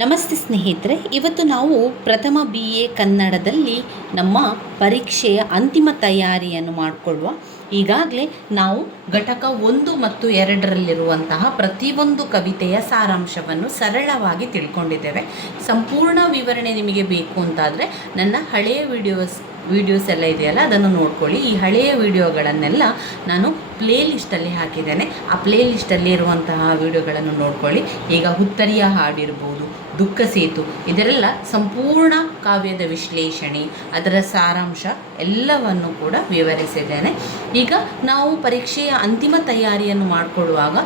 ನಮಸ್ತೆ ಸ್ನೇಹಿತರೆ, ಇವತ್ತು ನಾವು ಪ್ರಥಮ BA ಕನ್ನಡದಲ್ಲಿ ನಮ್ಮ ಪರೀಕ್ಷೆಯ ಅಂತಿಮ ತಯಾರಿಯನ್ನು ಮಾಡಿಕೊಳ್ಳುವ. ಈಗಾಗಲೇ ನಾವು ಘಟಕ 1 ಮತ್ತು 2ರಲ್ಲಿರುವಂತಹ ಪ್ರತಿಯೊಂದು ಕವಿತೆಯ ಸಾರಾಂಶವನ್ನು ಸರಳವಾಗಿ ತಿಳ್ಕೊಂಡಿದ್ದೇವೆ. ಸಂಪೂರ್ಣ ವಿವರಣೆ ನಿಮಗೆ ಬೇಕು ಅಂತಾದರೆ ನನ್ನ ಹಳೆಯ ವಿಡಿಯೋಸ್ ಎಲ್ಲ ಇದೆಯಲ್ಲ, ಅದನ್ನು ನೋಡ್ಕೊಳ್ಳಿ. ಈ ಹಳೆಯ ವಿಡಿಯೋಗಳನ್ನೆಲ್ಲ ನಾನು ಪ್ಲೇಲಿಸ್ಟಲ್ಲಿ ಹಾಕಿದ್ದೇನೆ. ಆ ಪ್ಲೇಲಿಸ್ಟಲ್ಲಿ ಇರುವಂತಹ ವಿಡಿಯೋಗಳನ್ನು ನೋಡ್ಕೊಳ್ಳಿ. ಈಗ ಹುತ್ತರಿಯ ಹಾಡಿರ್ಬೋದು, ದುಃಖ ಸೇತು, ಇದರೆಲ್ಲ ಸಂಪೂರ್ಣ ಕಾವ್ಯದ ವಿಶ್ಲೇಷಣೆ, ಅದರ ಸಾರಾಂಶ ಎಲ್ಲವನ್ನು ಕೂಡ ವಿವರಿಸಿದ್ದೇನೆ. ಈಗ ನಾವು ಪರೀಕ್ಷೆಯ ಅಂತಿಮ ತಯಾರಿಯನ್ನು ಮಾಡಿಕೊಳ್ಳುವಾಗ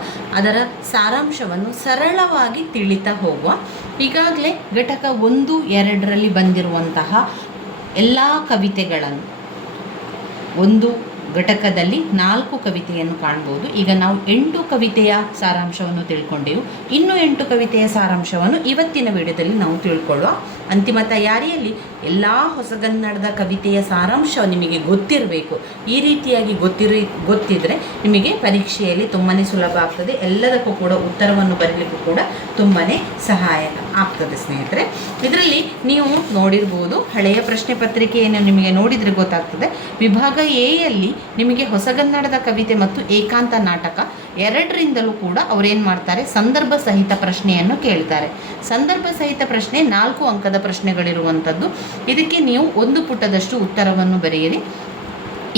ಅದರ ಸಾರಾಂಶವನ್ನು ಸರಳವಾಗಿ ತಿಳಿತಾ ಹೋಗುವ. ಈಗಾಗಲೇ ಘಟಕ 1, 2ರಲ್ಲಿ ಬಂದಿರುವಂತಹ ಎಲ್ಲ ಕವಿತೆಗಳನ್ನು, ಒಂದು ಘಟಕದಲ್ಲಿ 4 ಕವಿತೆಯನ್ನು ಕಾಣ್ಬೋದು. ಈಗ ನಾವು 8 ಕವಿತೆಯ ಸಾರಾಂಶವನ್ನು ತಿಳ್ಕೊಂಡೆವು. ಇನ್ನು 8 ಕವಿತೆಯ ಸಾರಾಂಶವನ್ನು ಇವತ್ತಿನ ವಿಡಿಯೋದಲ್ಲಿ ನಾವು ತಿಳ್ಕೊಳ್ಳುವ. ಅಂತಿಮ ತಯಾರಿಯಲ್ಲಿ ಎಲ್ಲ ಹೊಸಗನ್ನಡದ ಕವಿತೆಯ ಸಾರಾಂಶ ನಿಮಗೆ ಗೊತ್ತಿರಬೇಕು. ಈ ರೀತಿಯಾಗಿ ಗೊತ್ತಿದ್ದರೆ ನಿಮಗೆ ಪರೀಕ್ಷೆಯಲ್ಲಿ ತುಂಬಾ ಸುಲಭ ಆಗ್ತದೆ. ಎಲ್ಲದಕ್ಕೂ ಕೂಡ ಉತ್ತರವನ್ನು ಬರಲಿಕ್ಕೂ ಕೂಡ ತುಂಬಾ ಸಹಾಯಕ ಆಗ್ತದೆ ಸ್ನೇಹಿತರೆ. ಇದರಲ್ಲಿ ನೀವು ನೋಡಿರ್ಬೋದು, ಹಳೆಯ ಪ್ರಶ್ನೆ ಪತ್ರಿಕೆಯನ್ನು ನಿಮಗೆ ನೋಡಿದರೆ ಗೊತ್ತಾಗ್ತದೆ. ವಿಭಾಗ ಎಯಲ್ಲಿ ನಿಮಗೆ ಹೊಸಗನ್ನಡದ ಕವಿತೆ ಮತ್ತು ಏಕಾಂತ ನಾಟಕ 2ರಿಂದಲೂ ಕೂಡ ಅವರೇನು ಮಾಡ್ತಾರೆ, ಸಂದರ್ಭ ಸಹಿತ ಪ್ರಶ್ನೆಯನ್ನು ಕೇಳ್ತಾರೆ. ಸಂದರ್ಭ ಸಹಿತ ಪ್ರಶ್ನೆ 4 ಅಂಕದ ಪ್ರಶ್ನೆಗಳಿರುವಂಥದ್ದು. ಇದಕ್ಕೆ ನೀವು 1 ಪುಟದಷ್ಟು ಉತ್ತರವನ್ನು ಬರೆಯಿರಿ.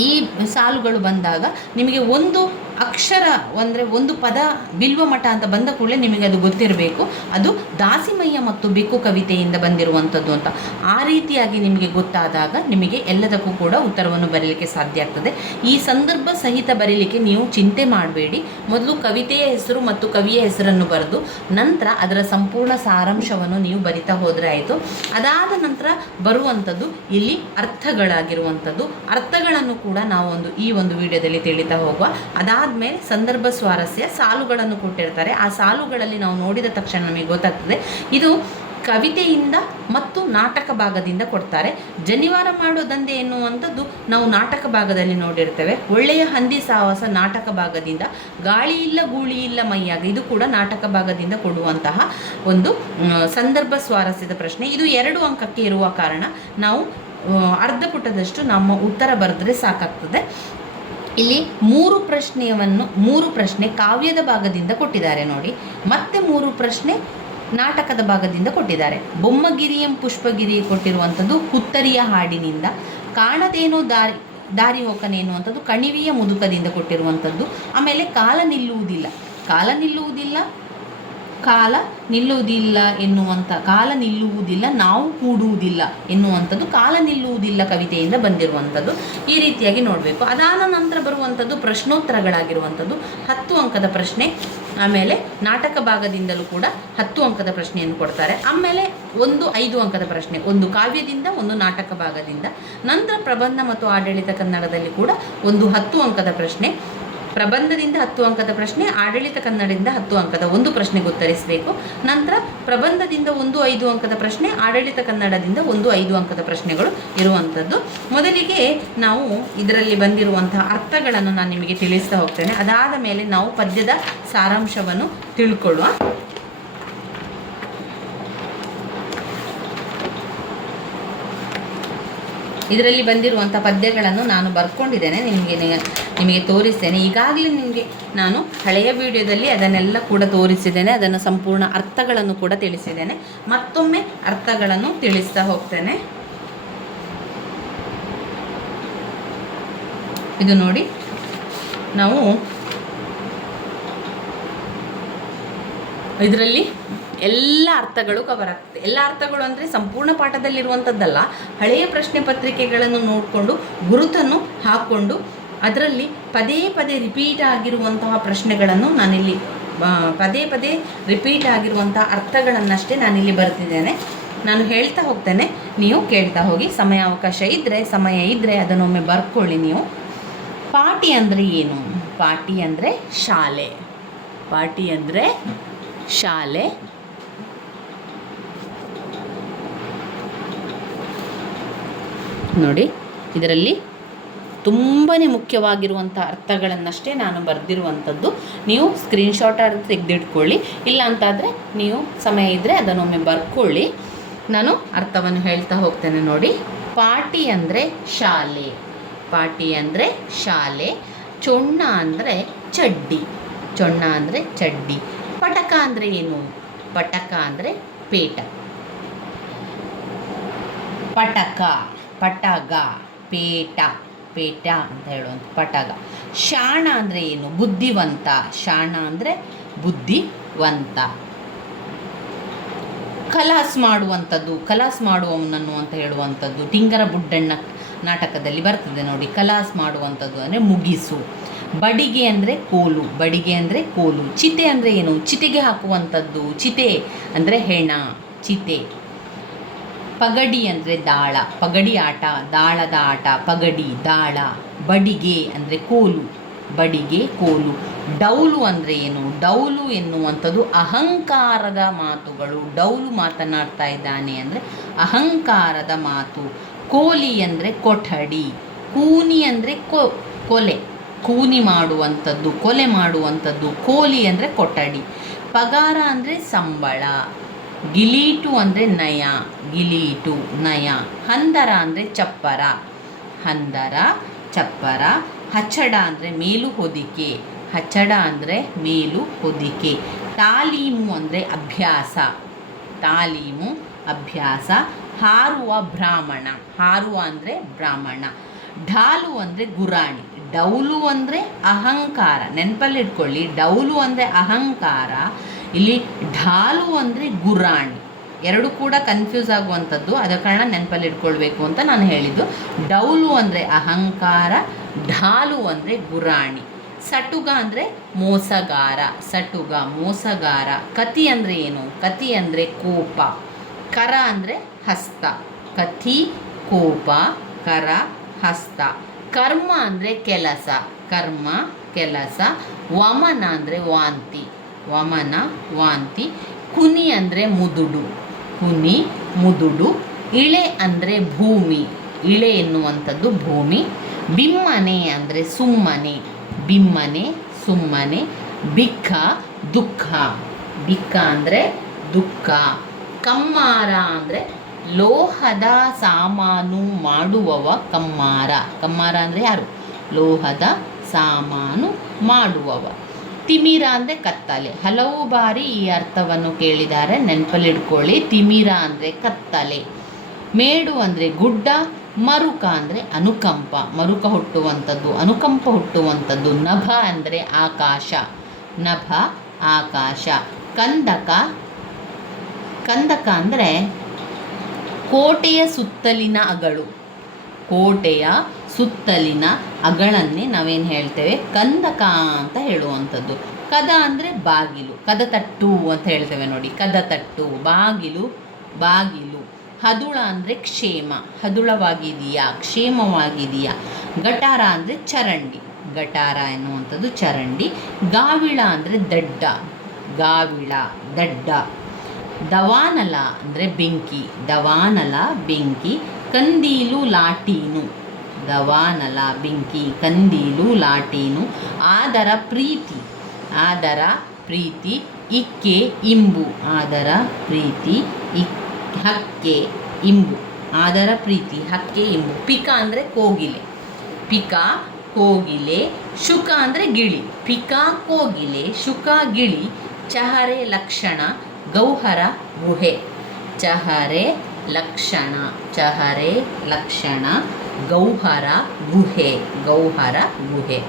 ಈ ಸಾಲುಗಳು ಬಂದಾಗ ನಿಮಗೆ ಒಂದು ಅಕ್ಷರ ಅಂದರೆ ಒಂದು ಪದ ಬಿಲ್ವ ಮಠ ಅಂತ ಬಂದ ಕೂಡಲೇ ನಿಮಗೆ ಅದು ಗೊತ್ತಿರಬೇಕು, ಅದು ದಾಸಿಮಯ್ಯ ಮತ್ತು ಬೆಕ್ಕು ಕವಿತೆಯಿಂದ ಬಂದಿರುವಂಥದ್ದು ಅಂತ. ಆ ರೀತಿಯಾಗಿ ನಿಮಗೆ ಗೊತ್ತಾದಾಗ ನಿಮಗೆ ಎಲ್ಲದಕ್ಕೂ ಕೂಡ ಉತ್ತರವನ್ನು ಬರೀಲಿಕ್ಕೆ ಸಾಧ್ಯ ಆಗ್ತದೆ. ಈ ಸಂದರ್ಭ ಸಹಿತ ಬರೀಲಿಕ್ಕೆ ನೀವು ಚಿಂತೆ ಮಾಡಬೇಡಿ. ಮೊದಲು ಕವಿತೆಯ ಹೆಸರು ಮತ್ತು ಕವಿಯ ಹೆಸರನ್ನು ಬರೆದು ನಂತರ ಅದರ ಸಂಪೂರ್ಣ ಸಾರಾಂಶವನ್ನು ನೀವು ಬರಿತಾ ಹೋದರೆ ಆಯಿತು. ಅದಾದ ನಂತರ ಬರುವಂಥದ್ದು ಇಲ್ಲಿ ಅರ್ಥಗಳಾಗಿರುವಂಥದ್ದು. ಅರ್ಥಗಳನ್ನು ಕೂಡ ನಾವು ಈ ಒಂದು ವಿಡಿಯೋದಲ್ಲಿ ತಿಳಿತಾ ಹೋಗುವ. ಅದಾದಮೇಲೆ ಸಂದರ್ಭ ಸ್ವಾರಸ್ಯ, ಸಾಲುಗಳನ್ನು ಕೊಟ್ಟಿರ್ತಾರೆ. ಆ ಸಾಲುಗಳಲ್ಲಿ ನಾವು ನೋಡಿದ ತಕ್ಷಣ ನಮಗೆ ಗೊತ್ತಾಗ್ತದೆ ಇದು ಕವಿತೆಯಿಂದ ಮತ್ತು ನಾಟಕ ಭಾಗದಿಂದ ಕೊಡ್ತಾರೆ. ಜನಿವಾರ ಮಾಡೋ ದಂಧೆ ಎನ್ನುವಂಥದ್ದು ನಾವು ನಾಟಕ ಭಾಗದಲ್ಲಿ ನೋಡಿರ್ತೇವೆ. ಒಳ್ಳೆಯ ಹಂದಿ ಸಾಹಸ ನಾಟಕ ಭಾಗದಿಂದ, ಗಾಳಿ ಇಲ್ಲ ಗೂಳಿ ಇಲ್ಲ ಮೈಯಾಗ, ಇದು ಕೂಡ ನಾಟಕ ಭಾಗದಿಂದ ಕೊಡುವಂತಹ ಒಂದು ಸಂದರ್ಭ ಸ್ವಾರಸ್ಯದ ಪ್ರಶ್ನೆ. ಇದು 2 ಅಂಕಕ್ಕೆ ಇರುವ ಕಾರಣ ನಾವು ಅರ್ಧ ಪುಟದಷ್ಟು ನಮ್ಮ ಉತ್ತರ ಬರೆದ್ರೆ ಸಾಕಾಗ್ತದೆ. ಇಲ್ಲಿ 3 ಪ್ರಶ್ನೆ ಕಾವ್ಯದ ಭಾಗದಿಂದ ಕೊಟ್ಟಿದ್ದಾರೆ ನೋಡಿ, ಮತ್ತೆ 3 ಪ್ರಶ್ನೆ ನಾಟಕದ ಭಾಗದಿಂದ ಕೊಟ್ಟಿದ್ದಾರೆ. ಬೊಮ್ಮಗಿರಿಯಂ ಪುಷ್ಪಗಿರಿ ಕೊಟ್ಟಿರುವಂಥದ್ದು ಹುತ್ತರಿಯ ಹಾಡಿನಿಂದ, ಕಾಣದೇನೋ ದಾರಿ ಹೋಕನೇನು ಅಂಥದ್ದು ಕಣಿವೆಯ ಮುದುಕದಿಂದ ಕೊಟ್ಟಿರುವಂಥದ್ದು. ಆಮೇಲೆ ಕಾಲ ನಿಲ್ಲುವುದಿಲ್ಲ ನಾವು ಕೂಡುವುದಿಲ್ಲ ಎನ್ನುವಂಥದ್ದು ಕಾಲ ನಿಲ್ಲುವುದಿಲ್ಲ ಕವಿತೆಯಿಂದ ಬಂದಿರುವಂಥದ್ದು. ಈ ರೀತಿಯಾಗಿ ನೋಡಬೇಕು. ಅದಾದ ನಂತರ ಬರುವಂಥದ್ದು ಪ್ರಶ್ನೋತ್ತರಗಳಾಗಿರುವಂಥದ್ದು 10 ಅಂಕದ ಪ್ರಶ್ನೆ. ಆಮೇಲೆ ನಾಟಕ ಭಾಗದಿಂದಲೂ ಕೂಡ 10 ಅಂಕದ ಪ್ರಶ್ನೆಯನ್ನು ಕೊಡ್ತಾರೆ. ಆಮೇಲೆ ಒಂದು 5 ಅಂಕದ ಪ್ರಶ್ನೆ, ಒಂದು ಕಾವ್ಯದಿಂದ, ಒಂದು ನಾಟಕ ಭಾಗದಿಂದ. ನಂತರ ಪ್ರಬಂಧ ಮತ್ತು ಆಡಳಿತ ಕನ್ನಡದಲ್ಲಿ ಕೂಡ ಒಂದು 10 ಅಂಕದ ಪ್ರಶ್ನೆ. ಪ್ರಬಂಧದಿಂದ 10 ಅಂಕದ ಪ್ರಶ್ನೆ, ಆಡಳಿತ ಕನ್ನಡದಿಂದ 10 ಅಂಕದ ಒಂದು ಪ್ರಶ್ನೆಗೆ ಉತ್ತರಿಸಬೇಕು. ನಂತರ ಪ್ರಬಂಧದಿಂದ 5 ಅಂಕದ ಪ್ರಶ್ನೆ, ಆಡಳಿತ ಕನ್ನಡದಿಂದ 5 ಅಂಕದ ಪ್ರಶ್ನೆಗಳು ಇರುವಂಥದ್ದು. ಮೊದಲಿಗೆ ನಾವು ಇದರಲ್ಲಿ ಬಂದಿರುವಂತಹ ಅರ್ಥಗಳನ್ನು ನಾನು ನಿಮಗೆ ತಿಳಿಸ್ತಾ ಹೋಗ್ತೇನೆ. ಅದಾದ ಮೇಲೆ ನಾವು ಪದ್ಯದ ಸಾರಾಂಶವನ್ನು ತಿಳ್ಕೊಳ್ಳುವ. ಇದರಲ್ಲಿ ಬಂದಿರುವಂಥ ಪದ್ಯಗಳನ್ನು ನಾನು ಬರ್ಕೊಂಡಿದ್ದೇನೆ, ನಿಮಗೆ ತೋರಿಸ್ತೇನೆ. ಈಗಾಗಲೇ ನಿಮಗೆ ನಾನು ಹಳೆಯ ವಿಡಿಯೋದಲ್ಲಿ ಅದನ್ನೆಲ್ಲ ಕೂಡ ತೋರಿಸಿದ್ದೇನೆ. ಅದನ್ನು ಸಂಪೂರ್ಣ ಅರ್ಥಗಳನ್ನು ಕೂಡ ತಿಳಿಸಿದ್ದೇನೆ. ಮತ್ತೊಮ್ಮೆ ಅರ್ಥಗಳನ್ನು ತಿಳಿಸ್ತಾ ಹೋಗ್ತೇನೆ. ಇದು ನೋಡಿ, ನಾವು ಇದರಲ್ಲಿ ಎಲ್ಲ ಅರ್ಥಗಳು ಕವರ್ ಆಗ್ತದೆ. ಎಲ್ಲ ಅರ್ಥಗಳು ಅಂದರೆ ಸಂಪೂರ್ಣ ಪಾಠದಲ್ಲಿರುವಂಥದ್ದಲ್ಲ, ಹಳೆಯ ಪ್ರಶ್ನೆ ಪತ್ರಿಕೆಗಳನ್ನು ನೋಡಿಕೊಂಡು ಗುರುತನ್ನು ಹಾಕ್ಕೊಂಡು ಅದರಲ್ಲಿ ಪದೇ ಪದೇ ರಿಪೀಟ್ ಆಗಿರುವಂತಹ ಪ್ರಶ್ನೆಗಳನ್ನು ನಾನಿಲ್ಲಿ ಪದೇ ರಿಪೀಟ್ ಆಗಿರುವಂತಹ ಅರ್ಥಗಳನ್ನಷ್ಟೇ ನಾನಿಲ್ಲಿ ಬರ್ತಿದ್ದೇನೆ. ನಾನು ಹೇಳ್ತಾ ಹೋಗ್ತೇನೆ, ನೀವು ಕೇಳ್ತಾ ಹೋಗಿ. ಸಮಯ ಇದ್ದರೆ ಅದನ್ನೊಮ್ಮೆ ಬರ್ಕೊಳ್ಳಿ ನೀವು. ಪಾಠಿ ಅಂದರೆ ಏನು? ಪಾಠಿ ಅಂದರೆ ಶಾಲೆ. ನೋಡಿ, ಇದರಲ್ಲಿ ತುಂಬಾ ಮುಖ್ಯವಾಗಿರುವಂಥ ಅರ್ಥಗಳನ್ನಷ್ಟೇ ನಾನು ಬರೆದಿರುವಂಥದ್ದು. ನೀವು ಸ್ಕ್ರೀನ್ಶಾಟ್ ಆದರೂ ತೆಗೆದಿಟ್ಕೊಳ್ಳಿ, ಇಲ್ಲ ಅಂತಾದರೆ ನೀವು ಸಮಯ ಇದ್ದರೆ ಅದನ್ನೊಮ್ಮೆ ಬರ್ಕೊಳ್ಳಿ. ನಾನು ಅರ್ಥವನ್ನು ಹೇಳ್ತಾ ಹೋಗ್ತೇನೆ ನೋಡಿ. ಪಾಟಿ ಅಂದರೆ ಶಾಲೆ, ಪಾಟಿ ಅಂದರೆ ಶಾಲೆ. ಚೊಣ್ಣ ಅಂದರೆ ಚಡ್ಡಿ, ಚೊಣ್ಣ ಅಂದರೆ ಚಡ್ಡಿ. ಪಟಕ ಅಂದರೆ ಏನು? ಪಟಕ ಅಂದರೆ ಪೇಟ. ಪಟಕ, ಪಟಗ, ಪೇಟ, ಪೇಟ ಅಂತ ಹೇಳುವಂಥ ಪಟಗ. ಶಾಣ ಅಂದರೆ ಏನು? ಬುದ್ಧಿವಂತ, ಶಾಣ ಅಂದರೆ ಬುದ್ಧಿವಂತ. ಕಲಾಸ್ ಮಾಡುವಂಥದ್ದು, ಕಲಾಸ್ ಮಾಡುವವನನ್ನು ಅಂತ ಹೇಳುವಂಥದ್ದು ಟಿಂಗರ ಬುಡ್ಡಣ್ಣ ನಾಟಕದಲ್ಲಿ ಬರ್ತದೆ ನೋಡಿ. ಕಲಾಸ್ ಮಾಡುವಂಥದ್ದು ಅಂದರೆ ಮುಗಿಸು. ಬಡಿಗೆ ಅಂದರೆ ಕೋಲು, ಬಡಿಗೆ ಅಂದರೆ ಕೋಲು. ಚಿತೆ ಅಂದರೆ ಏನು? ಚಿತೆಗೆ ಹಾಕುವಂಥದ್ದು, ಚಿತೆ ಅಂದರೆ ಹೆಣ, ಚಿತೆ. ಪಗಡಿ ಅಂದರೆ ದಾಳ, ಪಗಡಿ ಆಟ, ದಾಳದ ಆಟ, ಪಗಡಿ, ದಾಳ. ಬಡಿಗೆ ಅಂದರೆ ಕೋಲು, ಬಡಿಗೆ ಕೋಲು. ಡೌಲು ಅಂದರೆ ಏನು? ಡೌಲು ಎನ್ನುವಂಥದ್ದು ಅಹಂಕಾರದ ಮಾತುಗಳು. ಡೌಲು ಮಾತನಾಡ್ತಾ ಇದ್ದಾನೆ ಅಂದರೆ ಅಹಂಕಾರದ ಮಾತು. ಕೋಲಿ ಅಂದರೆ ಕೊಠಡಿ. ಕೂನಿ ಅಂದರೆ ಕೊಲೆ, ಕೂನಿ ಮಾಡುವಂಥದ್ದು, ಕೊಲೆ ಮಾಡುವಂಥದ್ದು. ಕೋಲಿ ಅಂದರೆ ಕೊಠಡಿ. ಪಗಾರ ಅಂದರೆ ಸಂಬಳ. ಗಿಲೀಟು ಅಂದರೆ ನಯ, ಗಿಲೀಟು ನಯ. ಹಂದರ ಅಂದರೆ ಚಪ್ಪರ, ಹಂದರ ಚಪ್ಪರ. ಹಚ್ಚಡ ಅಂದರೆ ಮೇಲು ಹೊದಿಕೆ, ಹಚ್ಚಡ ಅಂದರೆ ಮೇಲು ಹೊದಿಕೆ. ತಾಲೀಮು ಅಂದರೆ ಅಭ್ಯಾಸ, ತಾಲೀಮು ಅಭ್ಯಾಸ. ಹಾರುವ ಬ್ರಾಹ್ಮಣ, ಹಾರುವ ಅಂದರೆ ಬ್ರಾಹ್ಮಣ. ಢಾಲು ಅಂದರೆ ಗುರಾಣಿ. ಡೌಲು ಅಂದರೆ ಅಹಂಕಾರ, ನೆನಪಲ್ಲಿಟ್ಕೊಳ್ಳಿ. ಡೌಲು ಅಂದರೆ ಅಹಂಕಾರ, ಇಲ್ಲಿ ಢಾಲು ಅಂದರೆ ಗುರಾಣಿ. ಎರಡು ಕೂಡ ಕನ್ಫ್ಯೂಸ್ ಆಗುವಂಥದ್ದು, ಅದ ಕಾರಣ ನೆನಪಲ್ಲಿ ಇಟ್ಕೊಳ್ಬೇಕು ಅಂತ ನಾನು ಹೇಳಿದ್ದು. ಡೌಲು ಅಂದರೆ ಅಹಂಕಾರ, ಢಾಲು ಅಂದರೆ ಗುರಾಣಿ. ಸಟುಗ ಅಂದರೆ ಮೋಸಗಾರ, ಸಟುಗ ಮೋಸಗಾರ. ಕತಿ ಅಂದರೆ ಏನು? ಕತಿ ಅಂದರೆ ಕೋಪ. ಕರ ಅಂದರೆ ಹಸ್ತ, ಕತಿ ಕೋಪ, ಕರ ಹಸ್ತ. ಕರ್ಮ ಅಂದರೆ ಕೆಲಸ, ಕರ್ಮ ಕೆಲಸ. ವಮನ ಅಂದರೆ ವಾಂತಿ, ವಮನ ವಾಂತಿ. ಕುನಿ ಅಂದರೆ ಮುದುಡು, ಕುನಿ ಮುದುಡು. ಇಳೆ ಅಂದರೆ ಭೂಮಿ, ಇಳೆ ಎನ್ನುವಂಥದ್ದು ಭೂಮಿ. ಬಿಮ್ಮನೆ ಅಂದರೆ ಸುಮ್ಮನೆ, ಬಿಮ್ಮನೆ ಸುಮ್ಮನೆ. ಬಿಕ್ಕ ದುಃಖ, ಬಿಕ್ಕ ಅಂದರೆ ದುಃಖ. ಕಮ್ಮಾರ ಅಂದರೆ ಲೋಹದ ಸಾಮಾನು ಮಾಡುವವ ಕಮ್ಮಾರ. ಕಮ್ಮಾರ ಅಂದರೆ ಯಾರು? ಲೋಹದ ಸಾಮಾನು ಮಾಡುವವ. ತಿಮಿರ ಅಂದರೆ ಕತ್ತಲೆ. ಹಲವು ಬಾರಿ ಈ ಅರ್ಥವನ್ನು ಕೇಳಿದ್ದಾರೆ, ನೆನಪಲ್ಲಿಡ್ಕೊಳ್ಳಿ. ತಿಮಿರ ಅಂದರೆ ಕತ್ತಲೆ. ಮೇಡು ಅಂದರೆ ಗುಡ್ಡ. ಮರುಕ ಅಂದರೆ ಅನುಕಂಪ, ಮರುಕ ಹುಟ್ಟುವಂಥದ್ದು, ಅನುಕಂಪ ಹುಟ್ಟುವಂಥದ್ದು. ನಭ ಅಂದರೆ ಆಕಾಶ, ನಭ ಆಕಾಶ. ಕಂದಕ, ಕಂದಕ ಅಂದರೆ ಕೋಟೆಯ ಸುತ್ತಲಿನ ಅಗಳು, ಕೋಟೆಯ ಸುತ್ತಲಿನ ಅಗಳನ್ನೇ ನಾವೇನು ಹೇಳ್ತೇವೆ? ಕಂದಕ ಅಂತ ಹೇಳುವಂಥದ್ದು. ಕದ ಅಂದರೆ ಬಾಗಿಲು, ಕದ ತಟ್ಟು ಅಂತ ಹೇಳ್ತೇವೆ ನೋಡಿ, ಕದ ತಟ್ಟು. ಬಾಗಿಲು, ಬಾಗಿಲು. ಹದುಳ ಅಂದರೆ ಕ್ಷೇಮ, ಹದುಳವಾಗಿದೆಯಾ, ಕ್ಷೇಮವಾಗಿದೆಯಾ. ಗಟಾರ ಅಂದರೆ ಚರಂಡಿ, ಗಟಾರ ಎನ್ನುವಂಥದ್ದು ಚರಂಡಿ. ಗಾವಿಳ ಅಂದರೆ ದಡ್ಡ, ಗಾವಿಳ ದಡ್ಡ. ದವಾನಲ ಅಂದರೆ ಬೆಂಕಿ, ದವಾನಲ ಬೆಂಕಿ. ಕಂದೀಲು ಲಾಟೀನು, ದವಾನಲ ಬೆಂಕಿ, ಕಂದೀಲು ಲಾಟೀನು. ಆದರ ಪ್ರೀತಿ, ಆದರ ಪ್ರೀತಿ. ಇಕ್ಕೆ ಇಂಬು, ಆದರ ಪ್ರೀತಿ. ಹಕ್ಕೆ ಇಂಬು, ಆದರ ಪ್ರೀತಿ, ಹಕ್ಕೆ ಇಂಬು. ಪಿಕ ಅಂದರೆ ಕೋಗಿಲೆ, ಪಿಕ ಕೋಗಿಲೆ. ಶುಕ ಅಂದರೆ ಗಿಳಿ, ಪಿಕ ಕೋಗಿಲೆ, ಶುಕ ಗಿಳಿ. ಚಹರೆ ಲಕ್ಷಣ, ಗೌಹರ ಗುಹೆ. ಚಹರೆ ಲಕ್ಷಣ, ಚಹರೆ ಲಕ್ಷಣ. ಗೌಹರ ಗುಹೆ, ಗೌಹರ ಗುಹೆ.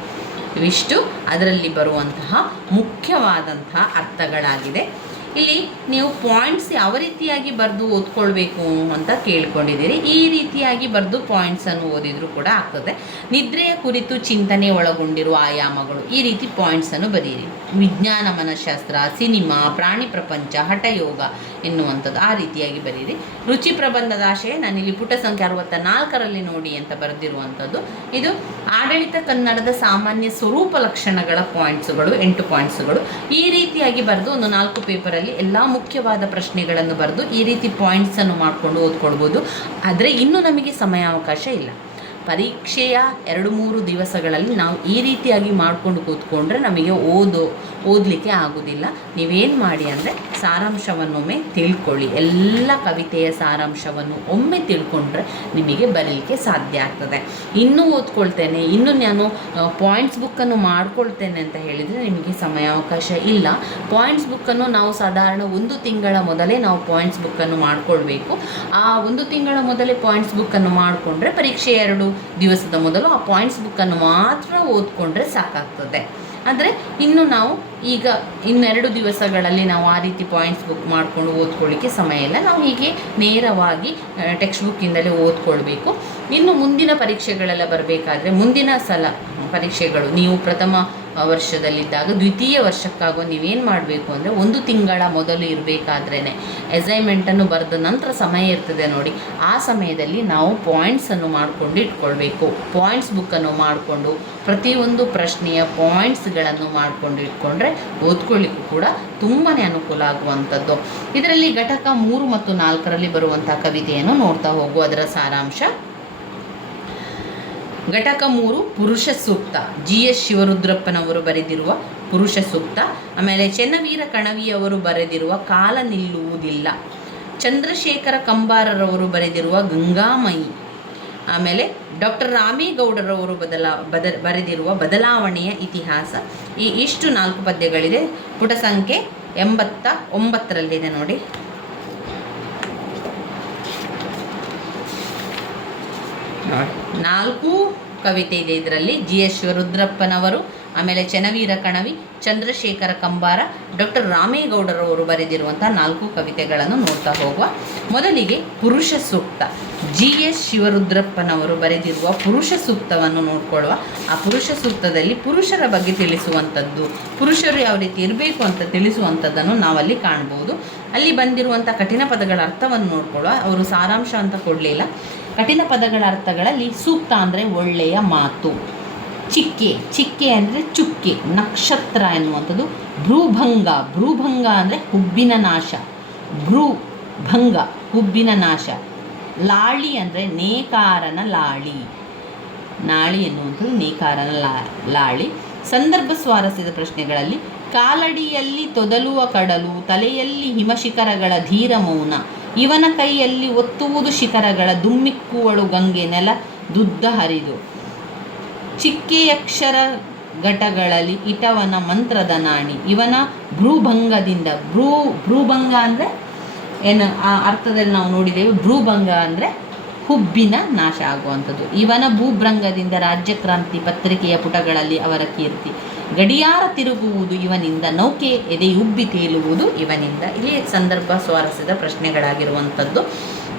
ಇವಿಷ್ಟು ಅದರಲ್ಲಿ ಬರುವಂತಹ ಮುಖ್ಯವಾದಂತಹ ಅರ್ಥಗಳಾಗಿದೆ. ಇಲ್ಲಿ ನೀವು ಪಾಯಿಂಟ್ಸ್ ಯಾವ ರೀತಿಯಾಗಿ ಬರೆದು ಓದ್ಕೊಳ್ಬೇಕು ಅಂತ ಕೇಳ್ಕೊಂಡಿದ್ದೀರಿ. ಈ ರೀತಿಯಾಗಿ ಬರೆದು ಪಾಯಿಂಟ್ಸನ್ನು ಓದಿದರೂ ಕೂಡ ಆಗ್ತದೆ. ನಿದ್ರೆಯ ಕುರಿತು ಚಿಂತನೆ ಒಳಗೊಂಡಿರುವ ಆಯಾಮಗಳು, ಈ ರೀತಿ ಪಾಯಿಂಟ್ಸನ್ನು ಬರೀರಿ. ವಿಜ್ಞಾನ ಮನಃಶಾಸ್ತ್ರ, ಸಿನಿಮಾ, ಪ್ರಾಣಿ ಪ್ರಪಂಚ, ಹಠಯೋಗ ಎನ್ನುವಂಥದ್ದು ಆ ರೀತಿಯಾಗಿ ಬರೀರಿ. ರುಚಿ ಪ್ರಬಂಧದ ಆಶಯ ನಾನಿಲ್ಲಿ ಪುಟ ಸಂಖ್ಯೆ 64ರಲ್ಲಿ ನೋಡಿ ಅಂತ ಬರೆದಿರುವಂಥದ್ದು. ಇದು ಆಡಳಿತ ಕನ್ನಡದ ಸಾಮಾನ್ಯ ಸ್ವರೂಪ ಲಕ್ಷಣಗಳ ಪಾಯಿಂಟ್ಸುಗಳು, 8 ಪಾಯಿಂಟ್ಸುಗಳು. ಈ ರೀತಿಯಾಗಿ ಬರೆದು ಒಂದು 4 ಪೇಪರಲ್ಲಿ ಎಲ್ಲ ಮುಖ್ಯವಾದ ಪ್ರಶ್ನೆಗಳನ್ನು ಬರೆದು ಈ ರೀತಿ ಪಾಯಿಂಟ್ಸನ್ನು ಮಾಡಿಕೊಂಡು ಓದ್ಕೊಳ್ಬೋದು. ಆದರೆ ಇನ್ನೂ ನಮಗೆ ಸಮಯಾವಕಾಶ ಇಲ್ಲ. ಪರೀಕ್ಷೆಯ 2-3 ದಿವಸಗಳಲ್ಲಿ ನಾವು ಈ ರೀತಿಯಾಗಿ ಮಾಡ್ಕೊಂಡು ಕೂತ್ಕೊಂಡ್ರೆ ನಮಗೆ ಓದಲಿಕ್ಕೆ ಆಗೋದಿಲ್ಲ. ನೀವೇನು ಮಾಡಿ ಅಂದರೆ ಸಾರಾಂಶವನ್ನೊಮ್ಮೆ ತಿಳ್ಕೊಳ್ಳಿ. ಎಲ್ಲ ಕವಿತೆಯ ಸಾರಾಂಶವನ್ನು ಒಮ್ಮೆ ತಿಳ್ಕೊಂಡ್ರೆ ನಿಮಗೆ ಬರೀಲಿಕ್ಕೆ ಸಾಧ್ಯ ಆಗ್ತದೆ. ಇನ್ನೂ ಓದ್ಕೊಳ್ತೇನೆ, ಇನ್ನು ನಾನು ಪಾಯಿಂಟ್ಸ್ ಬುಕ್ಕನ್ನು ಮಾಡ್ಕೊಳ್ತೇನೆ ಅಂತ ಹೇಳಿದರೆ ನಿಮಗೆ ಸಮಯಾವಕಾಶ ಇಲ್ಲ. ಪಾಯಿಂಟ್ಸ್ ಬುಕ್ಕನ್ನು ನಾವು ಸಾಧಾರಣ 1 ತಿಂಗಳ ಮೊದಲೇ ನಾವು ಪಾಯಿಂಟ್ಸ್ ಬುಕ್ಕನ್ನು ಮಾಡಿಕೊಳ್ಬೇಕು. ಆ 1 ತಿಂಗಳ ಮೊದಲೇ ಪಾಯಿಂಟ್ಸ್ ಬುಕ್ಕನ್ನು ಮಾಡಿಕೊಂಡ್ರೆ ಪರೀಕ್ಷೆ 2 ದಿವಸದ ಮೊದಲು ಆ ಪಾಯಿಂಟ್ಸ್ ಬುಕ್ಕನ್ನು ಮಾತ್ರ ಓದ್ಕೊಂಡ್ರೆ ಸಾಕಾಗ್ತದೆ. ಅಂದರೆ ಇನ್ನು ನಾವು ಈಗ 2 ದಿವಸಗಳಲ್ಲಿ ನಾವು ಆ ರೀತಿ ಪಾಯಿಂಟ್ಸ್ ಬುಕ್ ಮಾಡಿಕೊಂಡು ಓದ್ಕೊಳ್ಳಿಕ್ಕೆ ಸಮಯ ಇಲ್ಲ. ನಾವು ಹೀಗೆ ನೇರವಾಗಿ ಟೆಕ್ಸ್ಟ್ ಬುಕ್ಕಿಂದಲೇ ಓದ್ಕೊಳ್ಬೇಕು. ಇನ್ನು ಮುಂದಿನ ಪರೀಕ್ಷೆಗಳೆಲ್ಲ ಬರಬೇಕಾದ್ರೆ, ಮುಂದಿನ ಸಲ ಪರೀಕ್ಷೆಗಳು ನೀವು ಪ್ರಥಮ ವರ್ಷದಲ್ಲಿದ್ದಾಗ ದ್ವಿತೀಯ ವರ್ಷಕ್ಕಾಗೋ ನೀವೇನು ಮಾಡಬೇಕು ಅಂದರೆ 1 ತಿಂಗಳ ಮೊದಲು ಇರಬೇಕಾದ್ರೇ ಅಸೈನ್ಮೆಂಟನ್ನು ಬರೆದ ನಂತರ ಸಮಯ ಇರ್ತದೆ ನೋಡಿ, ಆ ಸಮಯದಲ್ಲಿ ನಾವು ಪಾಯಿಂಟ್ಸನ್ನು ಮಾಡಿಕೊಂಡು ಇಟ್ಕೊಳ್ಬೇಕು. ಪಾಯಿಂಟ್ಸ್ ಬುಕ್ಕನ್ನು ಮಾಡಿಕೊಂಡು ಪ್ರತಿಯೊಂದು ಪ್ರಶ್ನೆಯ ಪಾಯಿಂಟ್ಸ್ಗಳನ್ನು ಮಾಡಿಕೊಂಡು ಇಟ್ಕೊಂಡ್ರೆ ಓದ್ಕೊಳ್ಳಿಕ್ಕೂ ಕೂಡ ತುಂಬಾ ಅನುಕೂಲ ಆಗುವಂಥದ್ದು. ಇದರಲ್ಲಿ ಘಟಕ 3 ಮತ್ತು 4ರಲ್ಲಿ ಬರುವಂಥ ಕವಿತೆಯನ್ನು ನೋಡ್ತಾ ಹೋಗುವ. ಅದರ ಸಾರಾಂಶ: ಘಟಕ 3 ಪುರುಷ ಸೂಕ್ತ, GS ಶಿವರುದ್ರಪ್ಪನವರು ಬರೆದಿರುವ ಪುರುಷ ಸೂಕ್ತ. ಆಮೇಲೆ ಚೆನ್ನವೀರ ಕಣವಿಯವರು ಬರೆದಿರುವ ಕಾಲ ನಿಲ್ಲುವುದಿಲ್ಲ. ಚಂದ್ರಶೇಖರ ಕಂಬಾರರವರು ಬರೆದಿರುವ ಗಂಗಾಮಯಿ. ಆಮೇಲೆ ಡಾಕ್ಟರ್ ರಾಮೇಗೌಡರವರು ಬರೆದಿರುವ ಬದಲಾವಣೆಯ ಇತಿಹಾಸ. ಇಷ್ಟು 4 ಪದ್ಯಗಳಿದೆ. ಪುಟ ಸಂಖ್ಯೆ 89ರಲ್ಲಿದೆ ನೋಡಿ. ನೋಡಿ 4 ಕವಿತೆ ಇದೆ ಇದರಲ್ಲಿ. GS ಶಿವರುದ್ರಪ್ಪನವರು, ಆಮೇಲೆ ಚೆನ್ನವೀರ ಕಣವಿ, ಚಂದ್ರಶೇಖರ ಕಂಬಾರ, ಡಾಕ್ಟರ್ ರಾಮೇಗೌಡರವರು ಬರೆದಿರುವಂಥ 4 ಕವಿತೆಗಳನ್ನು ನೋಡ್ತಾ ಹೋಗುವ. ಮೊದಲಿಗೆ ಪುರುಷ ಸೂಕ್ತ. GS ಶಿವರುದ್ರಪ್ಪನವರು ಬರೆದಿರುವ ಪುರುಷ ಸೂಕ್ತವನ್ನು ನೋಡ್ಕೊಳ್ಳುವ. ಆ ಪುರುಷ ಸೂಕ್ತದಲ್ಲಿ ಪುರುಷರ ಬಗ್ಗೆ ತಿಳಿಸುವಂಥದ್ದು, ಪುರುಷರು ಯಾವ ರೀತಿ ಇರಬೇಕು ಅಂತ ತಿಳಿಸುವಂಥದ್ದನ್ನು ನಾವಲ್ಲಿ ಕಾಣ್ಬೋದು. ಅಲ್ಲಿ ಬಂದಿರುವಂಥ ಕಠಿಣ ಪದಗಳ ಅರ್ಥವನ್ನು ನೋಡ್ಕೊಳ್ಳುವ. ಅವರು ಸಾರಾಂಶ ಅಂತ ಕೊಡಲಿಲ್ಲ. ಕಠಿಣ ಪದಗಳ ಅರ್ಥಗಳಲ್ಲಿ ಸೂಕ್ತ ಅಂದರೆ ಒಳ್ಳೆಯ ಮಾತು, ಚಿಕ್ಕೆ ಅಂದರೆ ಚುಕ್ಕೆ, ನಕ್ಷತ್ರ ಎನ್ನುವಂಥದ್ದು, ಭ್ರೂಭಂಗ ಅಂದರೆ ಹುಬ್ಬಿನ ನಾಶ, ಭ್ರೂಭಂಗ ಹುಬ್ಬಿನ ನಾಶ, ಲಾಳಿ ಅಂದರೆ ನೇಕಾರನ ನಾಳಿ ಎನ್ನುವಂಥದ್ದು ನೇಕಾರನ ಲಾಳಿ. ಸಂದರ್ಭ ಸ್ವಾರಸ್ಯದ ಪ್ರಶ್ನೆಗಳಲ್ಲಿ ಕಾಲಡಿಯಲ್ಲಿ ತೊದಲುವ ಕಡಲು, ತಲೆಯಲ್ಲಿ ಹಿಮಶಿಖರಗಳ ಧೀರ ಮೌನ, ಇವನ ಕೈಯಲ್ಲಿ ಒತ್ತುವುದು ಶಿಖರಗಳ, ದುಮ್ಮಿಕ್ಕುವಳು ಗಂಗೆ ನೆಲ ದುದ್ದ ಹರಿದು, ಚಿಕ್ಕೆಯಕ್ಷರ ಘಟಗಳಲ್ಲಿ ಇಟವನ ಮಂತ್ರದ ನಾಣಿ, ಇವನ ಭ್ರೂಭಂಗದಿಂದ, ಭ್ರೂಭಂಗ ಅಂದರೆ ಏನು ಆ ಅರ್ಥದಲ್ಲಿ ನಾವು ನೋಡಿದ್ದೇವೆ. ಭ್ರೂಭಂಗ ಅಂದರೆ ಹುಬ್ಬಿನ ನಾಶ ಆಗುವಂಥದ್ದು. ಇವನ ಭೂಭ್ರಂಗದಿಂದ ರಾಜ್ಯಕ್ರಾಂತಿ ಪತ್ರಿಕೆಯ ಪುಟಗಳಲ್ಲಿ ಅವರ ಕೀರ್ತಿ, ಗಡಿಯಾರ ತಿರುಗುವುದು ಇವನಿಂದ, ನೌಕೆ ಎದೆಯುಬ್ಬಿ ತೇಲುವುದು ಇವನಿಂದ. ಇಲ್ಲಿ ಸಂದರ್ಭ ಸ್ವಾರಸ್ಯದ ಪ್ರಶ್ನೆಗಳಾಗಿರುವಂಥದ್ದು.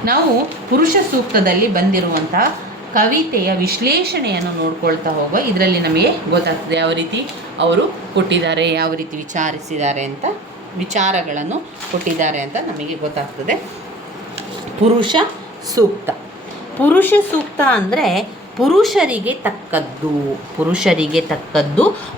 ನಾವು ಪುರುಷ ಸೂಕ್ತದಲ್ಲಿ ಬಂದಿರುವಂತಹ ಕವಿತೆಯ ವಿಶ್ಲೇಷಣೆಯನ್ನು ನೋಡ್ಕೊಳ್ತಾ ಹೋಗುವ. ಇದರಲ್ಲಿ ನಮಗೆ ಗೊತ್ತಾಗ್ತದೆ ಯಾವ ರೀತಿ ಅವರು ಕೊಟ್ಟಿದ್ದಾರೆ, ಯಾವ ರೀತಿ ವಿಚಾರಗಳನ್ನು ಕೊಟ್ಟಿದ್ದಾರೆ ಅಂತ ನಮಗೆ ಗೊತ್ತಾಗ್ತದೆ. ಪುರುಷ ಸೂಕ್ತ ಅಂದರೆ ಪುರುಷರಿಗೆ ತಕ್ಕದ್ದು,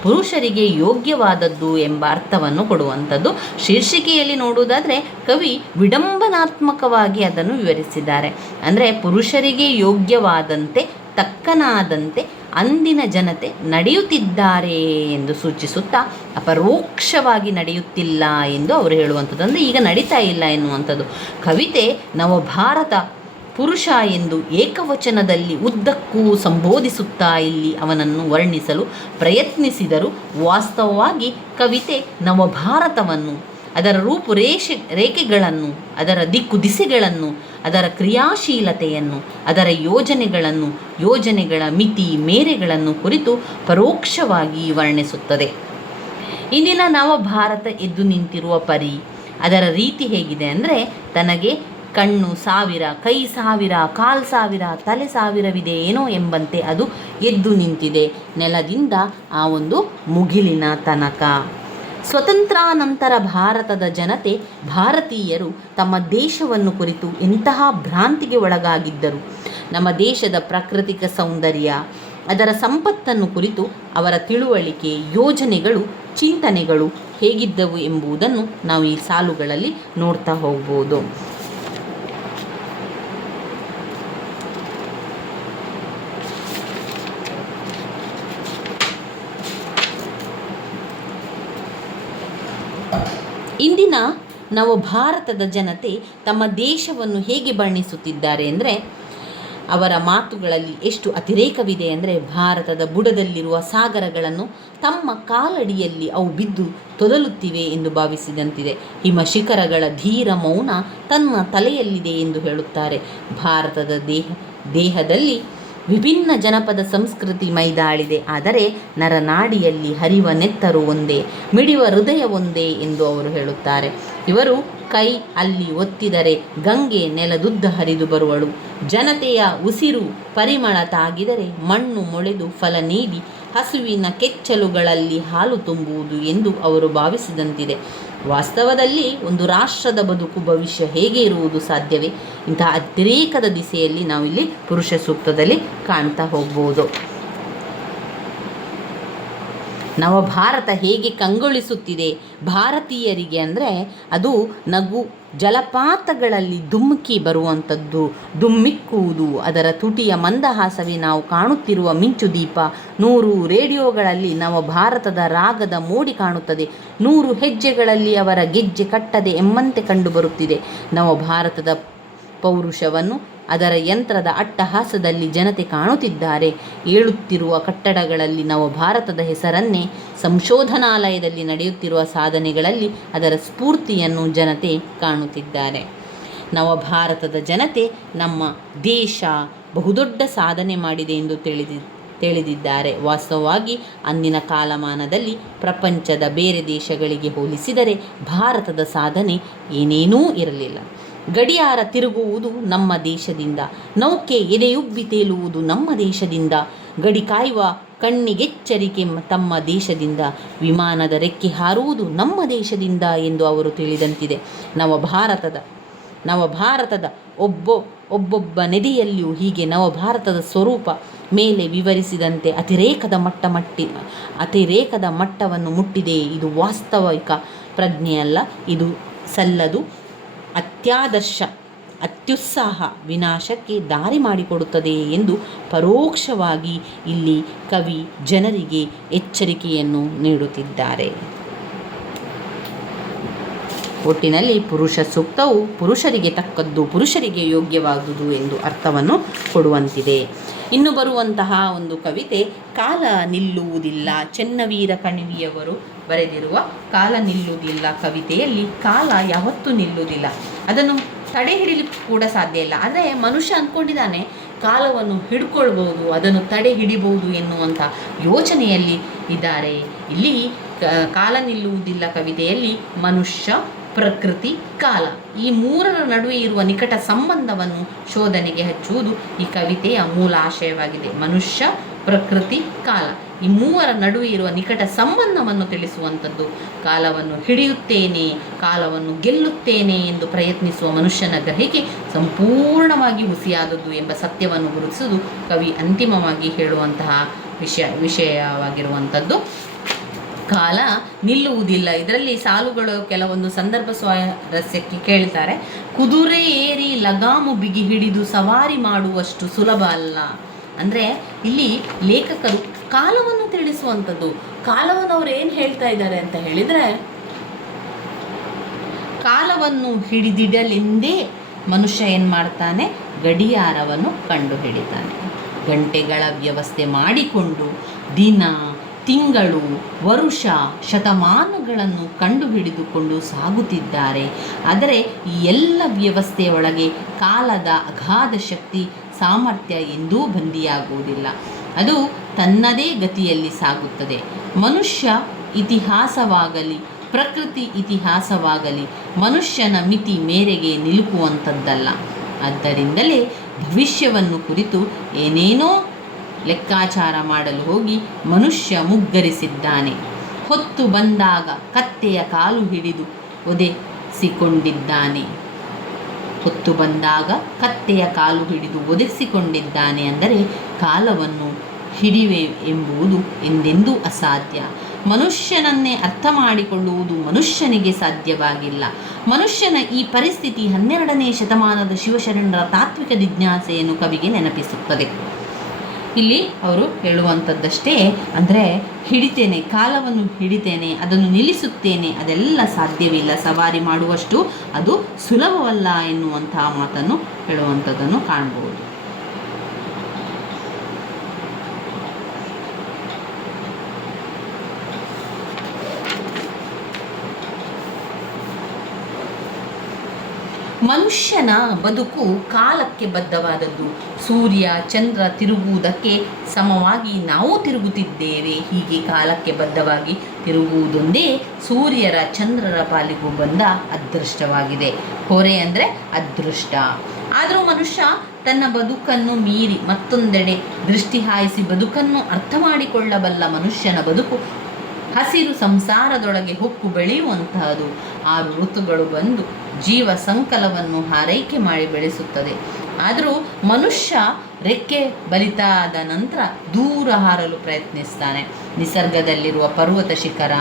ಪುರುಷರಿಗೆ ಯೋಗ್ಯವಾದದ್ದು ಎಂಬ ಅರ್ಥವನ್ನು ಕೊಡುವಂಥದ್ದು. ಶೀರ್ಷಿಕೆಯಲ್ಲಿ ನೋಡುವುದಾದರೆ ಕವಿ ವಿಡಂಬನಾತ್ಮಕವಾಗಿ ಅದನ್ನು ವಿವರಿಸಿದ್ದಾರೆ. ಅಂದರೆ ಪುರುಷರಿಗೆ ಯೋಗ್ಯವಾದಂತೆ, ತಕ್ಕನಾದಂತೆ ಅಂದಿನ ಜನತೆ ನಡೆಯುತ್ತಿದ್ದಾರೆ ಎಂದು ಸೂಚಿಸುತ್ತಾ ಅಪರೋಕ್ಷವಾಗಿ ನಡೆಯುತ್ತಿಲ್ಲ ಎಂದು ಅವರು ಹೇಳುವಂಥದ್ದು. ಅಂದರೆ ಈಗ ನಡೀತಾ ಇಲ್ಲ ಎನ್ನುವಂಥದ್ದು. ಕವಿತೆ ನವಭಾರತ ಪುರುಷ ಎಂದು ಏಕವಚನದಲ್ಲಿ ಉದ್ದಕ್ಕೂ ಸಂಬೋಧಿಸುತ್ತಾ ಇಲ್ಲಿ ಅವನನ್ನು ವರ್ಣಿಸಲು ಪ್ರಯತ್ನಿಸಿದರು. ವಾಸ್ತವವಾಗಿ ಕವಿತೆ ನವಭಾರತವನ್ನು, ಅದರ ರೇಖೆಗಳನ್ನು, ಅದರ ದಿಕ್ಕು-ದಿಸೆಗಳನ್ನು, ಅದರ ಕ್ರಿಯಾಶೀಲತೆಯನ್ನು, ಅದರ ಯೋಜನೆಗಳ ಮಿತಿ ಮೇರೆಗಳನ್ನು ಕುರಿತು ಪರೋಕ್ಷವಾಗಿ ವರ್ಣಿಸುತ್ತದೆ. ಇಂದಿನ ನವಭಾರತ ಎದ್ದು ನಿಂತಿರುವ ಪರಿ, ಅದರ ರೀತಿ ಹೇಗಿದೆ ಅಂದರೆ, ತನಗೆ ಕಣ್ಣು 1000, ಕೈ 1000, ಕಾಲು 1000, ತಲೆ 1000ವಿದೆ ಏನೋ ಎಂಬಂತೆ ಅದು ಎದ್ದು ನಿಂತಿದೆ ನೆಲದಿಂದ ಆ ಒಂದು ಮುಗಿಲಿನ ತನಕ. ಸ್ವತಂತ್ರಾನಂತರ ಭಾರತದ ಜನತೆ, ಭಾರತೀಯರು ತಮ್ಮ ದೇಶವನ್ನು ಕುರಿತು ಎಂತಹ ಭ್ರಾಂತಿಗೆ ಒಳಗಾಗಿದ್ದರು. ನಮ್ಮ ದೇಶದ ಪ್ರಾಕೃತಿಕ ಸೌಂದರ್ಯ, ಅದರ ಸಂಪತ್ತನ್ನು ಕುರಿತು ಅವರ ತಿಳುವಳಿಕೆ, ಯೋಜನೆಗಳು, ಚಿಂತನೆಗಳು ಹೇಗಿದ್ದವು ಎಂಬುದನ್ನು ನಾವು ಈ ಸಾಲುಗಳಲ್ಲಿ ನೋಡ್ತಾ ಹೋಗ್ಬೋದು. ಇಂದಿನ ನವಭಾರತದ ಜನತೆ ತಮ್ಮ ದೇಶವನ್ನು ಹೇಗೆ ಬಣ್ಣಿಸುತ್ತಿದ್ದಾರೆ ಅಂದರೆ, ಅವರ ಮಾತುಗಳಲ್ಲಿ ಎಷ್ಟು ಅತಿರೇಕವಿದೆ ಅಂದರೆ, ಭಾರತದ ಬುಡದಲ್ಲಿರುವ ಸಾಗರಗಳನ್ನು ತಮ್ಮ ಕಾಲಡಿಯಲ್ಲಿ ಅವು ಬಿದ್ದು ತೊದಲುತ್ತಿವೆ ಎಂದು ಭಾವಿಸಿದಂತಿದೆ. ಹಿಮ ಶಿಖರಗಳ ಧೀರ ಮೌನ ತನ್ನ ತಲೆಯಲ್ಲಿದೆ ಎಂದು ಹೇಳುತ್ತಾರೆ. ಭಾರತದ ದೇಹದಲ್ಲಿ ವಿಭಿನ್ನ ಜನಪದ ಸಂಸ್ಕೃತಿ ಮೈದಾಳಿದೆ. ಆದರೆ ನರನಾಡಿಯಲ್ಲಿ ಹರಿವ ನೆತ್ತರು ಒಂದೇ, ಮಿಡಿವ ಹೃದಯ ಒಂದೇ ಎಂದು ಅವರು ಹೇಳುತ್ತಾರೆ. ಇವರು ಕೈ ಅಲ್ಲಿ ಒತ್ತಿದರೆ ಗಂಗೆ ನೆಲದುದ್ದ ಹರಿದು ಬರುವಳು. ಜನತೆಯ ಉಸಿರು ಪರಿಮಳ ತಾಗಿದರೆ ಮಣ್ಣು ಮೊಳೆದು ಫಲ ನೀಡಿ ಹಸುವಿನ ಕೆಚ್ಚಲುಗಳಲ್ಲಿ ಹಾಲು ತುಂಬುವುದು ಎಂದು ಅವರು ಭಾವಿಸಿದಂತಿದೆ. ವಾಸ್ತವದಲ್ಲಿ ಒಂದು ರಾಷ್ಟ್ರದ ಬದುಕು ಭವಿಷ್ಯ ಹೇಗೆ ಇರುವುದು ಸಾಧ್ಯವೇ? ಇಂತಹ ಅತಿರೇಕದ ದಿಸೆಯಲ್ಲಿ ನಾವು ಇಲ್ಲಿ ಪುರುಷ ಸೂಕ್ತದಲ್ಲಿ ಕಾಣ್ತಾ ಹೋಗ್ಬೋದು. ನವಭಾರತ ಹೇಗೆ ಕಂಗೊಳಿಸುತ್ತಿದೆ ಭಾರತೀಯರಿಗೆ ಅಂದರೆ, ಅದು ನಗು ಜಲಪಾತಗಳಲ್ಲಿ ಧುಮುಕಿ ಬರುವಂಥದ್ದು, ಧುಮ್ಮಿಕ್ಕುವುದು, ಅದರ ತುಟಿಯ ಮಂದಹಾಸವೇ ನಾವು ಕಾಣುತ್ತಿರುವ ಮಿಂಚು ದೀಪ. 100 ರೇಡಿಯೋಗಳಲ್ಲಿ ನವಭಾರತದ ರಾಗದ ಮೋಡಿ ಕಾಣುತ್ತದೆ. 100 ಹೆಜ್ಜೆಗಳಲ್ಲಿ ಅವರ ಗೆಜ್ಜೆ ಕಟ್ಟದೆ ಎಂಬಂತೆ ಕಂಡುಬರುತ್ತಿದೆ. ನವಭಾರತದ ಪೌರುಷವನ್ನು ಅದರ ಯಂತ್ರದ ಅಟ್ಟಹಾಸದಲ್ಲಿ ಜನತೆ ಕಾಣುತ್ತಿದ್ದಾರೆ. ಏಳುತ್ತಿರುವ ಕಟ್ಟಡಗಳಲ್ಲಿ ನವಭಾರತದ ಹೆಸರನ್ನೇ, ಸಂಶೋಧನಾಲಯದಲ್ಲಿ ನಡೆಯುತ್ತಿರುವ ಸಾಧನೆಗಳಲ್ಲಿ ಅದರ ಸ್ಫೂರ್ತಿಯನ್ನು ಜನತೆ ಕಾಣುತ್ತಿದ್ದಾರೆ. ನವಭಾರತದ ಜನತೆ ನಮ್ಮ ದೇಶ ಬಹುದೊಡ್ಡ ಸಾಧನೆ ಮಾಡಿದೆ ಎಂದು ತಿಳಿದಿದ್ದಾರೆ. ವಾಸ್ತವವಾಗಿ ಅಂದಿನ ಕಾಲಮಾನದಲ್ಲಿ ಪ್ರಪಂಚದ ಬೇರೆ ದೇಶಗಳಿಗೆ ಹೋಲಿಸಿದರೆ ಭಾರತದ ಸಾಧನೆ ಏನೇನೂ ಇರಲಿಲ್ಲ. ಗಡಿಯಾರ ತಿರುಗುವುದು ನಮ್ಮ ದೇಶದಿಂದ, ನೌಕೆ ಎದೆಯುಬ್ಬಿ ತೇಲುವುದು ನಮ್ಮ ದೇಶದಿಂದ, ಗಡಿ ಕಾಯುವ ಕಣ್ಣಿಗೆಚ್ಚರಿಕೆ ತಮ್ಮ ದೇಶದಿಂದ, ವಿಮಾನದ ರೆಕ್ಕೆ ಹಾರುವುದು ನಮ್ಮ ದೇಶದಿಂದ ಎಂದು ಅವರು ತಿಳಿದಂತಿದೆ. ನವಭಾರತದ ಒಬ್ಬೊಬ್ಬ ನೆಲೆಯಲ್ಲಿಯೂ ಹೀಗೆ ನವಭಾರತದ ಸ್ವರೂಪ ಮೇಲೆ ವಿವರಿಸಿದಂತೆ ಅತಿರೇಕದ ಮಟ್ಟವನ್ನು ಮುಟ್ಟಿದೆ. ಇದು ವಾಸ್ತವಿಕ ಪ್ರಜ್ಞೆಯಲ್ಲ, ಇದು ಸಲ್ಲದು ಅತ್ಯುತ್ಸಾಹ ವಿನಾಶಕ್ಕೆ ದಾರಿ ಮಾಡಿಕೊಡುತ್ತದೆ ಎಂದು ಪರೋಕ್ಷವಾಗಿ ಇಲ್ಲಿ ಕವಿ ಜನರಿಗೆ ಎಚ್ಚರಿಕೆಯನ್ನು ನೀಡುತ್ತಿದ್ದಾರೆ. ಒಟ್ಟಿನಲ್ಲಿ ಪುರುಷ ಸೂಕ್ತವು ಪುರುಷರಿಗೆ ತಕ್ಕದ್ದು, ಪುರುಷರಿಗೆ ಯೋಗ್ಯವಾದುದು ಎಂದು ಅರ್ಥವನ್ನು ಕೊಡುವಂತಿದೆ. ಇನ್ನು ಬರುವಂತಹ ಒಂದು ಕವಿತೆ ಕಾಲ ನಿಲ್ಲುವುದಿಲ್ಲ. ಚೆನ್ನವೀರ ಕಣಿವೆಯವರು ಬರೆದಿರುವ ಕಾಲ ನಿಲ್ಲುವುದಿಲ್ಲ ಕವಿತೆಯಲ್ಲಿ ಕಾಲ ಯಾವತ್ತೂ ನಿಲ್ಲುವುದಿಲ್ಲ, ಅದನ್ನು ತಡೆ ಹಿಡಿಲಿಕ್ಕೆ ಕೂಡ ಸಾಧ್ಯ ಇಲ್ಲ. ಆದರೆ ಮನುಷ್ಯ ಅಂದ್ಕೊಂಡಿದ್ದಾನೆ ಕಾಲವನ್ನು ಹಿಡ್ಕೊಳ್ಬೋದು, ಅದನ್ನು ತಡೆ ಹಿಡಿಬೋದು ಎನ್ನುವಂಥ ಯೋಚನೆಯಲ್ಲಿ ಇದ್ದಾರೆ. ಇಲ್ಲಿ ಕಾಲ ನಿಲ್ಲುವುದಿಲ್ಲ ಕವಿತೆಯಲ್ಲಿ ಮನುಷ್ಯ, ಪ್ರಕೃತಿ, ಕಾಲ ಈ ಮೂರರ ನಡುವೆ ಇರುವ ನಿಕಟ ಸಂಬಂಧವನ್ನು ಶೋಧನೆಗೆ ಹಚ್ಚುವುದು ಈ ಕವಿತೆಯ ಮೂಲ ಆಶಯವಾಗಿದೆ. ಮನುಷ್ಯ, ಪ್ರಕೃತಿ, ಕಾಲ ಈ ಮೂವರ ನಡುವೆ ಇರುವ ನಿಕಟ ಸಂಬಂಧವನ್ನು ತಿಳಿಸುವಂಥದ್ದು. ಕಾಲವನ್ನು ಹಿಡಿಯುತ್ತೇನೆ, ಕಾಲವನ್ನು ಗೆಲ್ಲುತ್ತೇನೆ ಎಂದು ಪ್ರಯತ್ನಿಸುವ ಮನುಷ್ಯನ ಗ್ರಹಿಕೆ ಸಂಪೂರ್ಣವಾಗಿ ಹುಸಿಯಾದದ್ದು ಎಂಬ ಸತ್ಯವನ್ನು ಗುರುತಿಸುವುದು ಕವಿ ಅಂತಿಮವಾಗಿ ಹೇಳುವಂತಹ ವಿಷಯವಾಗಿರುವಂಥದ್ದು. ಕಾಲ ನಿಲ್ಲುವುದಿಲ್ಲ. ಇದರಲ್ಲಿ ಸಾಲುಗಳು ಕೆಲವೊಂದು ಸಂದರ್ಭ ಸ್ವಾರಸ್ಯಕ್ಕೆ ಕೇಳ್ತಾರೆ. ಕುದುರೆ ಏರಿ ಲಗಾಮು ಬಿಗಿ ಹಿಡಿದು ಸವಾರಿ ಮಾಡುವಷ್ಟು ಸುಲಭ ಅಲ್ಲ. ಅಂದರೆ ಇಲ್ಲಿ ಲೇಖಕರು ಕಾಲವನ್ನು ತಿಳಿಸುವಂಥದ್ದು. ಕಾಲವನ್ನು ಅವ್ರು ಏನು ಹೇಳ್ತಾ ಇದ್ದಾರೆ ಅಂತ ಹೇಳಿದರೆ, ಕಾಲವನ್ನು ಹಿಡಿದಿಡಲೆಂದೇ ಮನುಷ್ಯ ಏನು ಮಾಡ್ತಾನೆ, ಗಡಿಯಾರವನ್ನು ಕಂಡು ಹಿಡಿತಾನೆ. ಗಂಟೆಗಳ ವ್ಯವಸ್ಥೆ ಮಾಡಿಕೊಂಡು ದಿನ, ತಿಂಗಳು, ವರುಷ, ಶತಮಾನಗಳನ್ನು ಕಂಡುಹಿಡಿದುಕೊಂಡು ಸಾಗುತ್ತಿದ್ದಾರೆ. ಆದರೆ ಈ ಎಲ್ಲ ವ್ಯವಸ್ಥೆಯ ಒಳಗೆ ಕಾಲದ ಅಗಾಧ ಶಕ್ತಿ, ಸಾಮರ್ಥ್ಯ ಎಂದೂ ಬಂದಿಯಾಗುವುದಿಲ್ಲ. ಅದು ತನ್ನದೇ ಗತಿಯಲ್ಲಿ ಸಾಗುತ್ತದೆ. ಮನುಷ್ಯ ಇತಿಹಾಸವಾಗಲಿ ಪ್ರಕೃತಿ ಇತಿಹಾಸವಾಗಲಿ ಮನುಷ್ಯನ ಮಿತಿ ಮೇರೆಗೆ ನಿಲುಕುವಂಥದ್ದಲ್ಲ. ಆದ್ದರಿಂದಲೇ ಭವಿಷ್ಯವನ್ನು ಕುರಿತು ಏನೇನೋ ಲೆಕ್ಕಾಚಾರ ಮಾಡಲು ಹೋಗಿ ಮನುಷ್ಯ ಮುಗ್ಗರಿಸಿದ್ದಾನೆ. ಹೊತ್ತು ಬಂದಾಗ ಕತ್ತೆಯ ಕಾಲು ಹಿಡಿದು ಒದೆಸಿಕೊಂಡಿದ್ದಾನೆ. ಅಂದರೆ ಕಾಲವನ್ನು ಹಿಡಿವೆ ಎಂಬುದು ಎಂದೆಂದೂ ಅಸಾಧ್ಯ. ಮನುಷ್ಯನನ್ನೇ ಅರ್ಥ ಮಾಡಿಕೊಳ್ಳುವುದು ಮನುಷ್ಯನಿಗೆ ಸಾಧ್ಯವಾಗಿಲ್ಲ. ಮನುಷ್ಯನ ಈ ಪರಿಸ್ಥಿತಿ 12ನೇ ಶತಮಾನದ ಶಿವಶರಣರ ತಾತ್ವಿಕ ಜಿಜ್ಞಾಸೆಯನ್ನು ಕವಿಗೆ ನೆನಪಿಸುತ್ತದೆ. ಇಲ್ಲಿ ಅವರು ಹೇಳುವಂಥದ್ದಷ್ಟೇ, ಅಂದರೆ ಹಿಡಿತೇನೆ, ಕಾಲವನ್ನು ಹಿಡಿತೇನೆ, ಅದನ್ನು ನಿಲ್ಲಿಸುತ್ತೇನೆ, ಅದೆಲ್ಲ ಸಾಧ್ಯವಿಲ್ಲ, ಸವಾರಿ ಮಾಡುವಷ್ಟು ಅದು ಸುಲಭವಲ್ಲ ಎನ್ನುವಂತಹ ಮಾತನ್ನು ಹೇಳುವಂಥದ್ದನ್ನು ಕಾಣಬಹುದು. ಮನುಷ್ಯನ ಬದುಕು ಕಾಲಕ್ಕೆ ಬದ್ಧವಾದದ್ದು. ಸೂರ್ಯ ಚಂದ್ರ ತಿರುಗುವುದಕ್ಕೆ ಸಮವಾಗಿ ನಾವು ತಿರುಗುತ್ತಿದ್ದೇವೆ. ಹೀಗೆ ಕಾಲಕ್ಕೆ ಬದ್ಧವಾಗಿ ತಿರುಗುವುದೊಂದೇ ಸೂರ್ಯರ ಚಂದ್ರರ ಪಾಲಿಗೂ ಬಂದ ಅದೃಷ್ಟವಾಗಿದೆ. ಹೊರೆ ಅಂದರೆ ಅದೃಷ್ಟ. ಆದರೂ ಮನುಷ್ಯ ತನ್ನ ಬದುಕನ್ನು ಮೀರಿ ಮತ್ತೊಂದೆಡೆ ದೃಷ್ಟಿ ಹಾಯಿಸಿ ಬದುಕನ್ನು ಅರ್ಥ ಮಾಡಿಕೊಳ್ಳಬಲ್ಲ ಮನುಷ್ಯನ ಬದುಕು ಹಸಿರು ಸಂಸಾರದೊಳಗೆ ಹೊಕ್ಕು ಬೆಳೆಯುವಂತಹದು. 6 ಋತುಗಳು ಬಂದು ಜೀವ ಸಂಕಲವನ್ನು ಹಾರೈಕೆ ಮಾಡಿ ಬೆಳೆಸುತ್ತದೆ. ಆದರೂ ಮನುಷ್ಯ ರೆಕ್ಕೆ ಬಲಿತಾದ ನಂತರ ದೂರ ಹಾರಲು ಪ್ರಯತ್ನಿಸ್ತಾನೆ. ನಿಸರ್ಗದಲ್ಲಿರುವ ಪರ್ವತ ಶಿಖರ,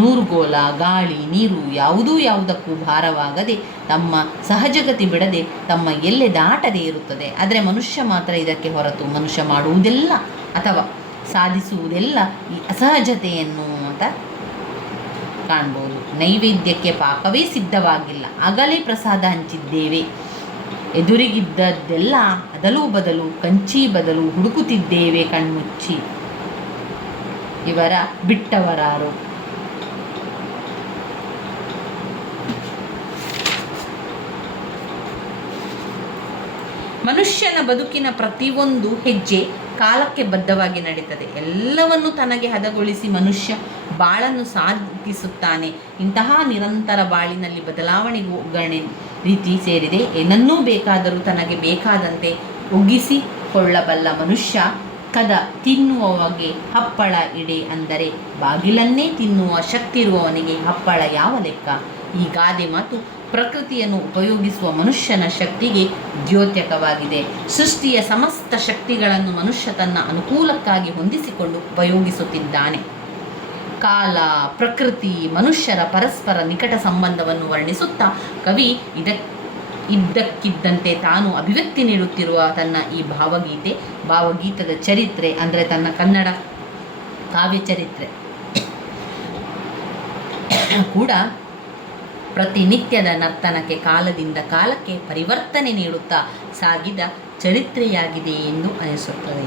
ನೂರುಗೋಲ, ಗಾಳಿ, ನೀರು ಯಾವುದಕ್ಕೂ ಭಾರವಾಗದೆ, ತಮ್ಮ ಸಹಜಗತಿ ಬಿಡದೆ, ತಮ್ಮ ಎಲ್ಲೆ ದಾಟದೇ ಇರುತ್ತದೆ. ಆದರೆ ಮನುಷ್ಯ ಮಾತ್ರ ಇದಕ್ಕೆ ಹೊರತು. ಮನುಷ್ಯ ಮಾಡುವುದೆಲ್ಲ ಅಥವಾ ಸಾಧಿಸುವುದೆಲ್ಲ ಈ ಅಸಹಜತೆಯನ್ನು ಅಂತ ಕಾಣ್ಬೋದು. ನೈವೇದ್ಯಕ್ಕೆ ಪಾಕವೇ ಸಿದ್ಧವಾಗಿಲ್ಲ, ಆಗಲೇ ಪ್ರಸಾದ ಹಂಚಿದ್ದೇವೆ. ಎದುರಿಗಿದ್ದದ್ದೆಲ್ಲ ಅದಲು ಬದಲು, ಕಂಚಿ ಬದಲು ಹುಡುಕುತ್ತಿದ್ದೇವೆ ಕಣ್ಮುಚ್ಚಿ. ಇವರ ಬಿಟ್ಟವರಾರು? ಮನುಷ್ಯನ ಬದುಕಿನ ಪ್ರತಿಯೊಂದು ಹೆಜ್ಜೆ ಕಾಲಕ್ಕೆ ಬದ್ಧವಾಗಿ ನಡೀತದೆ. ಎಲ್ಲವನ್ನು ತನಗೆ ಹದಗೊಳಿಸಿ ಮನುಷ್ಯ ಬಾಳನ್ನು ಸಾಗಿಸುತ್ತಾನೆ. ಇಂತಹ ನಿರಂತರ ಬಾಳಿನಲ್ಲಿ ಬದಲಾವಣೆಗೊಗ್ಗರಣೆ ರೀತಿ ಸೇರಿದೆ. ಏನನ್ನೂ ಬೇಕಾದರೂ ತನಗೆ ಬೇಕಾದಂತೆ ಒಗ್ಗಿಸಿಕೊಳ್ಳಬಲ್ಲ ಮನುಷ್ಯ ಕದ ತಿನ್ನುವವಗೆ ಹಪ್ಪಳ ಇಡೆ ಅಂದರೆ ಬಾಗಿಲನ್ನೇ ತಿನ್ನುವ ಶಕ್ತಿ ಇರುವವನಿಗೆ ಹಪ್ಪಳ ಯಾವ ಲೆಕ್ಕ? ಈ ಗಾದೆ ಮಾತು ಪ್ರಕೃತಿಯನ್ನು ಉಪಯೋಗಿಸುವ ಮನುಷ್ಯನ ಶಕ್ತಿಗೆ ದ್ಯೋತಕವಾಗಿದೆ. ಸೃಷ್ಟಿಯ ಸಮಸ್ತ ಶಕ್ತಿಗಳನ್ನು ಮನುಷ್ಯ ತನ್ನ ಅನುಕೂಲಕ್ಕಾಗಿ ಹೊಂದಿಸಿಕೊಂಡು ಉಪಯೋಗಿಸುತ್ತಿದ್ದಾನೆ. ಕಾಲ, ಪ್ರಕೃತಿ, ಮನುಷ್ಯರ ಪರಸ್ಪರ ನಿಕಟ ಸಂಬಂಧವನ್ನು ವರ್ಣಿಸುತ್ತಾ ಕವಿ ಇದ್ದಕ್ಕಿದ್ದಂತೆ ತಾನು ಅಭಿವ್ಯಕ್ತಿ ನೀಡುತ್ತಿರುವ ತನ್ನ ಈ ಭಾವಗೀತದ ಚರಿತ್ರೆ ಅಂದರೆ ತನ್ನ ಕನ್ನಡ ಕಾವ್ಯ ಚರಿತ್ರೆ ಕೂಡ ಪ್ರತಿನಿತ್ಯದ ನರ್ತನಕ್ಕೆ ಕಾಲದಿಂದ ಕಾಲಕ್ಕೆ ಪರಿವರ್ತನೆ ನೀಡುತ್ತಾ ಸಾಗಿದ ಚರಿತ್ರೆಯಾಗಿದೆ ಎಂದು ಅನಿಸುತ್ತದೆ.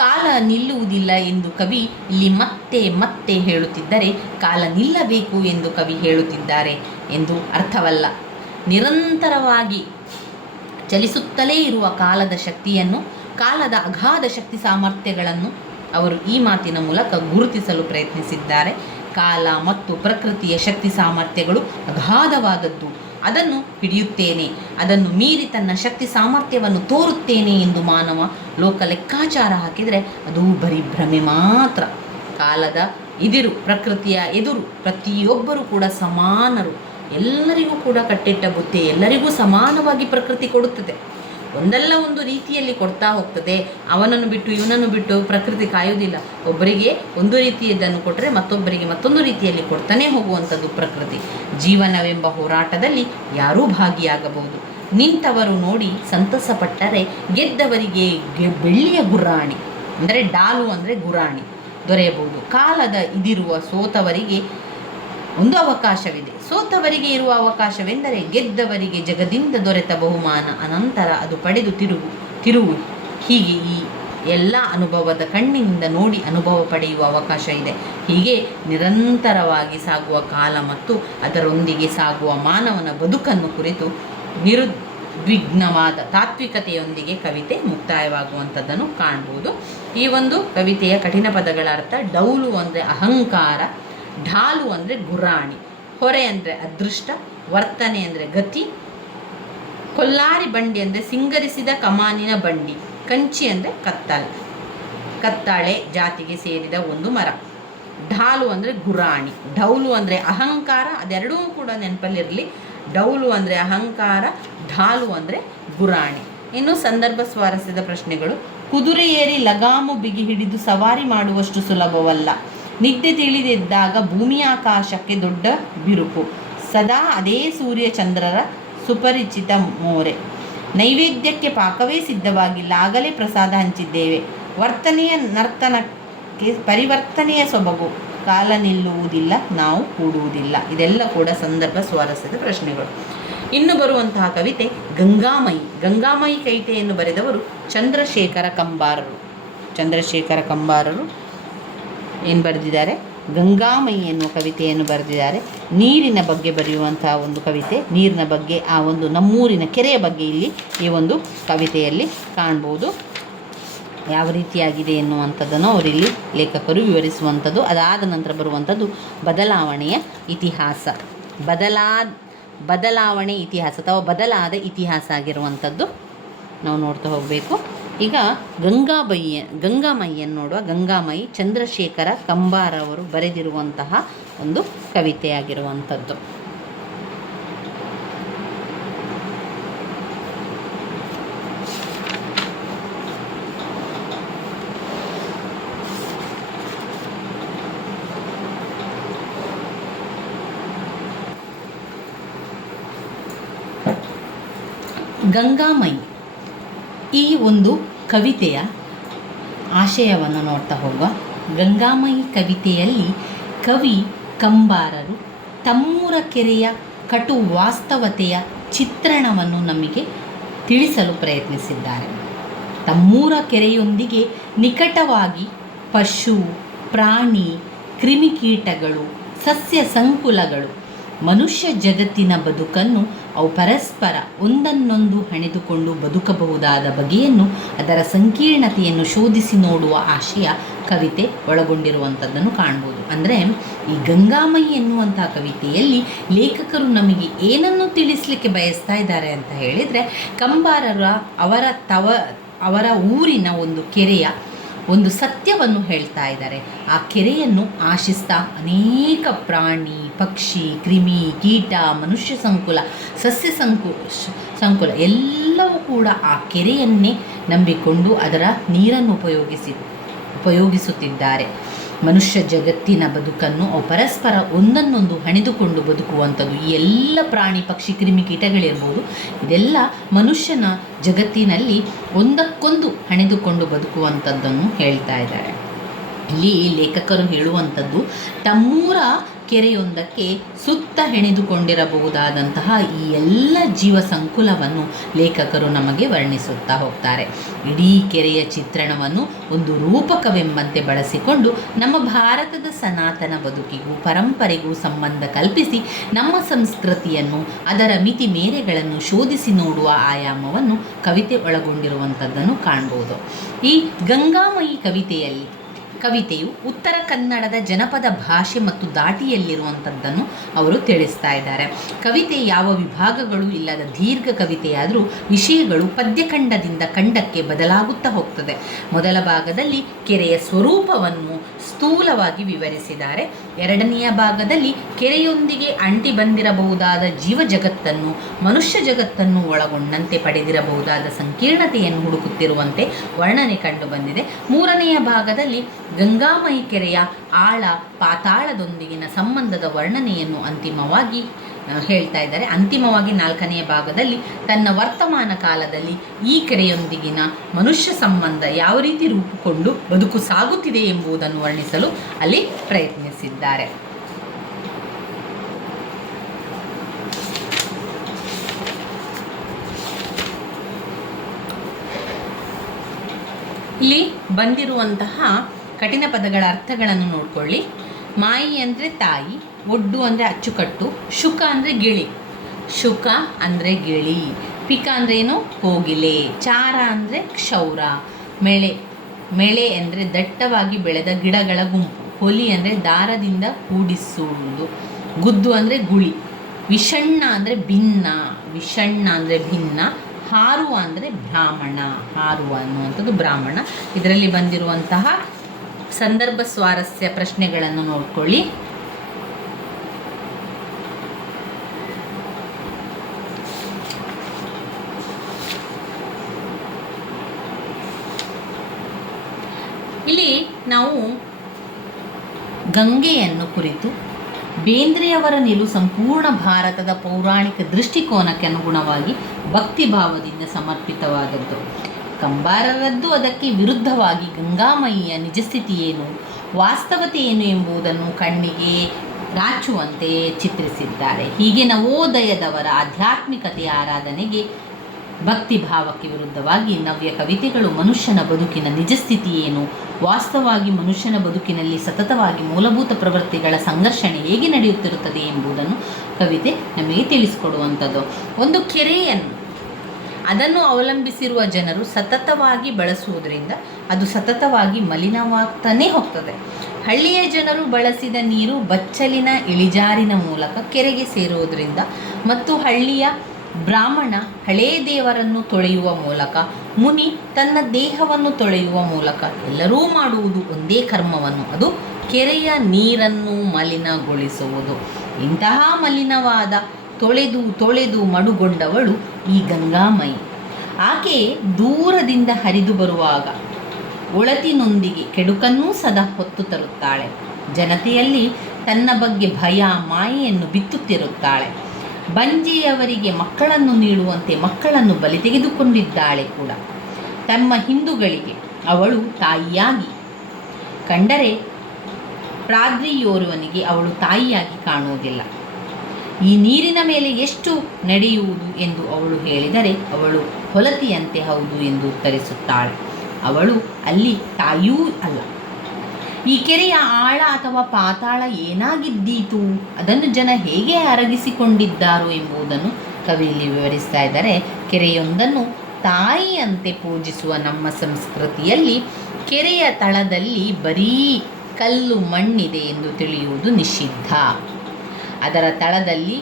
ಕಾಲ ನಿಲ್ಲುವುದಿಲ್ಲ ಎಂದು ಕವಿ ಇಲ್ಲಿ ಮತ್ತೆ ಮತ್ತೆ ಹೇಳುತ್ತಿದ್ದರೆ ಕಾಲ ನಿಲ್ಲಬೇಕು ಎಂದು ಕವಿ ಹೇಳುತ್ತಿದ್ದಾರೆ ಎಂದು ಅರ್ಥವಲ್ಲ. ನಿರಂತರವಾಗಿ ಚಲಿಸುತ್ತಲೇ ಇರುವ ಕಾಲದ ಶಕ್ತಿಯನ್ನು, ಕಾಲದ ಅಗಾಧ ಶಕ್ತಿ ಸಾಮರ್ಥ್ಯಗಳನ್ನು ಅವರು ಈ ಮಾತಿನ ಮೂಲಕ ಗುರುತಿಸಲು ಪ್ರಯತ್ನಿಸಿದ್ದಾರೆ. ಕಾಲ ಮತ್ತು ಪ್ರಕೃತಿಯ ಶಕ್ತಿ ಸಾಮರ್ಥ್ಯಗಳು ಅಗಾಧವಾದದ್ದು. ಅದನ್ನು ಹಿಡಿಯುತ್ತೇನೆ, ಅದನ್ನು ಮೀರಿ ತನ್ನ ಶಕ್ತಿ ಸಾಮರ್ಥ್ಯವನ್ನು ತೋರುತ್ತೇನೆ ಎಂದು ಮಾನವ ಲೋಕ ಲೆಕ್ಕಾಚಾರ ಹಾಕಿದರೆ ಅದು ಬರೀ ಭ್ರಮೆ ಮಾತ್ರ. ಕಾಲದ ಎದುರು, ಪ್ರಕೃತಿಯ ಎದುರು ಪ್ರತಿಯೊಬ್ಬರೂ ಕೂಡ ಸಮಾನರು. ಎಲ್ಲರಿಗೂ ಕೂಡ ಕಟ್ಟಿಟ್ಟ ಬುದ್ಧಿ, ಎಲ್ಲರಿಗೂ ಸಮಾನವಾಗಿ ಪ್ರಕೃತಿ ಕೊಡುತ್ತದೆ. ಒಂದಲ್ಲ ಒಂದು ರೀತಿಯಲ್ಲಿ ಕೊಡ್ತಾ ಹೋಗ್ತದೆ. ಅವನನ್ನು ಬಿಟ್ಟು ಇವನನ್ನು ಬಿಟ್ಟು ಪ್ರಕೃತಿ ಕಾಯುವುದಿಲ್ಲ. ಒಬ್ಬರಿಗೆ ಒಂದು ರೀತಿಯದನ್ನು ಕೊಟ್ಟರೆ ಮತ್ತೊಬ್ಬರಿಗೆ ಮತ್ತೊಂದು ರೀತಿಯಲ್ಲಿ ಕೊಡ್ತಾನೆ ಹೋಗುವಂಥದ್ದು ಪ್ರಕೃತಿ. ಜೀವನವೆಂಬ ಹೋರಾಟದಲ್ಲಿ ಯಾರೂ ಭಾಗಿಯಾಗಬಹುದು. ನಿಂತವರು ನೋಡಿ ಸಂತಸಪಟ್ಟರೆ ಗೆದ್ದವರಿಗೆ ಬೆಳ್ಳಿಯ ಗುರಾಣಿ ಅಂದರೆ ಡಾಲು ಅಂದರೆ ಗುರಾಣಿ ದೊರೆಯಬಹುದು. ಕಾಲದ ಇದಿರುವ ಸೋತವರಿಗೆ ಒಂದು ಅವಕಾಶವಿದೆ. ಸೋತವರಿಗೆ ಇರುವ ಅವಕಾಶವೆಂದರೆ ಗೆದ್ದವರಿಗೆ ಜಗದಿಂದ ದೊರೆತ ಬಹುಮಾನ ಅನಂತರ ಅದು ಪಡೆದು ತಿರುವು. ಹೀಗೆ ಈ ಎಲ್ಲ ಅನುಭವದ ಕಣ್ಣಿನಿಂದ ನೋಡಿ ಅನುಭವ ಪಡೆಯುವ ಅವಕಾಶ ಇದೆ. ಹೀಗೆ ನಿರಂತರವಾಗಿ ಸಾಗುವ ಕಾಲ ಮತ್ತು ಅದರೊಂದಿಗೆ ಸಾಗುವ ಮಾನವನ ಬದುಕನ್ನು ಕುರಿತು ನಿರ್ವಿಘ್ನವಾದ ತಾತ್ವಿಕತೆಯೊಂದಿಗೆ ಕವಿತೆ ಮುಕ್ತಾಯವಾಗುವಂಥದ್ದನ್ನು ಕಾಣ್ಬೋದು. ಈ ಒಂದು ಕವಿತೆಯ ಕಠಿಣ ಪದಗಳ ಅರ್ಥ: ಡೌಲು ಅಂದರೆ ಅಹಂಕಾರ, ಢಾಲು ಅಂದರೆ ಗುರಾಣಿ, ಹೊರೆ ಅಂದರೆ ಅದೃಷ್ಟ, ವರ್ತನೆ ಅಂದರೆ ಗತಿ, ಕೊಲ್ಲಾರಿ ಬಂಡಿ ಅಂದರೆ ಸಿಂಗರಿಸಿದ ಕಮಾನಿನ ಬಂಡಿ, ಕಂಚಿ ಅಂದರೆ ಕತ್ತಾಳೆ ಜಾತಿಗೆ ಸೇರಿದ ಒಂದು ಮರ, ಢಾಲು ಅಂದರೆ ಗುರಾಣಿ, ಡೌಲು ಅಂದರೆ ಅಹಂಕಾರ. ಅದೆರಡೂ ಕೂಡ ನೆನಪಲ್ಲಿರಲಿ. ಡೌಲು ಅಂದರೆ ಅಹಂಕಾರ, ಢಾಲು ಅಂದರೆ ಗುರಾಣಿ. ಇನ್ನು ಸಂದರ್ಭ ಸ್ವಾರಸ್ಯದ ಪ್ರಶ್ನೆಗಳು: ಕುದುರೆ ಏರಿ ಲಗಾಮು ಬಿಗಿ ಹಿಡಿದು ಸವಾರಿ ಮಾಡುವಷ್ಟು ಸುಲಭವಲ್ಲ. ನಿದ್ದೆ ತಿಳಿದಿದ್ದಾಗ ಭೂಮಿಯ ಆಕಾಶಕ್ಕೆ ದೊಡ್ಡ ಬಿರುಕು, ಸದಾ ಅದೇ ಸೂರ್ಯ ಚಂದ್ರರ ಸುಪರಿಚಿತ ಮೋರೆ. ನೈವೇದ್ಯಕ್ಕೆ ಪಾಕವೇ ಸಿದ್ಧವಾಗಿಲ್ಲ, ಆಗಲೇ ಪ್ರಸಾದ ಹಂಚಿದ್ದೇವೆ. ವರ್ತನೆಯ ನರ್ತನಕ್ಕೆ ಪರಿವರ್ತನೆಯ ಸೊಬಗು, ಕಾಲ ನಿಲ್ಲುವುದಿಲ್ಲ, ನಾವು ಕೂಡುವುದಿಲ್ಲ. ಇದೆಲ್ಲ ಕೂಡ ಸಂದರ್ಭ ಸ್ವಾರಸ್ಯದ ಪ್ರಶ್ನೆಗಳು. ಇನ್ನು ಬರುವಂತಹ ಕವಿತೆ ಗಂಗಾಮಯಿ. ಗಂಗಾಮಯಿ ಕವಿತೆಯನ್ನು ಬರೆದವರು ಚಂದ್ರಶೇಖರ ಕಂಬಾರರು. ಚಂದ್ರಶೇಖರ ಕಂಬಾರರು ಏನು ಬರೆದಿದ್ದಾರೆ? ಗಂಗಾಮಯಿ ಎನ್ನುವ ಕವಿತೆಯನ್ನು ಬರೆದಿದ್ದಾರೆ. ನೀರಿನ ಬಗ್ಗೆ ಬರೆಯುವಂತಹ ಒಂದು ಕವಿತೆ, ನೀರಿನ ಬಗ್ಗೆ, ಆ ಒಂದು ನಮ್ಮೂರಿನ ಕೆರೆಯ ಬಗ್ಗೆ ಇಲ್ಲಿ ಈ ಒಂದು ಕವಿತೆಯಲ್ಲಿ ಕಾಣ್ಬೋದು. ಯಾವ ರೀತಿಯಾಗಿದೆ ಎನ್ನುವಂಥದ್ದನ್ನು ಅವರಿಲ್ಲಿ ಲೇಖಕರು ವಿವರಿಸುವಂಥದ್ದು. ಅದಾದ ನಂತರ ಬರುವಂಥದ್ದು ಬದಲಾವಣೆಯ ಇತಿಹಾಸ. ಬದಲಾವಣೆ ಇತಿಹಾಸ ಅಥವಾ ಬದಲಾದ ಇತಿಹಾಸ ಆಗಿರುವಂಥದ್ದು ನಾವು ನೋಡ್ತಾ ಹೋಗಬೇಕು. ಈಗ ಗಂಗಾಮಯಿಯನ್ನು ನೋಡುವ. ಗಂಗಾಮಯಿ ಚಂದ್ರಶೇಖರ ಕಂಬಾರವರು ಬರೆದಿರುವಂತಹ ಒಂದು ಕವಿತೆಯಾಗಿರುವಂಥದ್ದು. ಗಂಗಾಮಯಿ ಈ ಒಂದು ಕವಿತೆಯ ಆಶಯವನ್ನು ನೋಡ್ತಾ ಹೋಗುವ. ಗಂಗಾಮಯಿ ಕವಿತೆಯಲ್ಲಿ ಕವಿ ಕಂಬಾರರು ತಮ್ಮೂರ ಕೆರೆಯ ಕಟು ವಾಸ್ತವತೆಯ ಚಿತ್ರಣವನ್ನು ನಮಗೆ ತಿಳಿಸಲು ಪ್ರಯತ್ನಿಸಿದ್ದಾರೆ. ತಮ್ಮೂರ ಕೆರೆಯೊಂದಿಗೆ ನಿಕಟವಾಗಿ ಪಶು, ಪ್ರಾಣಿ, ಕ್ರಿಮಿಕೀಟಗಳು, ಸಸ್ಯ ಸಂಕುಲಗಳು, ಮನುಷ್ಯ ಜಗತ್ತಿನ ಬದುಕನ್ನು ಅವು ಪರಸ್ಪರ ಒಂದನ್ನೊಂದು ಹಣೆದುಕೊಂಡು ಬದುಕಬಹುದಾದ ಬಗೆಯನ್ನು, ಅದರ ಸಂಕೀರ್ಣತೆಯನ್ನು ಶೋಧಿಸಿ ನೋಡುವ ಆಶಯ ಕವಿತೆ ಒಳಗೊಂಡಿರುವಂಥದ್ದನ್ನು ಕಾಣ್ಬೋದು. ಅಂದರೆ ಈ ಗಂಗಾಮಯಿ ಎನ್ನುವಂಥ ಕವಿತೆಯಲ್ಲಿ ಲೇಖಕರು ನಮಗೆ ಏನನ್ನು ತಿಳಿಸಲಿಕ್ಕೆ ಬಯಸ್ತಾ ಇದ್ದಾರೆ ಅಂತ ಹೇಳಿದರೆ, ಕಂಬಾರರ ಅವರ ಊರಿನ ಒಂದು ಕೆರೆಯ ಒಂದು ಸತ್ಯವನ್ನು ಹೇಳ್ತಾ ಇದ್ದಾರೆ. ಆ ಕೆರೆಯನ್ನು ಆಶಿಸ್ತಾ ಅನೇಕ ಪ್ರಾಣಿ, ಪಕ್ಷಿ, ಕ್ರಿಮಿ, ಕೀಟ, ಮನುಷ್ಯ ಸಂಕುಲ, ಸಸ್ಯ ಸಂಕುಲ ಎಲ್ಲವೂ ಕೂಡ ಆ ಕೆರೆಯನ್ನೇ ನಂಬಿಕೊಂಡು ಅದರ ನೀರನ್ನು ಉಪಯೋಗಿಸುತ್ತಿದ್ದಾರೆ. ಮನುಷ್ಯ ಜಗತ್ತಿನ ಬದುಕನ್ನು ಅವು ಪರಸ್ಪರ ಒಂದನ್ನೊಂದು ಹಣಿದುಕೊಂಡು ಬದುಕುವಂಥದ್ದು. ಈ ಎಲ್ಲ ಪ್ರಾಣಿ, ಪಕ್ಷಿ, ಕ್ರಿಮಿಕೀಟಗಳಿರ್ಬೋದು, ಇದೆಲ್ಲ ಮನುಷ್ಯನ ಜಗತ್ತಿನಲ್ಲಿ ಒಂದಕ್ಕೊಂದು ಹಣಿದುಕೊಂಡು ಬದುಕುವಂಥದ್ದನ್ನು ಹೇಳ್ತಾ ಇದ್ದಾರೆ. ಇಲ್ಲಿ ಲೇಖಕರು ಹೇಳುವಂಥದ್ದು, ತಮ್ಮೂರ ಕೆರೆಯೊಂದಕ್ಕೆ ಸುತ್ತ ಹೆಣೆದುಕೊಂಡಿರಬಹುದಾದಂತಹ ಈ ಎಲ್ಲ ಜೀವ ಸಂಕುಲವನ್ನು ಲೇಖಕರು ನಮಗೆ ವರ್ಣಿಸುತ್ತಾ ಹೋಗ್ತಾರೆ. ಇಡೀ ಕೆರೆಯ ಚಿತ್ರಣವನ್ನು ಒಂದು ರೂಪಕವೆಂಬಂತೆ ಬಳಸಿಕೊಂಡು ನಮ್ಮ ಭಾರತದ ಸನಾತನ ಬದುಕಿಗೂ ಪರಂಪರೆಗೂ ಸಂಬಂಧ ಕಲ್ಪಿಸಿ ನಮ್ಮ ಸಂಸ್ಕೃತಿಯನ್ನು, ಅದರ ಮಿತಿ ಮೇರೆಗಳನ್ನು ಶೋಧಿಸಿ ನೋಡುವ ಆಯಾಮವನ್ನು ಕವಿತೆ ಒಳಗೊಂಡಿರುವಂಥದ್ದನ್ನು ಕಾಣ್ಬೋದು. ಈ ಗಂಗಾಮಯಿ ಕವಿತೆಯು ಉತ್ತರ ಕನ್ನಡದ ಜನಪದ ಭಾಷೆ ಮತ್ತು ದಾಟಿಯಲ್ಲಿರುವಂಥದ್ದನ್ನು ಅವರು ತಿಳಿಸ್ತಾ ಇದ್ದಾರೆ. ಕವಿತೆ ಯಾವ ವಿಭಾಗಗಳು ಇಲ್ಲದ ದೀರ್ಘ ಕವಿತೆಯಾದರೂ ವಿಷಯಗಳು ಪದ್ಯಖಂಡದಿಂದ ಖಂಡಕ್ಕೆ ಬದಲಾಗುತ್ತಾ ಹೋಗ್ತದೆ. ಮೊದಲ ಭಾಗದಲ್ಲಿ ಕೆರೆಯ ಸ್ವರೂಪವನ್ನು ಸ್ಥೂಲವಾಗಿ ವಿವರಿಸಿದ್ದಾರೆ. ಎರಡನೆಯ ಭಾಗದಲ್ಲಿ ಕೆರೆಯೊಂದಿಗೆ ಅಂಟಿ ಬಂದಿರಬಹುದಾದ ಜೀವ ಜಗತ್ತನ್ನು, ಮನುಷ್ಯ ಜಗತ್ತನ್ನು ಒಳಗೊಂಡಂತೆ ಪಡೆದಿರಬಹುದಾದ ಸಂಕೀರ್ಣತೆಯನ್ನು ಹುಡುಕುತ್ತಿರುವಂತೆ ವರ್ಣನೆ ಕಂಡು ಬಂದಿದೆ. ಮೂರನೆಯ ಭಾಗದಲ್ಲಿ ಗಂಗಾಮಯಿ ಕೆರೆಯ ಆಳ ಪಾತಾಳದೊಂದಿಗಿನ ಸಂಬಂಧದ ವರ್ಣನೆಯನ್ನು ಅಂತಿಮವಾಗಿ ಹೇಳ್ತಾ ಇದ್ದಾರೆ. ಅಂತಿಮವಾಗಿ ನಾಲ್ಕನೆಯ ಭಾಗದಲ್ಲಿ ತನ್ನ ವರ್ತಮಾನ ಕಾಲದಲ್ಲಿ ಈ ಕೆರೆಯೊಂದಿಗಿನ ಮನುಷ್ಯ ಸಂಬಂಧ ಯಾವ ರೀತಿ ರೂಪುಕೊಂಡು ಬದುಕು ಸಾಗುತ್ತಿದೆ ಎಂಬುದನ್ನು ವರ್ಣಿಸಲು ಅಲ್ಲಿ ಪ್ರಯತ್ನಿಸಿದ್ದಾರೆ. ಇಲ್ಲಿ ಬಂದಿರುವಂತಹ ಕಠಿಣ ಪದಗಳ ಅರ್ಥಗಳನ್ನು ನೋಡ್ಕೊಳ್ಳಿ. ಮಾಯಿ ಅಂದರೆ ತಾಯಿ, ಒಡ್ಡು ಅಂದರೆ ಅಚ್ಚುಕಟ್ಟು, ಶುಕ ಅಂದರೆ ಗಿಳಿ, ಶುಕ ಅಂದರೆ ಗಿಳಿ, ಪಿಕ ಅಂದರೆ ಏನು? ಕೋಗಿಲೆ, ಚಾರ ಅಂದರೆ ಕ್ಷೌರ, ಮೇಳೆ ಅಂದರೆ ದಟ್ಟವಾಗಿ ಬೆಳೆದ ಗಿಡಗಳ ಗುಂಪು, ಹೊಲಿ ಅಂದರೆ ದಾರದಿಂದ ಕೂಡಿಸುವುದು, ಗುದ್ದು ಅಂದರೆ ಗುಳಿ, ವಿಷಣ್ಣ ಅಂದರೆ ಭಿನ್ನ, ಹಾರುವ ಅಂದರೆ ಬ್ರಾಹ್ಮಣ, ಹಾರುವ ಅನ್ನುವಂಥದ್ದು ಬ್ರಾಹ್ಮಣ. ಇದರಲ್ಲಿ ಬಂದಿರುವಂತಹ ಸಂದರ್ಭ ಸ್ವಾರಸ್ಯ ಪ್ರಶ್ನೆಗಳನ್ನು ನೋಡ್ಕೊಳ್ಳಿ. ಇಲ್ಲಿ ನಾವು ಗಂಗೆಯನ್ನು ಕುರಿತು ಬೇಂದ್ರೆಯವರ ನಿಲುವು ಸಂಪೂರ್ಣ ಭಾರತದ ಪೌರಾಣಿಕ ದೃಷ್ಟಿಕೋನಕ್ಕೆ ಅನುಗುಣವಾಗಿ ಭಕ್ತಿಭಾವದಿಂದ ಸಮರ್ಪಿತವಾದದ್ದು. ಕಂಬಾರರದ್ದು ಅದಕ್ಕೆ ವಿರುದ್ಧವಾಗಿ ಗಂಗಾಮಯಿಯ ನಿಜಸ್ಥಿತಿ ಏನು, ವಾಸ್ತವತೆ ಏನು ಎಂಬುದನ್ನು ಕಣ್ಣಿಗೆ ರಾಚುವಂತೆ ಚಿತ್ರಿಸಿದ್ದಾರೆ. ಹೀಗೆ ನವೋದಯದವರ ಆಧ್ಯಾತ್ಮಿಕತೆಯ ಆರಾಧನೆಗೆ ಭಕ್ತಿಭಾವಕ್ಕೆ ವಿರುದ್ಧವಾಗಿ ನವ್ಯ ಕವಿತೆಗಳು ಮನುಷ್ಯನ ಬದುಕಿನ ನಿಜಸ್ಥಿತಿ ಏನು, ವಾಸ್ತವವಾಗಿ ಮನುಷ್ಯನ ಬದುಕಿನಲ್ಲಿ ಸತತವಾಗಿ ಮೂಲಭೂತ ಪ್ರವೃತ್ತಿಗಳ ಸಂಘರ್ಷಣೆ ಹೇಗೆ ನಡೆಯುತ್ತಿರುತ್ತದೆ ಎಂಬುದನ್ನು ಕವಿತೆ ನಮಗೆ ತಿಳಿಸಿಕೊಡುವಂಥದ್ದು. ಒಂದು ಕೆರೆಯನ್ನು ಅದನ್ನು ಅವಲಂಬಿಸಿರುವ ಜನರು ಸತತವಾಗಿ ಬಳಸುವುದರಿಂದ ಅದು ಸತತವಾಗಿ ಮಲಿನವಾಗ್ತಾನೇ ಹೋಗ್ತದೆ. ಹಳ್ಳಿಯ ಜನರು ಬಳಸಿದ ನೀರು ಬಚ್ಚಲಿನ ಇಳಿಜಾರಿನ ಮೂಲಕ ಕೆರೆಗೆ ಸೇರುವುದರಿಂದ ಮತ್ತು ಹಳ್ಳಿಯ ಬ್ರಾಹ್ಮಣ ಹಳೇ ದೇವರನ್ನು ತೊಳೆಯುವ ಮೂಲಕ, ಮುನಿ ತನ್ನ ದೇಹವನ್ನು ತೊಳೆಯುವ ಮೂಲಕ ಎಲ್ಲರೂ ಮಾಡುವುದು ಒಂದೇ ಕರ್ಮವನ್ನು, ಅದು ಕೆರೆಯ ನೀರನ್ನು ಮಲಿನಗೊಳಿಸುವುದು. ಇಂತಹ ಮಲಿನವಾದ ತೊಳೆದು ತೊಳೆದು ಮಡುಗೊಂಡವಳು ಈ ಗಂಗಾಮಯಿ. ಆಕೆ ದೂರದಿಂದ ಹರಿದು ಬರುವಾಗ ಒಳತಿನೊಂದಿಗೆ ಕೆಡುಕನ್ನೂ ಸದಾ ಹೊತ್ತು ತರುತ್ತಾಳೆ. ಜನತೆಯಲ್ಲಿ ತನ್ನ ಬಗ್ಗೆ ಭಯ ಮಾಯೆಯನ್ನು ಬಿತ್ತುತ್ತಿರುತ್ತಾಳೆ. ಬಂಜೆಯವರಿಗೆ ಮಕ್ಕಳನ್ನು ನೀಡುವಂತೆ ಮಕ್ಕಳನ್ನು ಬಲಿ ತೆಗೆದುಕೊಂಡಿದ್ದಾಳೆ ಕೂಡ. ತಮ್ಮ ಹಿಂದೂಗಳಿಗೆ ಅವಳು ತಾಯಿಯಾಗಿ ಕಂಡರೆ ಪಾದ್ರಿಯೋರ್ವನಿಗೆ ಅವಳು ತಾಯಿಯಾಗಿ ಕಾಣುವುದಿಲ್ಲ. ಈ ನೀರಿನ ಮೇಲೆ ಎಷ್ಟು ನಡೆಯುವುದು ಎಂದು ಅವಳು ಹೇಳಿದರೆ ಅವಳು ಹೊಲತಿಯಂತೆ ಹೌದು ಎಂದು ಉತ್ತರಿಸುತ್ತಾಳೆ. ಅವಳು ಅಲ್ಲಿ ತಾಯಿಯೂ ಅಲ್ಲ. ಈ ಕೆರೆಯ ಆಳ ಅಥವಾ ಪಾತಾಳ ಏನಾಗಿದ್ದೀತು, ಅದನ್ನು ಜನ ಹೇಗೆ ಅರಗಿಸಿಕೊಂಡಿದ್ದಾರೋ ಎಂಬುದನ್ನು ಕವಿಯಲ್ಲಿ ವಿವರಿಸ್ತಾ ಇದ್ದಾರೆ. ಕೆರೆಯೊಂದನ್ನು ತಾಯಿಯಂತೆ ಪೂಜಿಸುವ ನಮ್ಮ ಸಂಸ್ಕೃತಿಯಲ್ಲಿ ಕೆರೆಯ ತಳದಲ್ಲಿ ಬರೀ ಕಲ್ಲು ಮಣ್ಣಿದೆ ಎಂದು ತಿಳಿಯುವುದು ನಿಷಿದ್ಧ. ಅದರ ತಳದಲ್ಲಿ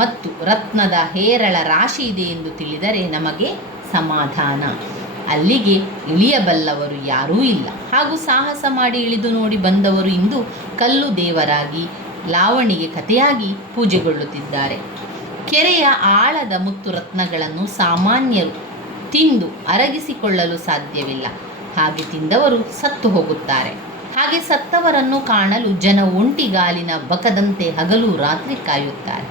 ಮತ್ತು ರತ್ನದ ಹೇರಳ ರಾಶಿ ಇದೆ ಎಂದು ತಿಳಿದರೆ ನಮಗೆ ಸಮಾಧಾನ. ಅಲ್ಲಿಗೆ ಇಳಿಯಬಲ್ಲವರು ಯಾರೂ ಇಲ್ಲ. ಹಾಗೂ ಸಾಹಸ ಮಾಡಿ ಇಳಿದು ನೋಡಿ ಬಂದವರು ಇಂದು ಕಲ್ಲು ದೇವರಾಗಿ, ಲಾವಣಿಗೆ ಕಥೆಯಾಗಿ ಪೂಜೆಗೊಳ್ಳುತ್ತಿದ್ದಾರೆ. ಕೆರೆಯ ಆಳದ ಮುತ್ತು ರತ್ನಗಳನ್ನು ಸಾಮಾನ್ಯರು ತಿಂದು ಅರಗಿಸಿಕೊಳ್ಳಲು ಸಾಧ್ಯವಿಲ್ಲ. ಹಾಗೆ ತಿಂದವರು ಸತ್ತು ಹೋಗುತ್ತಾರೆ. ಹಾಗೆ ಸತ್ತವರನ್ನು ಕಾಣಲು ಜನ ಒಂಟಿಗಾಲಿನ ಬಕದಂತೆ ಹಗಲು ರಾತ್ರಿ ಕಾಯುತ್ತಾರೆ.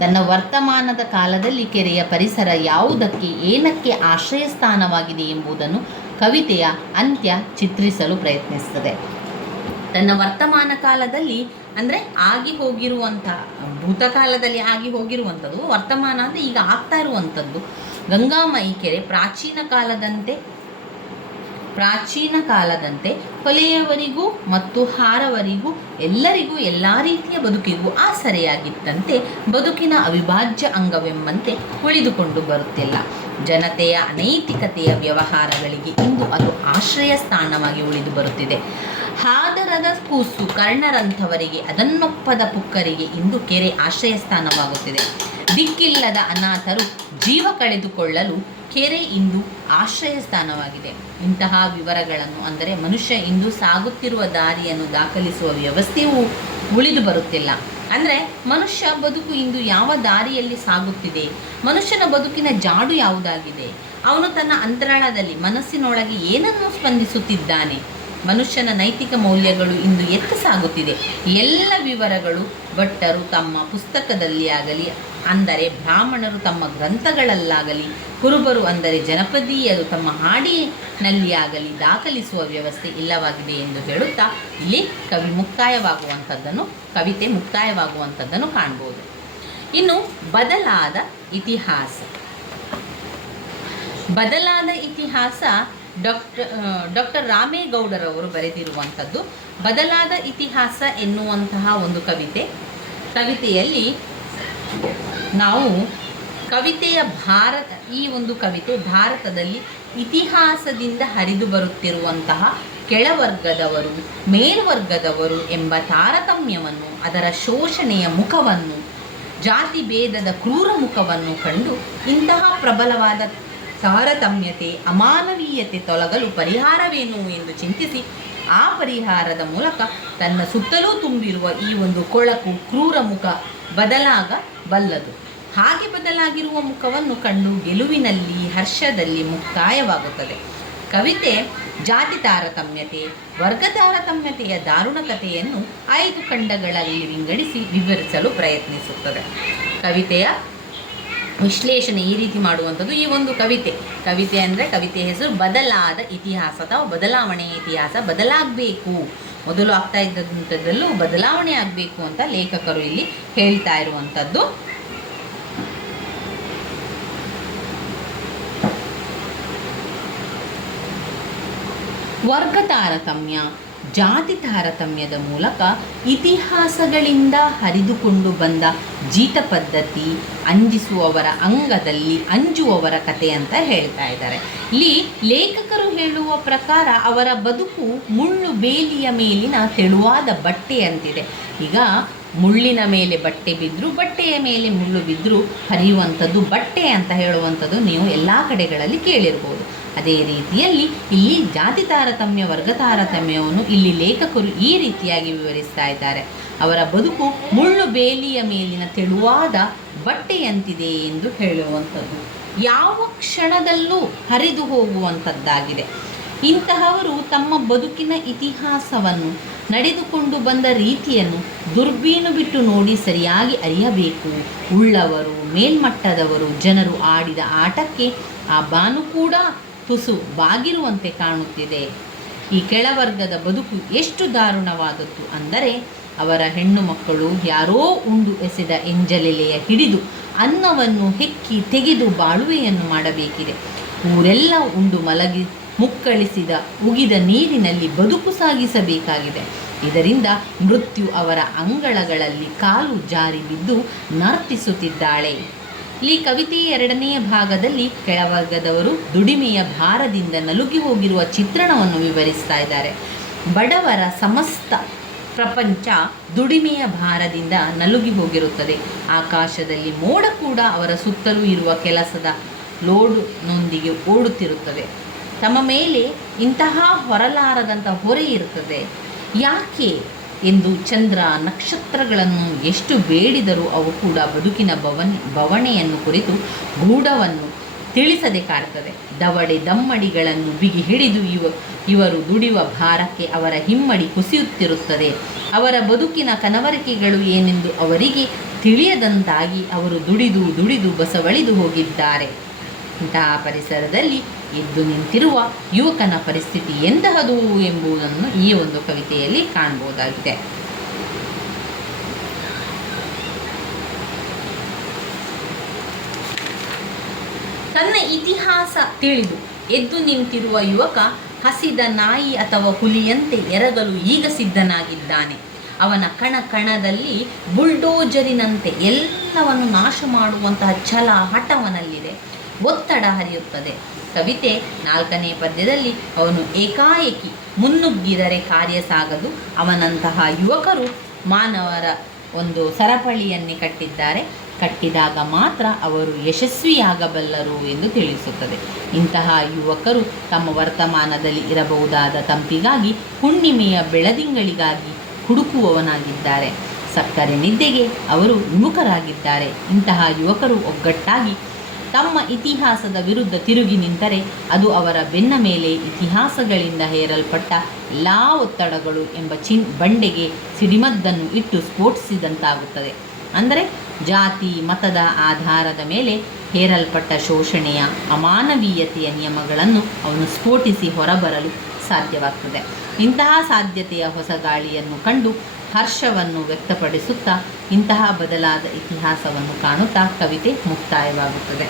ತನ್ನ ವರ್ತಮಾನದ ಕಾಲದಲ್ಲಿ ಕೆರೆಯ ಪರಿಸರ ಯಾವುದಕ್ಕೆ ಏನಕ್ಕೆ ಆಶ್ರಯ ಸ್ಥಾನವಾಗಿದೆ ಎಂಬುದನ್ನು ಕವಿತೆಯ ಅಂತ್ಯ ಚಿತ್ರಿಸಲು ಪ್ರಯತ್ನಿಸುತ್ತದೆ. ತನ್ನ ವರ್ತಮಾನ ಕಾಲದಲ್ಲಿ ಅಂದರೆ ಆಗಿ ಹೋಗಿರುವಂಥ, ಭೂತಕಾಲದಲ್ಲಿ ಆಗಿ ಹೋಗಿರುವಂಥದ್ದು, ವರ್ತಮಾನ ಅಂದರೆ ಈಗ ಆಗ್ತಾ ಇರುವಂಥದ್ದು. ಗಂಗಾಮಯಿ ಕೆರೆ ಪ್ರಾಚೀನ ಕಾಲದಂತೆ ಹೊಲೆಯವರಿಗೂ ಮತ್ತು ಹಾರವರಿಗೂ ಎಲ್ಲರಿಗೂ ಎಲ್ಲ ರೀತಿಯ ಬದುಕಿಗೂ ಆಸರೆಯಾಗಿದ್ದಂತೆ ಬದುಕಿನ ಅವಿಭಾಜ್ಯ ಅಂಗವೆಂಬಂತೆ ಉಳಿದುಕೊಂಡು ಬರುತ್ತಿಲ್ಲ. ಜನತೆಯ ಅನೈತಿಕತೆಯ ವ್ಯವಹಾರಗಳಿಗೆ ಇಂದು ಅದು ಆಶ್ರಯ ಸ್ಥಾನವಾಗಿ ಉಳಿದು ಬರುತ್ತಿದೆ. ಹಾದರದ ಕೂಸು ಕರ್ಣರಂಥವರಿಗೆ, ಅದನ್ನೊಪ್ಪದ ಪುಕ್ಕರಿಗೆ ಇಂದು ಕೆರೆ ಆಶ್ರಯ ಸ್ಥಾನವಾಗುತ್ತಿದೆ. ದಿಕ್ಕಿಲ್ಲದ ಅನಾಥರು ಜೀವ ಕಳೆದುಕೊಳ್ಳಲು ಕೆರೆ ಇಂದು ಆಶ್ರಯ ಸ್ಥಾನವಾಗಿದೆ. ಇಂತಹ ವಿವರಗಳನ್ನು, ಅಂದರೆ ಮನುಷ್ಯ ಇಂದು ಸಾಗುತ್ತಿರುವ ದಾರಿಯನ್ನು ದಾಖಲಿಸುವ ವ್ಯವಸ್ಥೆಯೂ ಉಳಿದು ಬರುತ್ತಿಲ್ಲ. ಅಂದರೆ ಮನುಷ್ಯ ಬದುಕು ಇಂದು ಯಾವ ದಾರಿಯಲ್ಲಿ ಸಾಗುತ್ತಿದೆ, ಮನುಷ್ಯನ ಬದುಕಿನ ಜಾಡು ಯಾವುದಾಗಿದೆ, ಅವನು ತನ್ನ ಅಂತರಾಳದಲ್ಲಿ ಮನಸ್ಸಿನೊಳಗೆ ಏನನ್ನು ಸ್ಪಂದಿಸುತ್ತಿದ್ದಾನೆ, ಮನುಷ್ಯನ ನೈತಿಕ ಮೌಲ್ಯಗಳು ಇಂದು ಎತ್ತ ಸಾಗುತ್ತಿದೆ, ಎಲ್ಲ ವಿವರಗಳು ಭಟ್ಟರು ತಮ್ಮ ಪುಸ್ತಕದಲ್ಲಿ ಆಗಲಿ, ಅಂದರೆ ಬ್ರಾಹ್ಮಣರು ತಮ್ಮ ಗ್ರಂಥಗಳಲ್ಲಾಗಲಿ, ಕುರುಬರು ಅಂದರೆ ಜನಪದೀಯರು ತಮ್ಮ ಹಾಡಿನಲ್ಲಿ ಆಗಲಿ ದಾಖಲಿಸುವ ವ್ಯವಸ್ಥೆ ಇಲ್ಲವಾಗಿದೆ ಎಂದು ಹೇಳುತ್ತಾ ಇಲ್ಲಿ ಕವಿತೆ ಮುಕ್ತಾಯವಾಗುವಂಥದ್ದನ್ನು ಕಾಣ್ಬೋದು. ಇನ್ನು ಬದಲಾದ ಇತಿಹಾಸ ಡಾಕ್ಟರ್ ರಾಮೇಗೌಡರವರು ಬರೆದಿರುವಂಥದ್ದು. ಬದಲಾದ ಇತಿಹಾಸ ಎನ್ನುವಂತಹ ಒಂದು ಕವಿತೆಯಲ್ಲಿ ನಾವು ಈ ಒಂದು ಕವಿತೆ ಭಾರತದಲ್ಲಿ ಇತಿಹಾಸದಿಂದ ಹರಿದು ಬರುತ್ತಿರುವಂತಹ ಕೆಳವರ್ಗದವರು ಮೇಲ್ವರ್ಗದವರು ಎಂಬ ತಾರತಮ್ಯವನ್ನು, ಅದರ ಶೋಷಣೆಯ ಮುಖವನ್ನು, ಜಾತಿ ಭೇದದ ಕ್ರೂರ ಮುಖವನ್ನು ಕಂಡು ಇಂತಹ ಪ್ರಬಲವಾದ ತಾರತಮ್ಯತೆ, ಅಮಾನವೀಯತೆ ತೊಲಗಲು ಪರಿಹಾರವೇನು ಎಂದು ಚಿಂತಿಸಿ ಆ ಪರಿಹಾರದ ಮೂಲಕ ತನ್ನ ಸುತ್ತಲೂ ತುಂಬಿರುವ ಈ ಒಂದು ಕೊಳಕು ಕ್ರೂರ ಮುಖ ಬದಲಾಗಬಲ್ಲದು. ಹಾಗೆ ಬದಲಾಗಿರುವ ಮುಖವನ್ನು ಕಂಡು ಗೆಲುವಿನಲ್ಲಿ, ಹರ್ಷದಲ್ಲಿ ಮುಕ್ತಾಯವಾಗುತ್ತದೆ. ಕವಿತೆ ಜಾತಿ ತಾರತಮ್ಯತೆ, ವರ್ಗ ತಾರತಮ್ಯತೆಯ ದಾರುಣಕತೆಯನ್ನು 5 ಖಂಡಗಳಲ್ಲಿ ವಿಂಗಡಿಸಿ ವಿವರಿಸಲು ಪ್ರಯತ್ನಿಸುತ್ತದೆ. ಕವಿತೆಯ ವಿಶ್ಲೇಷಣೆ ಈ ರೀತಿ ಮಾಡುವಂಥದ್ದು ಈ ಒಂದು ಕವಿತೆ ಅಂದರೆ ಕವಿತೆಯ ಹೆಸರು ಬದಲಾದ ಇತಿಹಾಸ ಅಥವಾ ಬದಲಾವಣೆಯ ಇತಿಹಾಸ. ಬದಲಾಗಬೇಕು, ಮೊದಲು ಆಗ್ತಾ ಇದ್ದಂಥದ್ದಲ್ಲೂ ಬದಲಾವಣೆ ಆಗಬೇಕು ಅಂತ ಲೇಖಕರು ಇಲ್ಲಿ ಹೇಳ್ತಾ ಇರುವಂಥದ್ದು. ವರ್ಗ ತಾರತಮ್ಯ, ಜಾತಿ ತಾರತಮ್ಯದ ಮೂಲಕ ಇತಿಹಾಸಗಳಿಂದ ಹರಿದುಕೊಂಡು ಬಂದ ಜೀತ ಪದ್ಧತಿ, ಅಂಜಿಸುವವರ ಅಂಗದಲ್ಲಿ ಅಂಜುವವರ ಕತೆ ಅಂತ ಹೇಳ್ತಾ ಇದ್ದಾರೆ. ಇಲ್ಲಿ ಲೇಖಕರು ಹೇಳುವ ಪ್ರಕಾರ ಅವರ ಬದುಕು ಮುಳ್ಳು ಬೇಲಿಯ ಮೇಲಿನ ತೆಳುವಾದ ಬಟ್ಟೆಯಂತಿದೆ. ಈಗ ಮುಳ್ಳಿನ ಮೇಲೆ ಬಟ್ಟೆ ಬಿದ್ದರೂ, ಬಟ್ಟೆಯ ಮೇಲೆ ಮುಳ್ಳು ಬಿದ್ದರೂ ಹರಿಯುವಂಥದ್ದು ಬಟ್ಟೆ ಅಂತ ಹೇಳುವಂಥದ್ದು ನೀವು ಎಲ್ಲ ಕಡೆಗಳಲ್ಲಿ ಕೇಳಿರ್ಬೋದು. ಅದೇ ರೀತಿಯಲ್ಲಿ ಇಲ್ಲಿ ಜಾತಿ ತಾರತಮ್ಯ, ವರ್ಗ ತಾರತಮ್ಯವನ್ನು ಇಲ್ಲಿ ಲೇಖಕರು ಈ ರೀತಿಯಾಗಿ ವಿವರಿಸ್ತಾ ಇದ್ದಾರೆ. ಅವರ ಬದುಕು ಮುಳ್ಳು ಬೇಲಿಯ ಮೇಲಿನ ತೆಳುವಾದ ಬಟ್ಟೆಯಂತಿದೆ ಎಂದು ಹೇಳುವಂಥದ್ದು, ಯಾವ ಕ್ಷಣದಲ್ಲೂ ಹರಿದು ಹೋಗುವಂಥದ್ದಾಗಿದೆ. ಇಂತಹವರು ತಮ್ಮ ಬದುಕಿನ ಇತಿಹಾಸವನ್ನು, ನಡೆದುಕೊಂಡು ಬಂದ ರೀತಿಯನ್ನು ದುರ್ಬೀನು ಬಿಟ್ಟು ನೋಡಿ ಸರಿಯಾಗಿ ಅರಿಯಬೇಕು. ಉಳ್ಳವರು, ಮೇಲ್ಮಟ್ಟದವರು, ಜನರು ಆಡಿದ ಆಟಕ್ಕೆ ಆ ಬಾನು ಕೂಡ ತುಸು ಬಾಗಿರುವಂತೆ ಕಾಣುತ್ತಿದೆ. ಈ ಕೆಳವರ್ಗದ ಬದುಕು ಎಷ್ಟು ದಾರುಣವಾದದ್ದು ಅಂದರೆ, ಅವರ ಹೆಣ್ಣು ಮಕ್ಕಳು ಯಾರೋ ಉಂಡು ಎಸೆದ ಎಂಜಲೆಲೆಯ ಹಿಡಿದು ಅನ್ನವನ್ನು ಹೆಕ್ಕಿ ತೆಗೆದು ಬಾಳುವೆಯನ್ನು ಮಾಡಬೇಕಿದೆ. ಊರೆಲ್ಲ ಉಂಡು ಮಲಗಿ ಮುಕ್ಕಳಿಸಿದ ಉಗಿದ ನೀರಿನಲ್ಲಿ ಬದುಕು ಸಾಗಿಸಬೇಕಾಗಿದೆ. ಇದರಿಂದ ಮೃತ್ಯು ಅವರ ಅಂಗಳಗಳಲ್ಲಿ ಕಾಲು ಜಾರಿ ಬಿದ್ದು ನರ್ತಿಸುತ್ತಿದ್ದಾಳೆ. ಈ ಕವಿತೆಯ 2ನೆಯ ಭಾಗದಲ್ಲಿ ಕೆಳವರ್ಗದವರು ದುಡಿಮೆಯ ಭಾರದಿಂದ ನಲುಗಿ ಹೋಗಿರುವ ಚಿತ್ರಣವನ್ನು ವಿವರಿಸ್ತಾ ಇದ್ದಾರೆ. ಬಡವರ ಸಮಸ್ತ ಪ್ರಪಂಚ ದುಡಿಮೆಯ ಭಾರದಿಂದ ನಲುಗಿ ಹೋಗಿರುತ್ತದೆ. ಆಕಾಶದಲ್ಲಿ ಮೋಡ ಕೂಡ ಅವರ ಸುತ್ತಲೂ ಇರುವ ಕೆಲಸದ ಲೋಡ್ನೊಂದಿಗೆ ಓಡುತ್ತಿರುತ್ತದೆ. ತಮ್ಮ ಮೇಲೆ ಇಂತಹ ಹೊರಲಾರದಂಥ ಹೊರೆ ಇರುತ್ತದೆ. ಯಾಕೆ ಎಂದು ಚಂದ್ರ ನಕ್ಷತ್ರಗಳನ್ನು ಎಷ್ಟು ಬೇಡಿದರೂ ಅವು ಕೂಡ ಬದುಕಿನ ಬವಣೆಯನ್ನು ಕುರಿತು ಗೂಢವನ್ನು ತಿಳಿಸದೆ ಕಾಡ್ತದೆ. ದವಡೆ ದಮ್ಮಡಿಗಳನ್ನು ಬಿಗಿ ಹಿಡಿದು ಇವರು ದುಡಿಯುವ ಭಾರಕ್ಕೆ ಅವರ ಹಿಮ್ಮಡಿ ಕುಸಿಯುತ್ತಿರುತ್ತದೆ. ಅವರ ಬದುಕಿನ ಕನವರಿಕೆಗಳು ಏನೆಂದು ಅವರಿಗೆ ತಿಳಿಯದಂತಾಗಿ ಅವರು ದುಡಿದು ದುಡಿದು ಬಸವಳಿದು ಹೋಗಿದ್ದಾರೆ. ಇಂತಹ ಪರಿಸರದಲ್ಲಿ ಎದ್ದು ನಿಂತಿರುವ ಯುವಕನ ಪರಿಸ್ಥಿತಿ ಎಂತಹದು ಎಂಬುದನ್ನು ಈ ಒಂದು ಕವಿತೆಯಲ್ಲಿ ಕಾಣಬಹುದಾಗಿದೆ. ತನ್ನ ಇತಿಹಾಸ ತಿಳಿದು ಎದ್ದು ನಿಂತಿರುವ ಯುವಕ ಹಸಿದ ನಾಯಿ ಅಥವಾ ಹುಲಿಯಂತೆ ಎರಗಲು ಈಗ ಸಿದ್ಧನಾಗಿದ್ದಾನೆ. ಅವನ ಕಣ ಕಣದಲ್ಲಿ ಬುಲ್ಡೋಜರಿನಂತೆ ಎಲ್ಲವನ್ನು ನಾಶ ಮಾಡುವಂತಹ ಛಲ ಹಠವನಲ್ಲಿದೆ. ಒತ್ತಡ ಹರಿಯುತ್ತದೆ. ಕವಿತೆ 4ನೇ ಪದ್ಯದಲ್ಲಿ ಅವನು ಏಕಾಏಕಿ ಮುನ್ನುಗ್ಗಿದರೆ ಕಾರ್ಯ ಸಾಗದು. ಅವನಂತಹ ಯುವಕರು ಮಾನವರ ಒಂದು ಸರಪಳಿಯನ್ನೇ ಕಟ್ಟಿದಾಗ ಮಾತ್ರ ಅವರು ಯಶಸ್ವಿಯಾಗಬಲ್ಲರು ಎಂದು ತಿಳಿಸುತ್ತದೆ. ಇಂತಹ ಯುವಕರು ತಮ್ಮ ವರ್ತಮಾನದಲ್ಲಿ ಇರಬಹುದಾದ ತಂಪಿಗಾಗಿ, ಹುಣ್ಣಿಮೆಯ ಬೆಳದಿಂಗಳಿಗಾಗಿ ಹುಡುಕುವವನಾಗಿದ್ದಾರೆ. ಸಕ್ಕರೆ ನಿದ್ದೆಗೆ ಅವರು ವಿಮುಖರಾಗಿದ್ದಾರೆ. ಇಂತಹ ಯುವಕರು ಒಗ್ಗಟ್ಟಾಗಿ ತಮ್ಮ ಇತಿಹಾಸದ ವಿರುದ್ಧ ತಿರುಗಿ ನಿಂತರೆ ಅದು ಅವರ ಬೆನ್ನ ಮೇಲೆ ಇತಿಹಾಸಗಳಿಂದ ಹೇರಲ್ಪಟ್ಟ ಎಲ್ಲ ಒತ್ತಡಗಳು ಎಂಬ ಬಂಡೆಗೆ ಸಿಡಿಮದ್ದನ್ನು ಇಟ್ಟು ಸ್ಫೋಟಿಸಿದಂತಾಗುತ್ತದೆ. ಅಂದರೆ ಜಾತಿ ಮತದ ಆಧಾರದ ಮೇಲೆ ಹೇರಲ್ಪಟ್ಟ ಶೋಷಣೆಯ, ಅಮಾನವೀಯತೆಯ ನಿಯಮಗಳನ್ನು ಅವನು ಸ್ಫೋಟಿಸಿ ಹೊರಬರಲು ಸಾಧ್ಯವಾಗ್ತದೆ. ಇಂತಹ ಸಾಧ್ಯತೆಯ ಹೊಸ ಗಾಳಿಯನ್ನು ಕಂಡು ಹರ್ಷವನ್ನು ವ್ಯಕ್ತಪಡಿಸುತ್ತಾ ಇಂತಹ ಬದಲಾದ ಇತಿಹಾಸವನ್ನು ಕಾಣುತ್ತಾ ಕವಿತೆ ಮುಕ್ತಾಯವಾಗುತ್ತದೆ.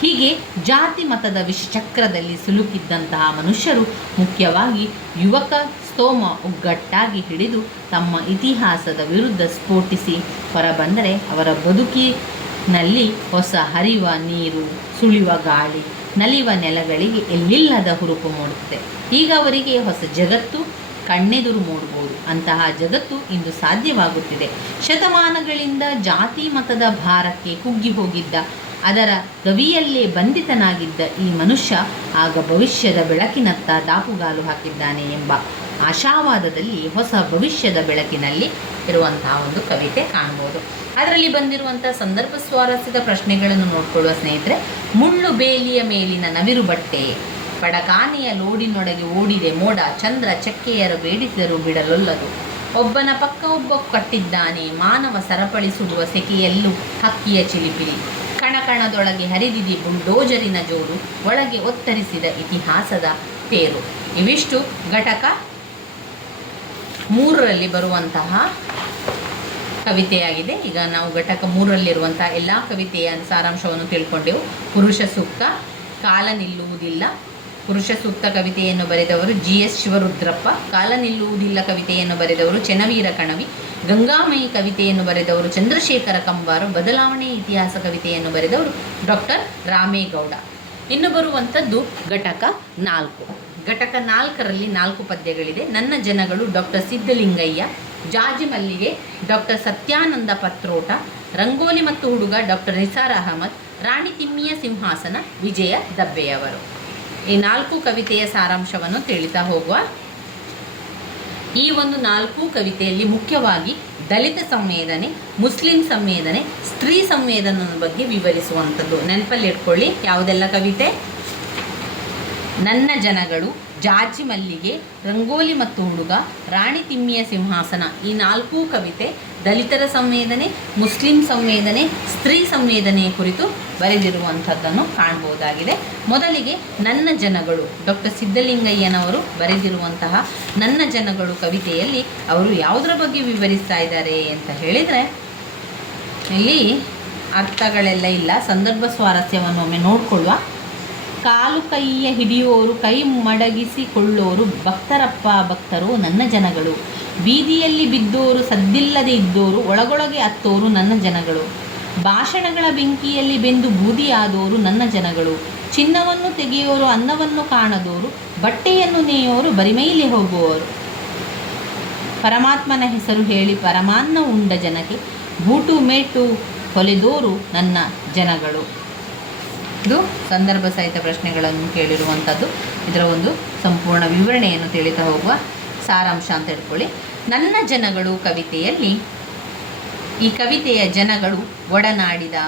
ಹೀಗೆ ಜಾತಿ ಮತದ ವಿಷಚಕ್ರದಲ್ಲಿ ಸಿಲುಕಿದ್ದಂತಹ ಮನುಷ್ಯರು, ಮುಖ್ಯವಾಗಿ ಯುವಕ ಸ್ತೋಮ ಒಗ್ಗಟ್ಟಾಗಿ ಹಿಡಿದು ತಮ್ಮ ಇತಿಹಾಸದ ವಿರುದ್ಧ ಸ್ಫೋಟಿಸಿ ಹೊರಬಂದರೆ ಅವರ ಬದುಕಿನಲ್ಲಿ ಹೊಸ ಹರಿವ ನೀರು, ಸುಳಿವ ಗಾಳಿ, ನಲಿವ ನೆಲಗಳಿಗೆ ಎಲ್ಲಿಲ್ಲದ ಹುರುಪು ಮೂಡುತ್ತದೆ. ಈಗ ಅವರಿಗೆ ಹೊಸ ಜಗತ್ತು ಕಣ್ಣೆದುರು ಮೂಡಬಹುದು. ಅಂತಹ ಜಗತ್ತು ಇಂದು ಸಾಧ್ಯವಾಗುತ್ತಿದೆ. ಶತಮಾನಗಳಿಂದ ಜಾತಿ ಮತದ ಭಾರಕ್ಕೆ ಕುಗ್ಗಿ ಹೋಗಿದ್ದ, ಅದರ ಗವಿಯಲ್ಲೇ ಬಂಧಿತನಾಗಿದ್ದ ಈ ಮನುಷ್ಯ ಆಗ ಭವಿಷ್ಯದ ಬೆಳಕಿನತ್ತ ದಾಪುಗಾಲು ಹಾಕಿದ್ದಾನೆ ಎಂಬ ಆಶಾವಾದದಲ್ಲಿ ಹೊಸ ಭವಿಷ್ಯದ ಬೆಳಕಿನಲ್ಲಿ ಇರುವಂತಹ ಒಂದು ಕವಿತೆ ಕಾಣಬಹುದು. ಅದರಲ್ಲಿ ಬಂದಿರುವಂಥ ಸಂದರ್ಭ ಸ್ವಾರಸ್ಯದ ಪ್ರಶ್ನೆಗಳನ್ನು ನೋಡಿಕೊಳ್ಳುವ ಸ್ನೇಹಿತರೆ, ಮುಳ್ಳು ಬೇಲಿಯ ಮೇಲಿನ ನವಿರು ಬಟ್ಟೆ ಪಡಕಾನೆಯ ಲೋಡಿನೊಳಗೆ ಓಡಿದೆ ಮೋಡ, ಚಂದ್ರ ಚಕ್ಕೆಯರು ಬೇಡಿಸಿದರು ಬಿಡಲೊಲ್ಲದು. ಒಬ್ಬನ ಪಕ್ಕ ಒಬ್ಬ ಕಟ್ಟಿದ್ದಾನೆ, ಮಾನವ ಸರಪಳಿ ಸುಡುವ ಸೆಕೆಯಲ್ಲೂ ಹಕ್ಕಿಯ ಚಿಲಿಪಿಲಿ. ಕಣಕಣದೊಳಗೆ ಹರಿದಿದೆ ಬುಲ್ಡೋಜರಿನ ಜೋರು, ಒಳಗೆ ಒತ್ತರಿಸಿದ ಇತಿಹಾಸದ ತೇರು. ಇವಿಷ್ಟು ಘಟಕ 3ರಲ್ಲಿ ಬರುವಂತಹ ಕವಿತೆಯಾಗಿದೆ. ಈಗ ನಾವು ಘಟಕ 3ರಲ್ಲಿರುವಂತಹ ಎಲ್ಲ ಕವಿತೆಯ ಸಾರಾಂಶವನ್ನು ತಿಳ್ಕೊಂಡೆವು. ಪುರುಷ ಸೂಕ್ತ, ಕಾಲ ನಿಲ್ಲುವುದಿಲ್ಲ. ಪುರುಷ ಸೂಕ್ತ ಕವಿತೆಯನ್ನು ಬರೆದವರು GS ಶಿವರುದ್ರಪ್ಪ. ಕಾಲ ನಿಲ್ಲುವುದಿಲ್ಲ ಕವಿತೆಯನ್ನು ಬರೆದವರು ಚೆನ್ನವೀರ ಕಣವಿ. ಗಂಗಾಮಯಿ ಕವಿತೆಯನ್ನು ಬರೆದವರು ಚಂದ್ರಶೇಖರ ಕಂಬಾರು. ಬದಲಾವಣೆ ಇತಿಹಾಸ ಕವಿತೆಯನ್ನು ಬರೆದವರು ಡಾಕ್ಟರ್ ರಾಮೇಗೌಡ. ಇನ್ನು ಬರುವಂಥದ್ದು ಘಟಕ 4. ಘಟಕ 4ರಲ್ಲಿ 4 ಪದ್ಯಗಳಿದೆ. ನನ್ನ ಜನಗಳು ಡಾಕ್ಟರ್ ಸಿದ್ಧಲಿಂಗಯ್ಯ. ಜಾಜಿ ಮಲ್ಲಿಗೆ ಡಾಕ್ಟರ್ ಸತ್ಯಾನಂದ ಪತ್ರೋಟ. ರಂಗೋಲಿ ಮತ್ತು ಹುಡುಗ ಡಾಕ್ಟರ್ ನಿಸಾರ್ ಅಹಮದ್. ರಾಣಿ ತಿಮ್ಮಿಯ ಸಿಂಹಾಸನ ವಿಜಯ ದಬ್ಬೆಯವರು. ಈ 4 ಕವಿತೆಯ ಸಾರಾಂಶವನ್ನು ತಿಳಿತಾ ಹೋಗುವ. ಈ ಒಂದು 4 ಕವಿತೆಯಲ್ಲಿ ಮುಖ್ಯವಾಗಿ ದಲಿತ ಸಂವೇದನೆ, ಮುಸ್ಲಿಂ ಸಂವೇದನೆ, ಸ್ತ್ರೀ ಸಂವೇದನದ ಬಗ್ಗೆ ವಿವರಿಸುವಂಥದ್ದು. ನೆನಪಲ್ಲಿ ಇಟ್ಕೊಳ್ಳಿ ಯಾವುದೆಲ್ಲ ಕವಿತೆ: ನನ್ನ ಜನಗಳು, ಜಾಜಿ ಮಲ್ಲಿಗೆ, ರಂಗೋಲಿ ಮತ್ತು ಹುಡುಗ, ರಾಣಿ ತಿಮ್ಮಿಯ ಸಿಂಹಾಸನ. ಈ 4 ಕವಿತೆ ದಲಿತರ ಸಂವೇದನೆ, ಮುಸ್ಲಿಂ ಸಂವೇದನೆ, ಸ್ತ್ರೀ ಸಂವೇದನೆಯ ಕುರಿತು ಬರೆದಿರುವಂಥದ್ದನ್ನು ಕಾಣ್ಬೋದಾಗಿದೆ. ಮೊದಲಿಗೆ ನನ್ನ ಜನಗಳು, ಡಾಕ್ಟರ್ ಸಿದ್ಧಲಿಂಗಯ್ಯನವರು ಬರೆದಿರುವಂತಹ ನನ್ನ ಜನಗಳು ಕವಿತೆಯಲ್ಲಿ ಅವರು ಯಾವುದರ ಬಗ್ಗೆ ವಿವರಿಸ್ತಾ ಇದ್ದಾರೆ ಅಂತ ಹೇಳಿದರೆ, ಇಲ್ಲಿ ಅರ್ಥಗಳೆಲ್ಲ ಇಲ್ಲ, ಸಂದರ್ಭ ಸ್ವಾರಸ್ಯವನ್ನು ಒಮ್ಮೆ ನೋಡಿಕೊಳ್ಳುವ. ಕಾಲು ಕೈಯ ಹಿಡಿಯೋರು, ಕೈ ಮಡಗಿಸಿಕೊಳ್ಳೋರು, ಭಕ್ತರಪ್ಪ ಭಕ್ತರು ನನ್ನ ಜನಗಳು. ಬೀದಿಯಲ್ಲಿ ಬಿದ್ದೋರು, ಸದ್ದಿಲ್ಲದೆ ಇದ್ದೋರು, ಒಳಗೊಳಗೆ ಅತ್ತೋರು ನನ್ನ ಜನಗಳು. ಭಾಷಣಗಳ ಬೆಂಕಿಯಲ್ಲಿ ಬೆಂದು ಬೂದಿಯಾದೋರು ನನ್ನ ಜನಗಳು. ಚಿನ್ನವನ್ನು ತೆಗೆಯೋರು, ಅನ್ನವನ್ನು ಕಾಣದೋರು, ಬಟ್ಟೆಯನ್ನು ನೇಯೋರು, ಬರಿಮೈಲಿ ಹೋಗುವವರು. ಪರಮಾತ್ಮನ ಹೆಸರು ಹೇಳಿ ಪರಮಾನ್ನ ಉಂಡ ಜನಕ್ಕೆ ಬೂಟು ಮೇಟು ಹೊಲೆದೋರು ನನ್ನ ಜನಗಳು. ಇದು ಸಂದರ್ಭ ಸಹಿತ ಪ್ರಶ್ನೆಗಳನ್ನು ಕೇಳಿರುವಂಥದ್ದು. ಇದರ ಒಂದು ಸಂಪೂರ್ಣ ವಿವರಣೆಯನ್ನು ತಿಳಿತಾ ಹೋಗುವ. ಸಾರಾಂಶ ಅಂತ ಹೇಳ್ಕೊಳ್ಳಿ. ನನ್ನ ಜನಗಳು ಕವಿತೆಯಲ್ಲಿ ಈ ಕವಿತೆಯ ಜನಗಳು ಒಡನಾಡಿದ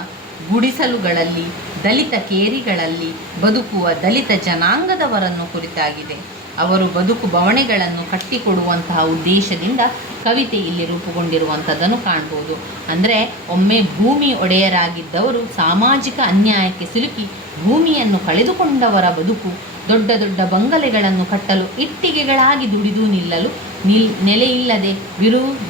ಗುಡಿಸಲುಗಳಲ್ಲಿ, ದಲಿತ ಕೇರಿಗಳಲ್ಲಿ ಬದುಕುವ ದಲಿತ ಜನಾಂಗದವರನ್ನು ಕುರಿತಾಗಿದೆ. ಅವರು ಬದುಕು ಬವಣೆಗಳನ್ನು ಕಟ್ಟಿಕೊಡುವಂತಹ ಉದ್ದೇಶದಿಂದ ಕವಿತೆ ಇಲ್ಲಿ ರೂಪುಗೊಂಡಿರುವಂಥದ್ದನ್ನು ಕಾಣ್ಬೋದು. ಅಂದರೆ ಒಮ್ಮೆ ಭೂಮಿ ಒಡೆಯರಾಗಿದ್ದವರು ಸಾಮಾಜಿಕ ಅನ್ಯಾಯಕ್ಕೆ ಸಿಲುಕಿ ಭೂಮಿಯನ್ನು ಕಳೆದುಕೊಂಡವರ ಬದುಕು, ದೊಡ್ಡ ದೊಡ್ಡ ಬಂಗಲೆಗಳನ್ನು ಕಟ್ಟಲು ಇಟ್ಟಿಗೆಗಳಾಗಿ ದುಡಿದು ನಿಲ್ಲಲು ನೆಲೆಯಿಲ್ಲದೆ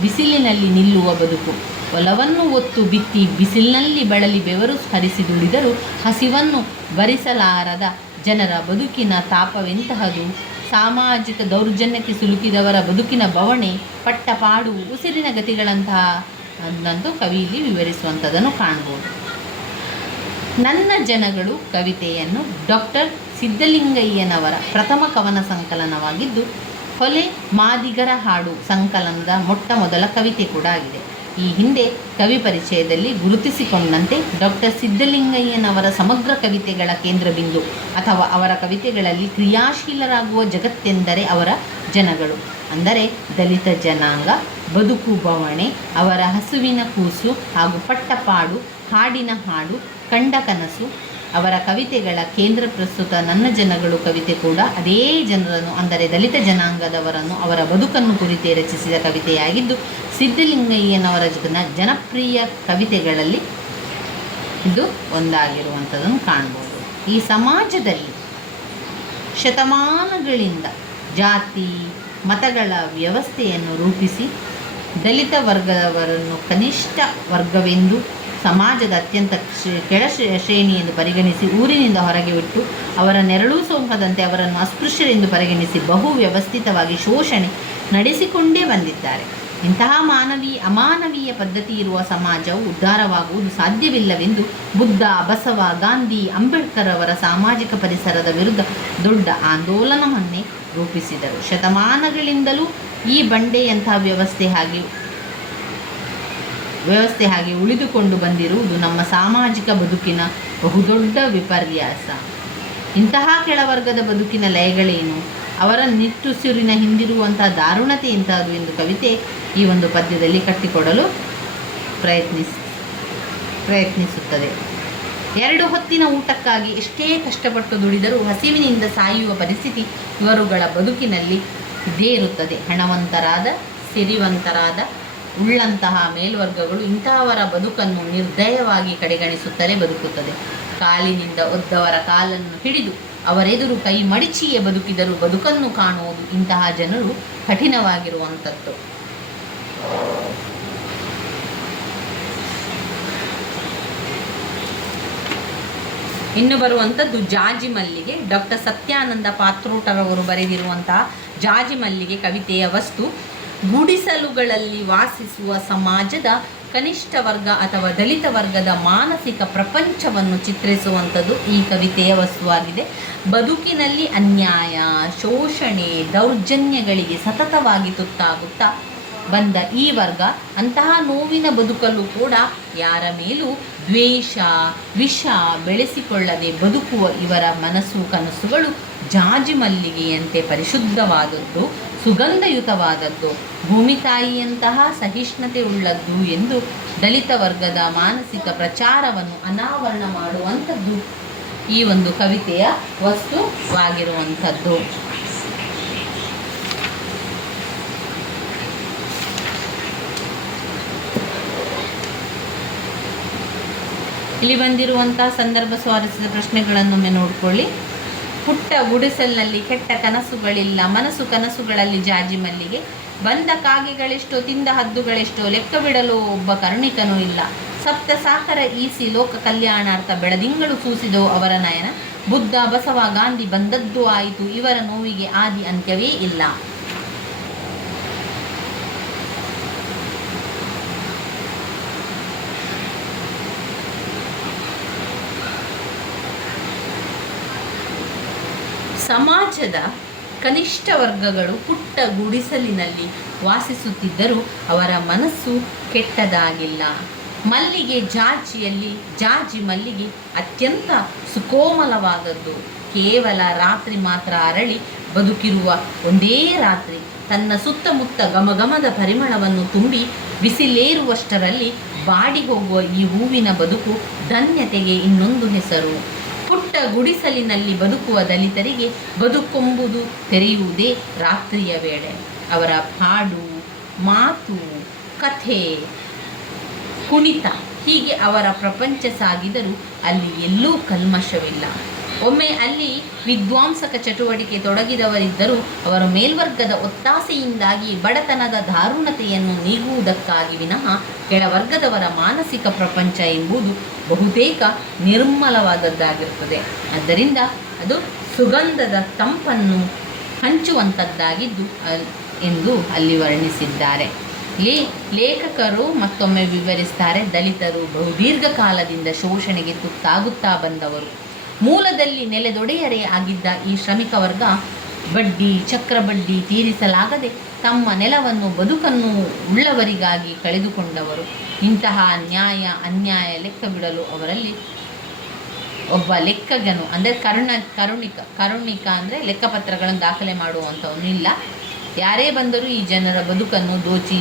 ಬಿಸಿಲಿನಲ್ಲಿ ನಿಲ್ಲುವ ಬದುಕು. ಹೊಲವನ್ನು ಒತ್ತು ಬಿತ್ತಿ ಬಿಸಿಲಿನಲ್ಲಿ ಬಳಲಿ ಬೆವರು ಹರಿಸಿ ದುಡಿದರೂ ಹಸಿವನ್ನು ಭರಿಸಲಾರದ ಜನರ ಬದುಕಿನ ತಾಪವೆಂತಹದು. ಸಾಮಾಜಿಕ ದೌರ್ಜನ್ಯಕ್ಕೆ ಸಿಲುಕಿದವರ ಬದುಕಿನ ಬವಣೆ, ಪಟ್ಟಪಾಡು, ಉಸಿರಿನ ಗತಿಗಳಂತಹ ಅನ್ನಂತೂ ಕವಿಯಲ್ಲಿ ವಿವರಿಸುವಂಥದ್ದನ್ನು ಕಾಣ್ಬೋದು. ನನ್ನ ಜನಗಳು ಕವಿತೆಯನ್ನು ಡಾಕ್ಟರ್ ಸಿದ್ಧಲಿಂಗಯ್ಯನವರ ಪ್ರಥಮ ಕವನ ಸಂಕಲನವಾಗಿದ್ದು, ಹೊಲೆ ಮಾದಿಗರ ಹಾಡು ಸಂಕಲನದ ಮೊಟ್ಟ ಮೊದಲ ಕವಿತೆ ಕೂಡ ಆಗಿದೆ. ಈ ಹಿಂದೆ ಕವಿ ಪರಿಚಯದಲ್ಲಿ ಗುರುತಿಸಿಕೊಂಡಂತೆ ಡಾಕ್ಟರ್ ಸಿದ್ಧಲಿಂಗಯ್ಯನವರ ಸಮಗ್ರ ಕವಿತೆಗಳ ಕೇಂದ್ರಬಿಂದು ಅಥವಾ ಅವರ ಕವಿತೆಗಳಲ್ಲಿ ಕ್ರಿಯಾಶೀಲರಾಗುವ ಜಗತ್ತೆಂದರೆ ಅವರ ಜನಗಳು, ಅಂದರೆ ದಲಿತ ಜನಾಂಗ, ಬದುಕು ಬವಣೆ, ಅವರ ಹಸುವಿನ ಕೂಸು ಹಾಗೂ ಪಟ್ಟಪಾಡು, ಹಾಡಿನ ಹಾಡು, ಕಂಡ ಕನಸು. ಅವರ ಕವಿತೆಗಳ ಕೇಂದ್ರ ಪ್ರಸ್ತುತ ನನ್ನ ಜನಗಳು ಕವಿತೆ ಕೂಡ ಅದೇ ಜನರನ್ನು, ಅಂದರೆ ದಲಿತ ಜನಾಂಗದವರನ್ನು, ಅವರ ಬದುಕನ್ನು ಕುರಿತೇ ರಚಿಸಿದ ಕವಿತೆಯಾಗಿದ್ದು, ಸಿದ್ಧಲಿಂಗಯ್ಯನವರ ಜನಪ್ರಿಯ ಕವಿತೆಗಳಲ್ಲಿ ಇದು ಒಂದಾಗಿರುವಂಥದ್ದನ್ನು ಕಾಣ್ಬೋದು. ಈ ಸಮಾಜದಲ್ಲಿ ಶತಮಾನಗಳಿಂದ ಜಾತಿ ಮತಗಳ ವ್ಯವಸ್ಥೆಯನ್ನು ರೂಪಿಸಿ ದಲಿತ ವರ್ಗದವರನ್ನು ಕನಿಷ್ಠ ವರ್ಗವೆಂದು, ಸಮಾಜದ ಅತ್ಯಂತ ಕೆಳ ಶ್ರೇಣಿ ಎಂದು ಪರಿಗಣಿಸಿ ಊರಿನಿಂದ ಹೊರಗೆ ಬಿಟ್ಟು ಅವರ ನೆರಳು ಸೋಂಕದಂತೆ ಅವರನ್ನು ಅಸ್ಪೃಶ್ಯರೆಂದು ಪರಿಗಣಿಸಿ ಬಹು ವ್ಯವಸ್ಥಿತವಾಗಿ ಶೋಷಣೆ ನಡೆಸಿಕೊಂಡೇ ಬಂದಿದ್ದಾರೆ. ಇಂತಹ ಅಮಾನವೀಯ ಪದ್ಧತಿ ಇರುವ ಸಮಾಜವು ಉದ್ಧಾರವಾಗುವುದು ಸಾಧ್ಯವಿಲ್ಲವೆಂದು ಬುದ್ಧ, ಬಸವ, ಗಾಂಧಿ, ಅಂಬೇಡ್ಕರ್ ಅವರ ಸಾಮಾಜಿಕ ಪರಿಸರದ ವಿರುದ್ಧ ದೊಡ್ಡ ಆಂದೋಲನವನ್ನೇ ರೂಪಿಸಿದರು. ಶತಮಾನಗಳಿಂದಲೂ ಈ ಬಂಡೆಯಂತಹ ವ್ಯವಸ್ಥೆ ಹಾಗೆ ಉಳಿದುಕೊಂಡು ಬಂದಿರುವುದು ನಮ್ಮ ಸಾಮಾಜಿಕ ಬದುಕಿನ ಬಹುದೊಡ್ಡ ವಿಪರ್ಯಾಸ. ಇಂತಹ ಕೆಳವರ್ಗದ ಬದುಕಿನ ಲಯಗಳೇನು, ಅವರ ನಿಟ್ಟುಸಿರಿನ ಹಿಂದಿರುವಂತಹ ದಾರುಣತೆ ಎಂಥದ್ದು ಎಂದು ಕವಿತೆ ಈ ಒಂದು ಪದ್ಯದಲ್ಲಿ ಕಟ್ಟಿಕೊಡಲು ಪ್ರಯತ್ನಿಸುತ್ತದೆ. 2 ಹೊತ್ತಿನ ಊಟಕ್ಕಾಗಿ ಎಷ್ಟೇ ಕಷ್ಟಪಟ್ಟು ದುಡಿದರೂ ಹಸಿವಿನಿಂದ ಸಾಯುವ ಪರಿಸ್ಥಿತಿ ಇವರುಗಳ ಬದುಕಿನಲ್ಲಿ ಇದ್ದೇ ಇರುತ್ತದೆ. ಹಣವಂತರಾದ, ಸಿರಿವಂತರಾದ, ಉಳ್ಳಂತಹ ಮೇಲ್ವರ್ಗಗಳು ಇಂತಹವರ ಬದುಕನ್ನು ನಿರ್ದಯವಾಗಿ ಕಡೆಗಣಿಸುತ್ತಲೇ ಬದುಕುತ್ತದೆ. ಕಾಲಿನಿಂದ ಒದ್ದವರ ಕಾಲನ್ನು ಹಿಡಿದು ಅವರೆದುರು ಕೈ ಮಡಿಚಿಯೇ ಬದುಕಿದರೂ ಬದುಕನ್ನು ಕಾಣುವುದು ಇಂತಹ ಜನರು ಕಠಿಣವಾಗಿರುವಂಥದ್ದು. ಇನ್ನು ಬರುವಂಥದ್ದು ಜಾಜಿ ಮಲ್ಲಿಗೆ. ಡಾಕ್ಟರ್ ಸತ್ಯಾನಂದ ಪಾತ್ರೋಟರವರು ಬರೆದಿರುವಂತಹ ಜಾಜಿ ಮಲ್ಲಿಗೆ ಕವಿತೆಯ ವಸ್ತು ಗುಡಿಸಲುಗಳಲ್ಲಿ ವಾಸಿಸುವ ಸಮಾಜದ ಕನಿಷ್ಠ ವರ್ಗ ಅಥವಾ ದಲಿತ ವರ್ಗದ ಮಾನಸಿಕ ಪ್ರಪಂಚವನ್ನು ಚಿತ್ರಿಸುವಂಥದ್ದು ಈ ಕವಿತೆಯ ವಸ್ತುವಾಗಿದೆ. ಬದುಕಿನಲ್ಲಿ ಅನ್ಯಾಯ, ಶೋಷಣೆ, ದೌರ್ಜನ್ಯಗಳಿಗೆ ಸತತವಾಗಿ ತುತ್ತಾಗುತ್ತಾ ಬಂದ ಈ ವರ್ಗ ಅಂತಹ ನೋವಿನ ಬದುಕಲು ಕೂಡ ಯಾರ ಮೇಲೂ ದ್ವೇಷ, ವಿಷ ಬೆಳೆಸಿಕೊಳ್ಳದೆ ಬದುಕುವ ಇವರ ಮನಸ್ಸು ಕನಸುಗಳು ಜಾಜಿ ಮಲ್ಲಿಗೆಯಂತೆ ಪರಿಶುದ್ಧವಾದದ್ದು, ಸುಗಂಧಯುತವಾದದ್ದು, ಭೂಮಿ ತಾಯಿಯಂತಹ ಸಹಿಷ್ಣುತೆ ಉಳ್ಳದ್ದು ಎಂದು ದಲಿತ ವರ್ಗದ ಮಾನಸಿಕ ಪ್ರಚಾರವನ್ನು ಅನಾವರಣ ಮಾಡುವಂಥದ್ದು ಈ ಒಂದು ಕವಿತೆಯ ವಸ್ತುವಾಗಿರುವಂಥದ್ದು. ಇಲ್ಲಿ ಬಂದಿರುವಂಥ ಸಂದರ್ಭ ಸ್ವಾರಸ್ಯದ ಪ್ರಶ್ನೆಗಳನ್ನೊಮ್ಮೆ ನೋಡ್ಕೊಳ್ಳಿ. ಪುಟ್ಟ ಗುಡಿಸಲಿನಲ್ಲಿ ಕೆಟ್ಟ ಕನಸುಗಳಿಲ್ಲ, ಮನಸ್ಸು ಕನಸುಗಳಲ್ಲಿ ಜಾಜಿ ಮಲ್ಲಿಗೆ. ಬಂದ ಕಾಗೆಗಳೆಷ್ಟೋ, ತಿಂದ ಹದ್ದುಗಳೆಷ್ಟೋ, ಲೆಕ್ಕ ಬಿಡಲು ಒಬ್ಬ ಕರುಣಿಕನೂ ಇಲ್ಲ. ಸಪ್ತ ಸಾಕರ ಈಸಿ ಲೋಕ ಕಲ್ಯಾಣಾರ್ಥ ಬೆಳದಿಂಗಳು ಸೂಸಿದೋ ಅವರ ನಯನ. ಬುದ್ಧ, ಬಸವ, ಗಾಂಧಿ ಬಂದದ್ದು ಆಯಿತು, ಇವರ ನೋವಿಗೆ ಆದಿ ಅಂತ್ಯವೇ ಇಲ್ಲ. ಸಮಾಜದ ಕನಿಷ್ಠ ವರ್ಗಗಳು ಪುಟ್ಟ ಗುಡಿಸಲಿನಲ್ಲಿ ವಾಸಿಸುತ್ತಿದ್ದರೂ ಅವರ ಮನಸ್ಸು ಕೆಟ್ಟದಾಗಿಲ್ಲ. ಮಲ್ಲಿಗೆ ಜಾಜಿಯಲ್ಲಿ ಜಾಜಿ ಮಲ್ಲಿಗೆ ಅತ್ಯಂತ ಸುಕೋಮಲವಾದದ್ದು. ಕೇವಲ ರಾತ್ರಿ ಮಾತ್ರ ಅರಳಿ ಬದುಕಿರುವ ಒಂದೇ ರಾತ್ರಿ ತನ್ನ ಸುತ್ತಮುತ್ತ ಘಮಘಮದ ಪರಿಮಳವನ್ನು ತುಂಬಿ ಬಿಸಿಲೇರುವಷ್ಟರಲ್ಲಿ ಬಾಡಿ ಹೋಗುವ ಈ ಹೂವಿನ ಬದುಕು ಧನ್ಯತೆಗೆ ಇನ್ನೊಂದು ಹೆಸರು. ಪುಟ್ಟ ಗುಡಿಸಲಿನಲ್ಲಿ ಬದುಕುವ ದಲಿತರಿಗೆ ಬದುಕೊಂಬುದು ತೆರೆಯುವುದೇ ರಾತ್ರಿಯ ವೇಳೆ. ಅವರ ಹಾಡು, ಮಾತು, ಕಥೆ, ಕುಣಿತ ಹೀಗೆ ಅವರ ಪ್ರಪಂಚ ಸಾಗಿದರೂ ಅಲ್ಲಿ ಎಲ್ಲೂ ಕಲ್ಮಶವಿಲ್ಲ. ಒಮ್ಮೆ ಅಲ್ಲಿ ವಿದ್ವಾಂಸಕ ಚಟುವಟಿಕೆ ತೊಡಗಿದವರಿದ್ದರೂ ಅವರು ಮೇಲ್ವರ್ಗದ ಒತ್ತಾಸೆಯಿಂದಾಗಿ ಬಡತನದ ದಾರುಣತೆಯನ್ನು ನೀಗುವುದಕ್ಕಾಗಿ ವಿನಃ ಕೆಳವರ್ಗದವರ ಮಾನಸಿಕ ಪ್ರಪಂಚ ಎಂಬುದು ಬಹುತೇಕ ನಿರ್ಮಲವಾದದ್ದಾಗಿರುತ್ತದೆ. ಆದ್ದರಿಂದ ಅದು ಸುಗಂಧದ ತಂಪನ್ನು ಹಂಚುವಂಥದ್ದಾಗಿದ್ದು ಎಂದು ಅಲ್ಲಿ ವರ್ಣಿಸಿದ್ದಾರೆ. ಲೇಖಕರು ಮತ್ತೊಮ್ಮೆ ವಿವರಿಸ್ತಾರೆ. ದಲಿತರು ಬಹುದೀರ್ಘ ಕಾಲದಿಂದ ಶೋಷಣೆಗೆ ತುತ್ತಾಗುತ್ತಾ ಬಂದವರು. ಮೂಲದಲ್ಲಿ ನೆಲೆದೊಡೆಯರೇ ಆಗಿದ್ದ ಈ ಶ್ರಮಿಕ ವರ್ಗ ಬಡ್ಡಿ, ಚಕ್ರಬಡ್ಡಿ ತೀರಿಸಲಾಗದೆ ತಮ್ಮ ನೆಲವನ್ನು, ಬದುಕನ್ನು ಉಳ್ಳವರಿಗಾಗಿ ಕಳೆದುಕೊಂಡವರು. ಇಂತಹ ನ್ಯಾಯ ಅನ್ಯಾಯ ಲೆಕ್ಕ ಬಿಡಲು ಅವರಲ್ಲಿ ಒಬ್ಬ ಲೆಕ್ಕಗನು ಅಂದರೆ ಕರುಣಿಕ ಅಂದರೆ ಲೆಕ್ಕಪತ್ರಗಳನ್ನು ದಾಖಲೆ ಮಾಡುವಂಥವನು ಇಲ್ಲ. ಯಾರೇ ಬಂದರೂ ಈ ಜನರ ಬದುಕನ್ನು ದೋಚಿ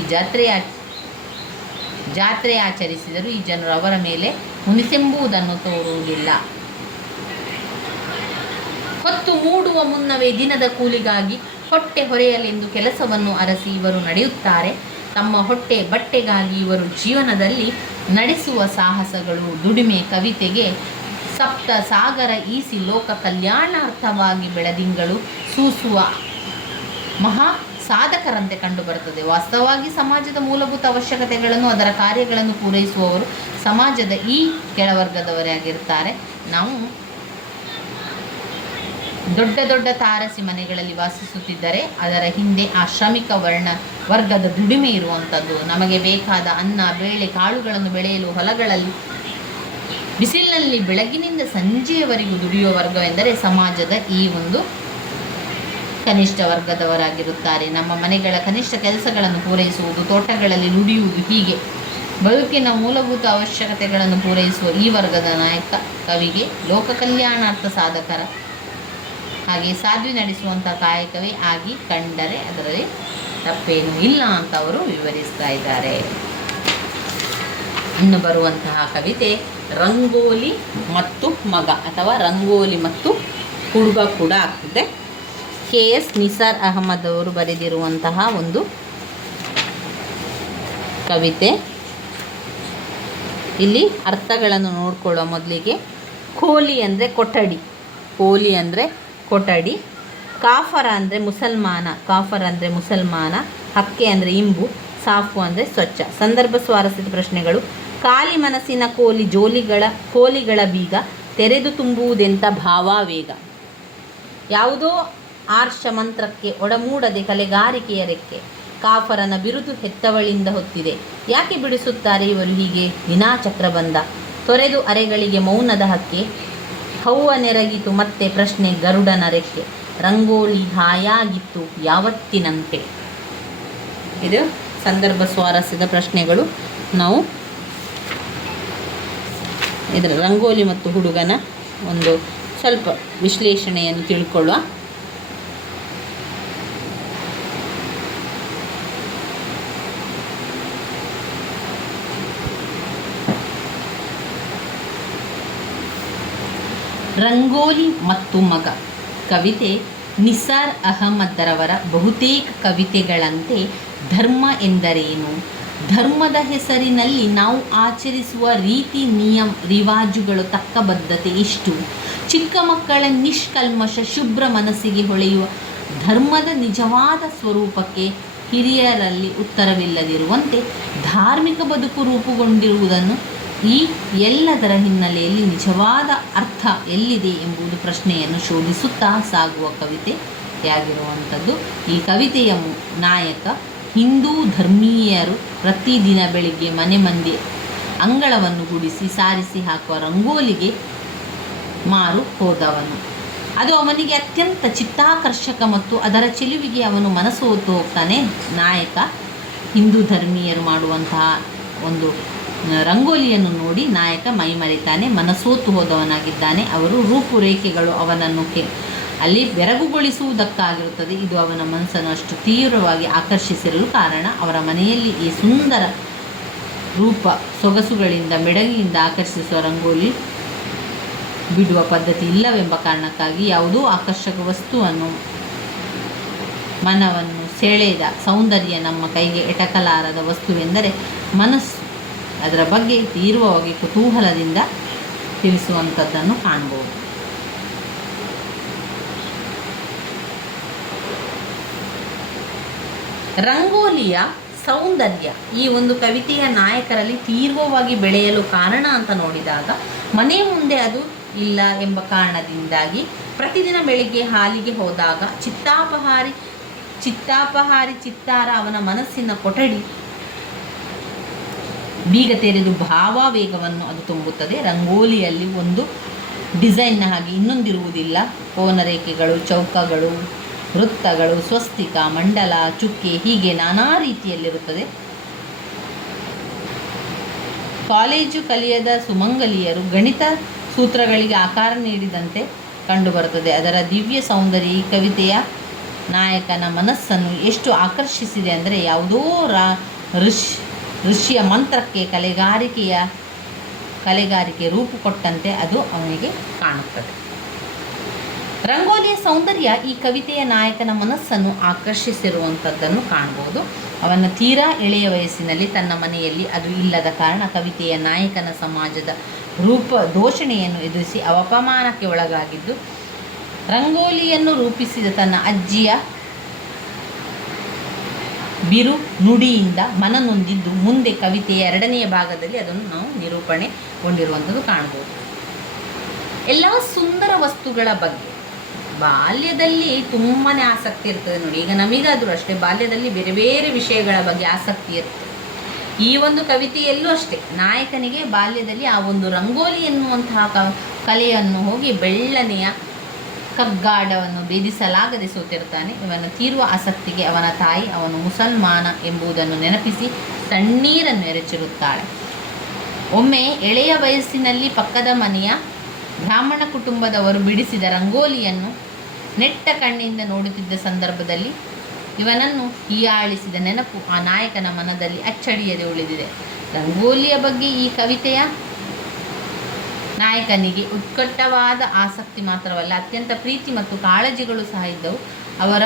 ಜಾತ್ರೆ ಆಚರಿಸಿದರೂ ಈ ಜನರು ಅವರ ಮೇಲೆ ಮುನಿಸೆಂಬುದನ್ನು ತೋರುವುದಿಲ್ಲ. ಹೊತ್ತು ಮೂಡುವ ಮುನ್ನವೇ ದಿನದ ಕೂಲಿಗಾಗಿ ಹೊಟ್ಟೆ ಹೊರೆಯಲೆಂದು ಕೆಲಸವನ್ನು ಅರಸಿ ಇವರು ನಡೆಯುತ್ತಾರೆ. ತಮ್ಮ ಹೊಟ್ಟೆ ಬಟ್ಟೆಗಾಗಿ ಇವರು ಜೀವನದಲ್ಲಿ ನಡೆಸುವ ಸಾಹಸಗಳು, ದುಡಿಮೆ ಕವಿತೆಗೆ ಸಪ್ತ ಸಾಗರ ಈಸಿ ಲೋಕ ಕಲ್ಯಾಣಾರ್ಥವಾಗಿ ಬೆಳದಿಂಗಳು ಸೂಸುವ ಮಹಾ ಸಾಧಕರಂತೆ ಕಂಡುಬರುತ್ತದೆ. ವಾಸ್ತವವಾಗಿ ಸಮಾಜದ ಮೂಲಭೂತ ಅವಶ್ಯಕತೆಗಳನ್ನು, ಅದರ ಕಾರ್ಯಗಳನ್ನು ಪೂರೈಸುವವರು ಸಮಾಜದ ಈ ಕೆಳವರ್ಗದವರಾಗಿರ್ತಾರೆ. ನಾವು ದೊಡ್ಡ ದೊಡ್ಡ ತಾರಸಿ ಮನೆಗಳಲ್ಲಿ ವಾಸಿಸುತ್ತಿದ್ದರೆ ಅದರ ಹಿಂದೆ ಆ ಶ್ರಮಿಕ ವರ್ಗದ ದುಡಿಮೆ ಇರುವಂಥದ್ದು. ನಮಗೆ ಬೇಕಾದ ಅನ್ನ, ಬೇಳೆ, ಕಾಳುಗಳನ್ನು ಬೆಳೆಯಲು ಹೊಲಗಳಲ್ಲಿ ಬಿಸಿಲಿನಲ್ಲಿ ಬೆಳಗಿನಿಂದ ಸಂಜೆಯವರೆಗೂ ದುಡಿಯುವ ವರ್ಗವೆಂದರೆ ಸಮಾಜದ ಈ ಒಂದು ಕನಿಷ್ಠ ವರ್ಗದವರಾಗಿರುತ್ತಾರೆ. ನಮ್ಮ ಮನೆಗಳ ಕನಿಷ್ಠ ಕೆಲಸಗಳನ್ನು ಪೂರೈಸುವುದು, ತೋಟಗಳಲ್ಲಿ ನುಡಿಯುವುದು, ಹೀಗೆ ಬದುಕಿನ ಮೂಲಭೂತ ಅವಶ್ಯಕತೆಗಳನ್ನು ಪೂರೈಸುವ ಈ ವರ್ಗದ ನಾಯಕ ಕವಿಗೆ ಲೋಕ ಕಲ್ಯಾಣಾರ್ಥ ಸಾಧಕರ ಹಾಗೆ ಸಾಧ್ವಿ ನಡೆಸುವಂಥ ಕಾಯಕವೇ ಆಗಿ ಕಂಡರೆ ಅದರಲ್ಲಿ ತಪ್ಪೇನೂ ಇಲ್ಲ ಅಂತ ಅವರು ವಿವರಿಸ್ತಾ ಇದ್ದಾರೆ. ಇನ್ನು ಬರುವಂತಹ ಕವಿತೆ ರಂಗೋಲಿ ಮತ್ತು ಮಗ ಅಥವಾ ರಂಗೋಲಿ ಮತ್ತು ಹುಡುಗ ಕೂಡ ಆಗ್ತದೆ. KS ನಿಸಾರ್ ಅಹಮದ್ ಅವರು ಬರೆದಿರುವಂತಹ ಒಂದು ಕವಿತೆ. ಇಲ್ಲಿ ಅರ್ಥಗಳನ್ನು ನೋಡ್ಕೊಳ್ಳೋ ಮೊದಲಿಗೆ, ಕೋಲಿ ಅಂದರೆ ಕೊಠಡಿ, ಕೋಲಿ ಅಂದರೆ ಕೊಠಡಿ, ಕಾಫರ ಅಂದರೆ ಮುಸಲ್ಮಾನ, ಹಕ್ಕೆ ಅಂದರೆ ಇಂಬು, ಸಾಫು ಅಂದರೆ ಸ್ವಚ್ಛ. ಸಂದರ್ಭ ಸ್ವಾರಸ್ಯದ ಪ್ರಶ್ನೆಗಳು. ಖಾಲಿ ಮನಸ್ಸಿನ ಕೋಲಿಗಳ ಬೀಗ ತೆರೆದು ತುಂಬುವುದೆಂತ ಭಾವಾವೇಗ. ಯಾವುದೋ ಆರ್ಷ ಮಂತ್ರಕ್ಕೆ ಒಡಮೂಡದೆ ಕಲೆಗಾರಿಕೆಯ ರೆಕ್ಕೆ. ಕಾಫರನ ಬಿರುದು ಹೆತ್ತವಳಿಂದ ಹೊತ್ತಿದೆ. ಯಾಕೆ ಬಿಡಿಸುತ್ತಾರೆ ಇವರು ಹೀಗೆ ದಿನಾಚಕ್ರ ಬಂದ. ತೊರೆದು ಅರೆಗಳಿಗೆ ಮೌನದ ಹಕ್ಕೆ. ಹವ್ವ ನೆರಗಿತು ಮತ್ತೆ ಪ್ರಶ್ನೆ ಗರುಡನ ರೆಕ್ಕೆ. ರಂಗೋಲಿ ಹಾಯಾಗಿತ್ತು ಯಾವತ್ತಿನಂತೆ. ಇದು ಸಂದರ್ಭ ಸ್ವಾರಸ್ಯದ ಪ್ರಶ್ನೆಗಳು. ನಾವು ಇದರ ರಂಗೋಲಿ ಮತ್ತು ಹುಡುಗನ ಒಂದು ಸ್ವಲ್ಪ ವಿಶ್ಲೇಷಣೆಯನ್ನು ತಿಳ್ಕೊಳ್ಳುವ. ರಂಗೋಲಿ ಮತ್ತು ಮಗ ಕವಿತೆ ನಿಸಾರ್ ಅಹಮದ್ರವರ ಬಹುತೇಕ ಕವಿತೆಗಳಂತೆ ಧರ್ಮ ಎಂದರೇನು, ಧರ್ಮದ ಹೆಸರಿನಲ್ಲಿ ನಾವು ಆಚರಿಸುವ ರೀತಿ ರಿವಾಜುಗಳು ತಕ್ಕ ಬದ್ಧತೆ ಎಷ್ಟು, ಚಿಕ್ಕ ಮಕ್ಕಳ ನಿಷ್ಕಲ್ಮಶ ಶುಭ್ರ ಮನಸ್ಸಿಗೆ ಹೊಳೆಯುವ ಧರ್ಮದ ನಿಜವಾದ ಸ್ವರೂಪಕ್ಕೆ ಹಿರಿಯರಲ್ಲಿ ಉತ್ತರವಿಲ್ಲದಿರುವಂತೆ ಧಾರ್ಮಿಕ ಬದುಕು ರೂಪುಗೊಂಡಿರುವುದನ್ನು, ಈ ಎಲ್ಲದರ ಹಿನ್ನೆಲೆಯಲ್ಲಿ ನಿಜವಾದ ಅರ್ಥ ಎಲ್ಲಿದೆ ಎಂಬುದು ಪ್ರಶ್ನೆಯನ್ನು ಶೋಧಿಸುತ್ತಾ ಸಾಗುವ ಕವಿತೆಯಾಗಿರುವಂಥದ್ದು. ಈ ಕವಿತೆಯ ನಾಯಕ ಹಿಂದೂ ಧರ್ಮೀಯರು ಪ್ರತಿದಿನ ಬೆಳಿಗ್ಗೆ ಮನೆ ಮಂದಿ ಅಂಗಳವನ್ನು ಗುಡಿಸಿ ಸಾರಿಸಿ ಹಾಕುವ ರಂಗೋಲಿಗೆ ಮಾರು ಹೋದವನು. ಅದು ಅವನಿಗೆ ಅತ್ಯಂತ ಚಿತ್ತಾಕರ್ಷಕ ಮತ್ತು ಅದರ ಚೆಲುವಿಗೆ ಅವನು ಮನಸೋತು ಹೋಗ್ತಾನೆ. ನಾಯಕ ಹಿಂದೂ ಧರ್ಮೀಯರು ಮಾಡುವಂತಹ ಒಂದು ರಂಗೋಲಿಯನ್ನು ನೋಡಿ ನಾಯಕ ಮೈಮರೆತಾನೆ, ಮನಸೋತು ಹೋದವನಾಗಿದ್ದಾನೆ. ಅವರು ರೂಪುರೇಖೆಗಳು ಅವನನ್ನು ಅಲ್ಲಿ ಬೆರಗುಗೊಳಿಸುವುದಕ್ಕಾಗಿರುತ್ತದೆ. ಇದು ಅವನ ಮನಸ್ಸನ್ನು ಅಷ್ಟು ತೀವ್ರವಾಗಿ ಆಕರ್ಷಿಸಿರಲು ಕಾರಣ. ಅವರ ಮನೆಯಲ್ಲಿ ಈ ಸುಂದರ ರೂಪ ಸೊಗಸುಗಳಿಂದ ಮೆಡಗಿಯಿಂದ ಆಕರ್ಷಿಸುವ ರಂಗೋಲಿ ಬಿಡುವ ಪದ್ಧತಿ ಇಲ್ಲವೆಂಬ ಕಾರಣಕ್ಕಾಗಿ ಯಾವುದೋ ಆಕರ್ಷಕ ವಸ್ತುವನ್ನು ಮನವನ್ನು ಸೆಳೆದ ಸೌಂದರ್ಯ ನಮ್ಮ ಕೈಗೆ ಎಟಕಲಾರದ ವಸ್ತುವೆಂದರೆ ಮನಸ್ಸು. ಅದರ ಬಗ್ಗೆ ತೀವ್ರವಾಗಿ ಕುತೂಹಲದಿಂದ ತಿಳಿಸುವಂಥದ್ದನ್ನು ಕಾಣ್ಬೋದು. ರಂಗೋಲಿಯ ಸೌಂದರ್ಯ ಈ ಒಂದು ಕವಿತೆಯ ನಾಯಕರಲ್ಲಿ ತೀವ್ರವಾಗಿ ಬೆಳೆಯಲು ಕಾರಣ ಅಂತ ನೋಡಿದಾಗ, ಮನೆ ಮುಂದೆ ಅದು ಇಲ್ಲ ಎಂಬ ಕಾರಣದಿಂದಾಗಿ ಪ್ರತಿದಿನ ಬೆಳಿಗ್ಗೆ ಹಾಲಿಗೆ ಹೋದಾಗ ಚಿತ್ತಾಪಹಾರಿ ಚಿತ್ತಾರ ಅವನ ಮನಸ್ಸಿನ ಕೊಠಡಿ ಬೀಗ ತೆರೆದು ಭಾವಾವೇಗವನ್ನು ಅದು ತುಂಬುತ್ತದೆ. ರಂಗೋಲಿಯಲ್ಲಿ ಒಂದು ಡಿಸೈನ್ನ ಹಾಗೆ ಇನ್ನೊಂದಿರುವುದಿಲ್ಲ. ಕೋನರೇಖೆಗಳು, ಚೌಕಗಳು, ವೃತ್ತಗಳು, ಸ್ವಸ್ತಿಕ, ಮಂಡಲ, ಚುಕ್ಕೆ ಹೀಗೆ ನಾನಾ ರೀತಿಯಲ್ಲಿರುತ್ತದೆ. ಕಾಲೇಜು ಕಲಿಯದ ಸುಮಂಗಲಿಯರು ಗಣಿತ ಸೂತ್ರಗಳಿಗೆ ಆಕಾರ ನೀಡಿದಂತೆ ಕಂಡುಬರುತ್ತದೆ. ಅದರ ದಿವ್ಯ ಸೌಂದರ್ಯ ಈ ಕವಿತೆಯ ನಾಯಕನ ಮನಸ್ಸನ್ನು ಎಷ್ಟು ಆಕರ್ಷಿಸಿದೆ ಅಂದರೆ, ಯಾವುದೋ ಋಷಿಯ ಮಂತ್ರಕ್ಕೆ ಕಲೆಗಾರಿಕೆ ರೂಪು ಕೊಟ್ಟಂತೆ ಅದು ಅವನಿಗೆ ಕಾಣುತ್ತದೆ. ರಂಗೋಲಿಯ ಸೌಂದರ್ಯ ಈ ಕವಿತೆಯ ನಾಯಕನ ಮನಸ್ಸನ್ನು ಆಕರ್ಷಿಸಿರುವಂಥದ್ದನ್ನು ಕಾಣ್ಬೋದು. ಅವನ ತೀರಾ ಎಳೆಯ ವಯಸ್ಸಿನಲ್ಲಿ ತನ್ನ ಮನೆಯಲ್ಲಿ ಅದು ಇಲ್ಲದ ಕಾರಣ ಕವಿತೆಯ ನಾಯಕನ ಸಮಾಜದ ರೂಪ ದೂಷಣೆಯನ್ನು ಎದುರಿಸಿ ಅವಪಮಾನಕ್ಕೆ ಒಳಗಾಗಿದ್ದು, ರಂಗೋಲಿಯನ್ನು ರೂಪಿಸಿದ ತನ್ನ ಅಜ್ಜಿಯ ಬಿರು ನುಡಿಯಿಂದ ಮನನೊಂದಿದ್ದು ಮುಂದೆ ಕವಿತೆಯ ಎರಡನೆಯ ಭಾಗದಲ್ಲಿ ಅದನ್ನು ನಾವು ನಿರೂಪಣೆಗೊಂಡಿರುವಂಥದ್ದು ಕಾಣ್ಬೋದು. ಎಲ್ಲ ಸುಂದರ ವಸ್ತುಗಳ ಬಗ್ಗೆ ಬಾಲ್ಯದಲ್ಲಿ ತುಂಬಾ ಆಸಕ್ತಿ ಇರ್ತದೆ ನೋಡಿ. ಈಗ ನಮಗಾದರೂ ಅಷ್ಟೇ ಬಾಲ್ಯದಲ್ಲಿ ಬೇರೆ ಬೇರೆ ವಿಷಯಗಳ ಬಗ್ಗೆ ಆಸಕ್ತಿ ಇರ್ತದೆ. ಈ ಒಂದು ಕವಿತೆಯಲ್ಲೂ ಅಷ್ಟೇ ನಾಯಕನಿಗೆ ಬಾಲ್ಯದಲ್ಲಿ ಆ ಒಂದು ರಂಗೋಲಿ ಎನ್ನುವಂತಹ ಕಲೆಯನ್ನು ಹೋಗಿ ಬೆಳ್ಳನೆಯ ಕಗ್ಗಾಡವನ್ನು ಭೇದಿಸಲಾಗದೆ ಸೋತಿರ್ತಾನೆ. ಇವನ ತೀವ್ರ ಆಸಕ್ತಿಗೆ ಅವನ ತಾಯಿ ಅವನು ಮುಸಲ್ಮಾನ ಎಂಬುದನ್ನು ನೆನಪಿಸಿ ತಣ್ಣೀರನ್ನು ಎರಚಿರುತ್ತಾಳೆ. ಒಮ್ಮೆ ಎಳೆಯ ವಯಸ್ಸಿನಲ್ಲಿ ಪಕ್ಕದ ಮನೆಯ ಬ್ರಾಹ್ಮಣ ಕುಟುಂಬದವರು ಬಿಡಿಸಿದ ರಂಗೋಲಿಯನ್ನು ನೆಟ್ಟ ಕಣ್ಣಿಂದ ನೋಡುತ್ತಿದ್ದ ಸಂದರ್ಭದಲ್ಲಿ ಇವನನ್ನು ಹೀಯಾಳಿಸಿದ ನೆನಪು ಆ ನಾಯಕನ ಮನದಲ್ಲಿ ಅಚ್ಚಳಿಯದೆ ಉಳಿದಿದೆ. ರಂಗೋಲಿಯ ಬಗ್ಗೆ ಈ ಕವಿತೆಯ ನಾಯಕನಿಗೆ ಉತ್ಕಟವಾದ ಆಸಕ್ತಿ ಮಾತ್ರವಲ್ಲ, ಅತ್ಯಂತ ಪ್ರೀತಿ ಮತ್ತು ಕಾಳಜಿಗಳು ಸಹ ಇದ್ದವು. ಅವರ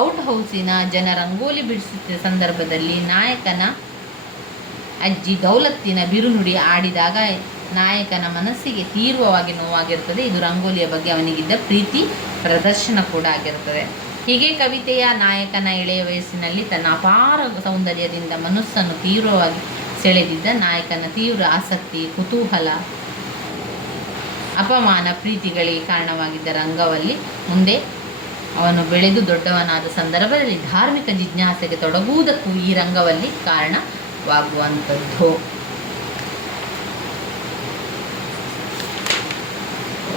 ಔಟ್ ಹೌಸಿನ ಜನ ರಂಗೋಲಿ ಬಿಡಿಸುತ್ತಿದ್ದ ಸಂದರ್ಭದಲ್ಲಿ ನಾಯಕನ ಅಜ್ಜಿ ದೌಲತ್ತಿನ ಬಿರುನುಡಿ ಆಡಿದಾಗ ನಾಯಕನ ಮನಸ್ಸಿಗೆ ತೀವ್ರವಾಗಿ ನೋವಾಗಿರುತ್ತದೆ. ಇದು ರಂಗೋಲಿಯ ಬಗ್ಗೆ ಅವನಿಗಿದ್ದ ಪ್ರೀತಿ ಪ್ರದರ್ಶನ ಕೂಡ ಆಗಿರುತ್ತದೆ. ಹೀಗೆ ಕವಿತೆಯ ನಾಯಕನ ಎಳೆಯ ವಯಸ್ಸಿನಲ್ಲಿ ತನ್ನ ಅಪಾರ ಸೌಂದರ್ಯದಿಂದ ಮನಸ್ಸನ್ನು ತೀವ್ರವಾಗಿ ಸೆಳೆದಿದ್ದ ನಾಯಕನ ತೀವ್ರ ಆಸಕ್ತಿ, ಕುತೂಹಲ, ಅಪಮಾನ, ಪ್ರೀತಿಗಳಿಗೆ ಕಾರಣವಾಗಿದ್ದ ರಂಗವಲ್ಲಿ ಮುಂದೆ ಅವನು ಬೆಳೆದು ದೊಡ್ಡವನಾದ ಸಂದರ್ಭದಲ್ಲಿ ಧಾರ್ಮಿಕ ಜಿಜ್ಞಾಸೆಗೆ ತೊಡಗುವುದಕ್ಕೂ ಈ ರಂಗವಲ್ಲಿ ಕಾರಣವಾಗುವಂಥದ್ದು.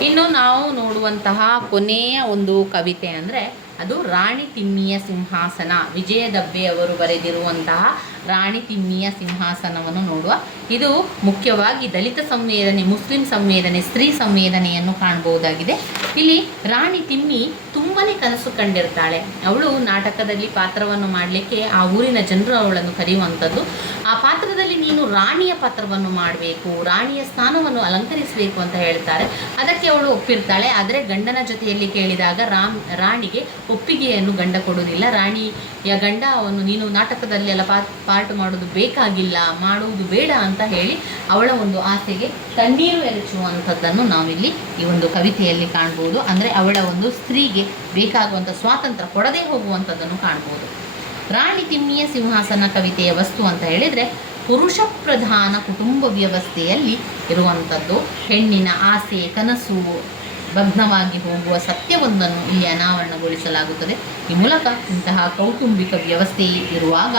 ಇನ್ನು ನಾವು ನೋಡುವಂತಹ ಕೊನೆಯ ಒಂದು ಕವಿತೆ ಅಂದರೆ ಅದು ರಾಣಿ ತಿಮ್ಮಿಯ ಸಿಂಹಾಸನ. ವಿಜಯ ದಬ್ಬೆ ಅವರು ಬರೆದಿರುವಂತಹ ರಾಣಿ ತಿಮ್ಮಿಯ ಸಿಂಹಾಸನವನ್ನು ನೋಡುವ. ಇದು ಮುಖ್ಯವಾಗಿ ದಲಿತ ಸಂವೇದನೆ, ಮುಸ್ಲಿಂ ಸಂವೇದನೆ, ಸ್ತ್ರೀ ಸಂವೇದನೆಯನ್ನು ಕಾಣಬಹುದಾಗಿದೆ. ಇಲ್ಲಿ ರಾಣಿ ತಿಮ್ಮಿ ತುಂಬಾ ಕನಸು ಕಂಡಿರ್ತಾಳೆ. ಅವಳು ನಾಟಕದಲ್ಲಿ ಪಾತ್ರವನ್ನು ಮಾಡಲಿಕ್ಕೆ ಆ ಊರಿನ ಜನರು ಅವಳನ್ನು ಕರೆಯುವಂಥದ್ದು. ಆ ಪಾತ್ರದಲ್ಲಿ ನೀನು ರಾಣಿಯ ಪಾತ್ರವನ್ನು ಮಾಡಬೇಕು, ರಾಣಿಯ ಸ್ಥಾನವನ್ನು ಅಲಂಕರಿಸಬೇಕು ಅಂತ ಹೇಳ್ತಾರೆ. ಅದಕ್ಕೆ ಅವಳು ಒಪ್ಪಿರ್ತಾಳೆ. ಆದರೆ ಗಂಡನ ಜೊತೆಯಲ್ಲಿ ಕೇಳಿದಾಗ ರಾಣಿಗೆ ಒಪ್ಪಿಗೆಯನ್ನು ಗಂಡ ಕೊಡುವುದಿಲ್ಲ. ರಾಣಿಯ ಗಂಡ ಅವನು ನೀನು ನಾಟಕದಲ್ಲಿ ಎಲ್ಲ ಪಾರ್ಟ್ ಮಾಡೋದು ಬೇಕಾಗಿಲ್ಲ, ಮಾಡುವುದು ಬೇಡ ಅಂತ ಹೇಳಿ ಅವಳ ಒಂದು ಆಸೆಗೆ ಕಣ್ಣೀರು ಎರಚುವಂಥದ್ದನ್ನು ನಾವಿಲ್ಲಿ ಈ ಒಂದು ಕವಿತೆಯಲ್ಲಿ ಕಾಣ್ಬೋದು. ಅಂದರೆ ಅವಳ ಒಂದು ಸ್ತ್ರೀಗೆ ಬೇಕಾಗುವಂಥ ಸ್ವಾತಂತ್ರ್ಯ ಕೊಡದೇ ಹೋಗುವಂಥದ್ದನ್ನು ಕಾಣ್ಬೋದು. ರಾಣಿ ತಿಮ್ಮಿಯ ಸಿಂಹಾಸನ ಕವಿತೆಯ ವಸ್ತು ಅಂತ ಹೇಳಿದರೆ ಪುರುಷ ಪ್ರಧಾನ ಕುಟುಂಬ ವ್ಯವಸ್ಥೆಯಲ್ಲಿ ಇರುವಂಥದ್ದು. ಹೆಣ್ಣಿನ ಆಸೆ, ಕನಸು ಭಗ್ನವಾಗಿ ಹೋಗುವ ಸತ್ಯವೊಂದನ್ನು ಇಲ್ಲಿ ಅನಾವರಣಗೊಳಿಸಲಾಗುತ್ತದೆ. ಈ ಮೂಲಕ ಇಂತಹ ಕೌಟುಂಬಿಕ ವ್ಯವಸ್ಥೆ ಇರುವಾಗ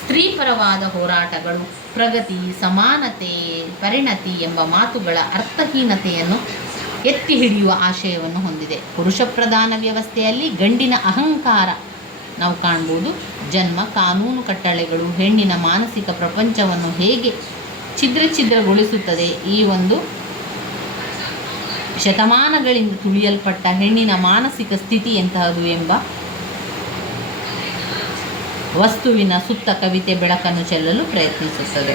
ಸ್ತ್ರೀ ಪರವಾದ ಹೋರಾಟಗಳು, ಪ್ರಗತಿ, ಸಮಾನತೆ, ಪರಿಣತಿ ಎಂಬ ಮಾತುಗಳ ಅರ್ಥಹೀನತೆಯನ್ನು ಎತ್ತಿ ಹಿಡಿಯುವ ಆಶಯವನ್ನು ಹೊಂದಿದೆ. ಪುರುಷ ಪ್ರಧಾನ ವ್ಯವಸ್ಥೆಯಲ್ಲಿ ಗಂಡಿನ ಅಹಂಕಾರ ನಾವು ಕಾಣ್ಬೋದು. ಜನ್ಮ, ಕಾನೂನು ಕಟ್ಟಳೆಗಳು ಹೆಣ್ಣಿನ ಮಾನಸಿಕ ಪ್ರಪಂಚವನ್ನು ಹೇಗೆ ಛಿದ್ರಗೊಳಿಸುತ್ತದೆ. ಈ ಒಂದು ಶತಮಾನಗಳಿಂದ ತುಳಿಯಲ್ಪಟ್ಟ ಹೆಣ್ಣಿನ ಮಾನಸಿಕ ಸ್ಥಿತಿ ಎಂತಹದು ಎಂಬ ವಸ್ತುವಿನ ಸುತ್ತ ಕವಿತೆ ಬೆಳಕನ್ನು ಚೆಲ್ಲಲು ಪ್ರಯತ್ನಿಸುತ್ತದೆ.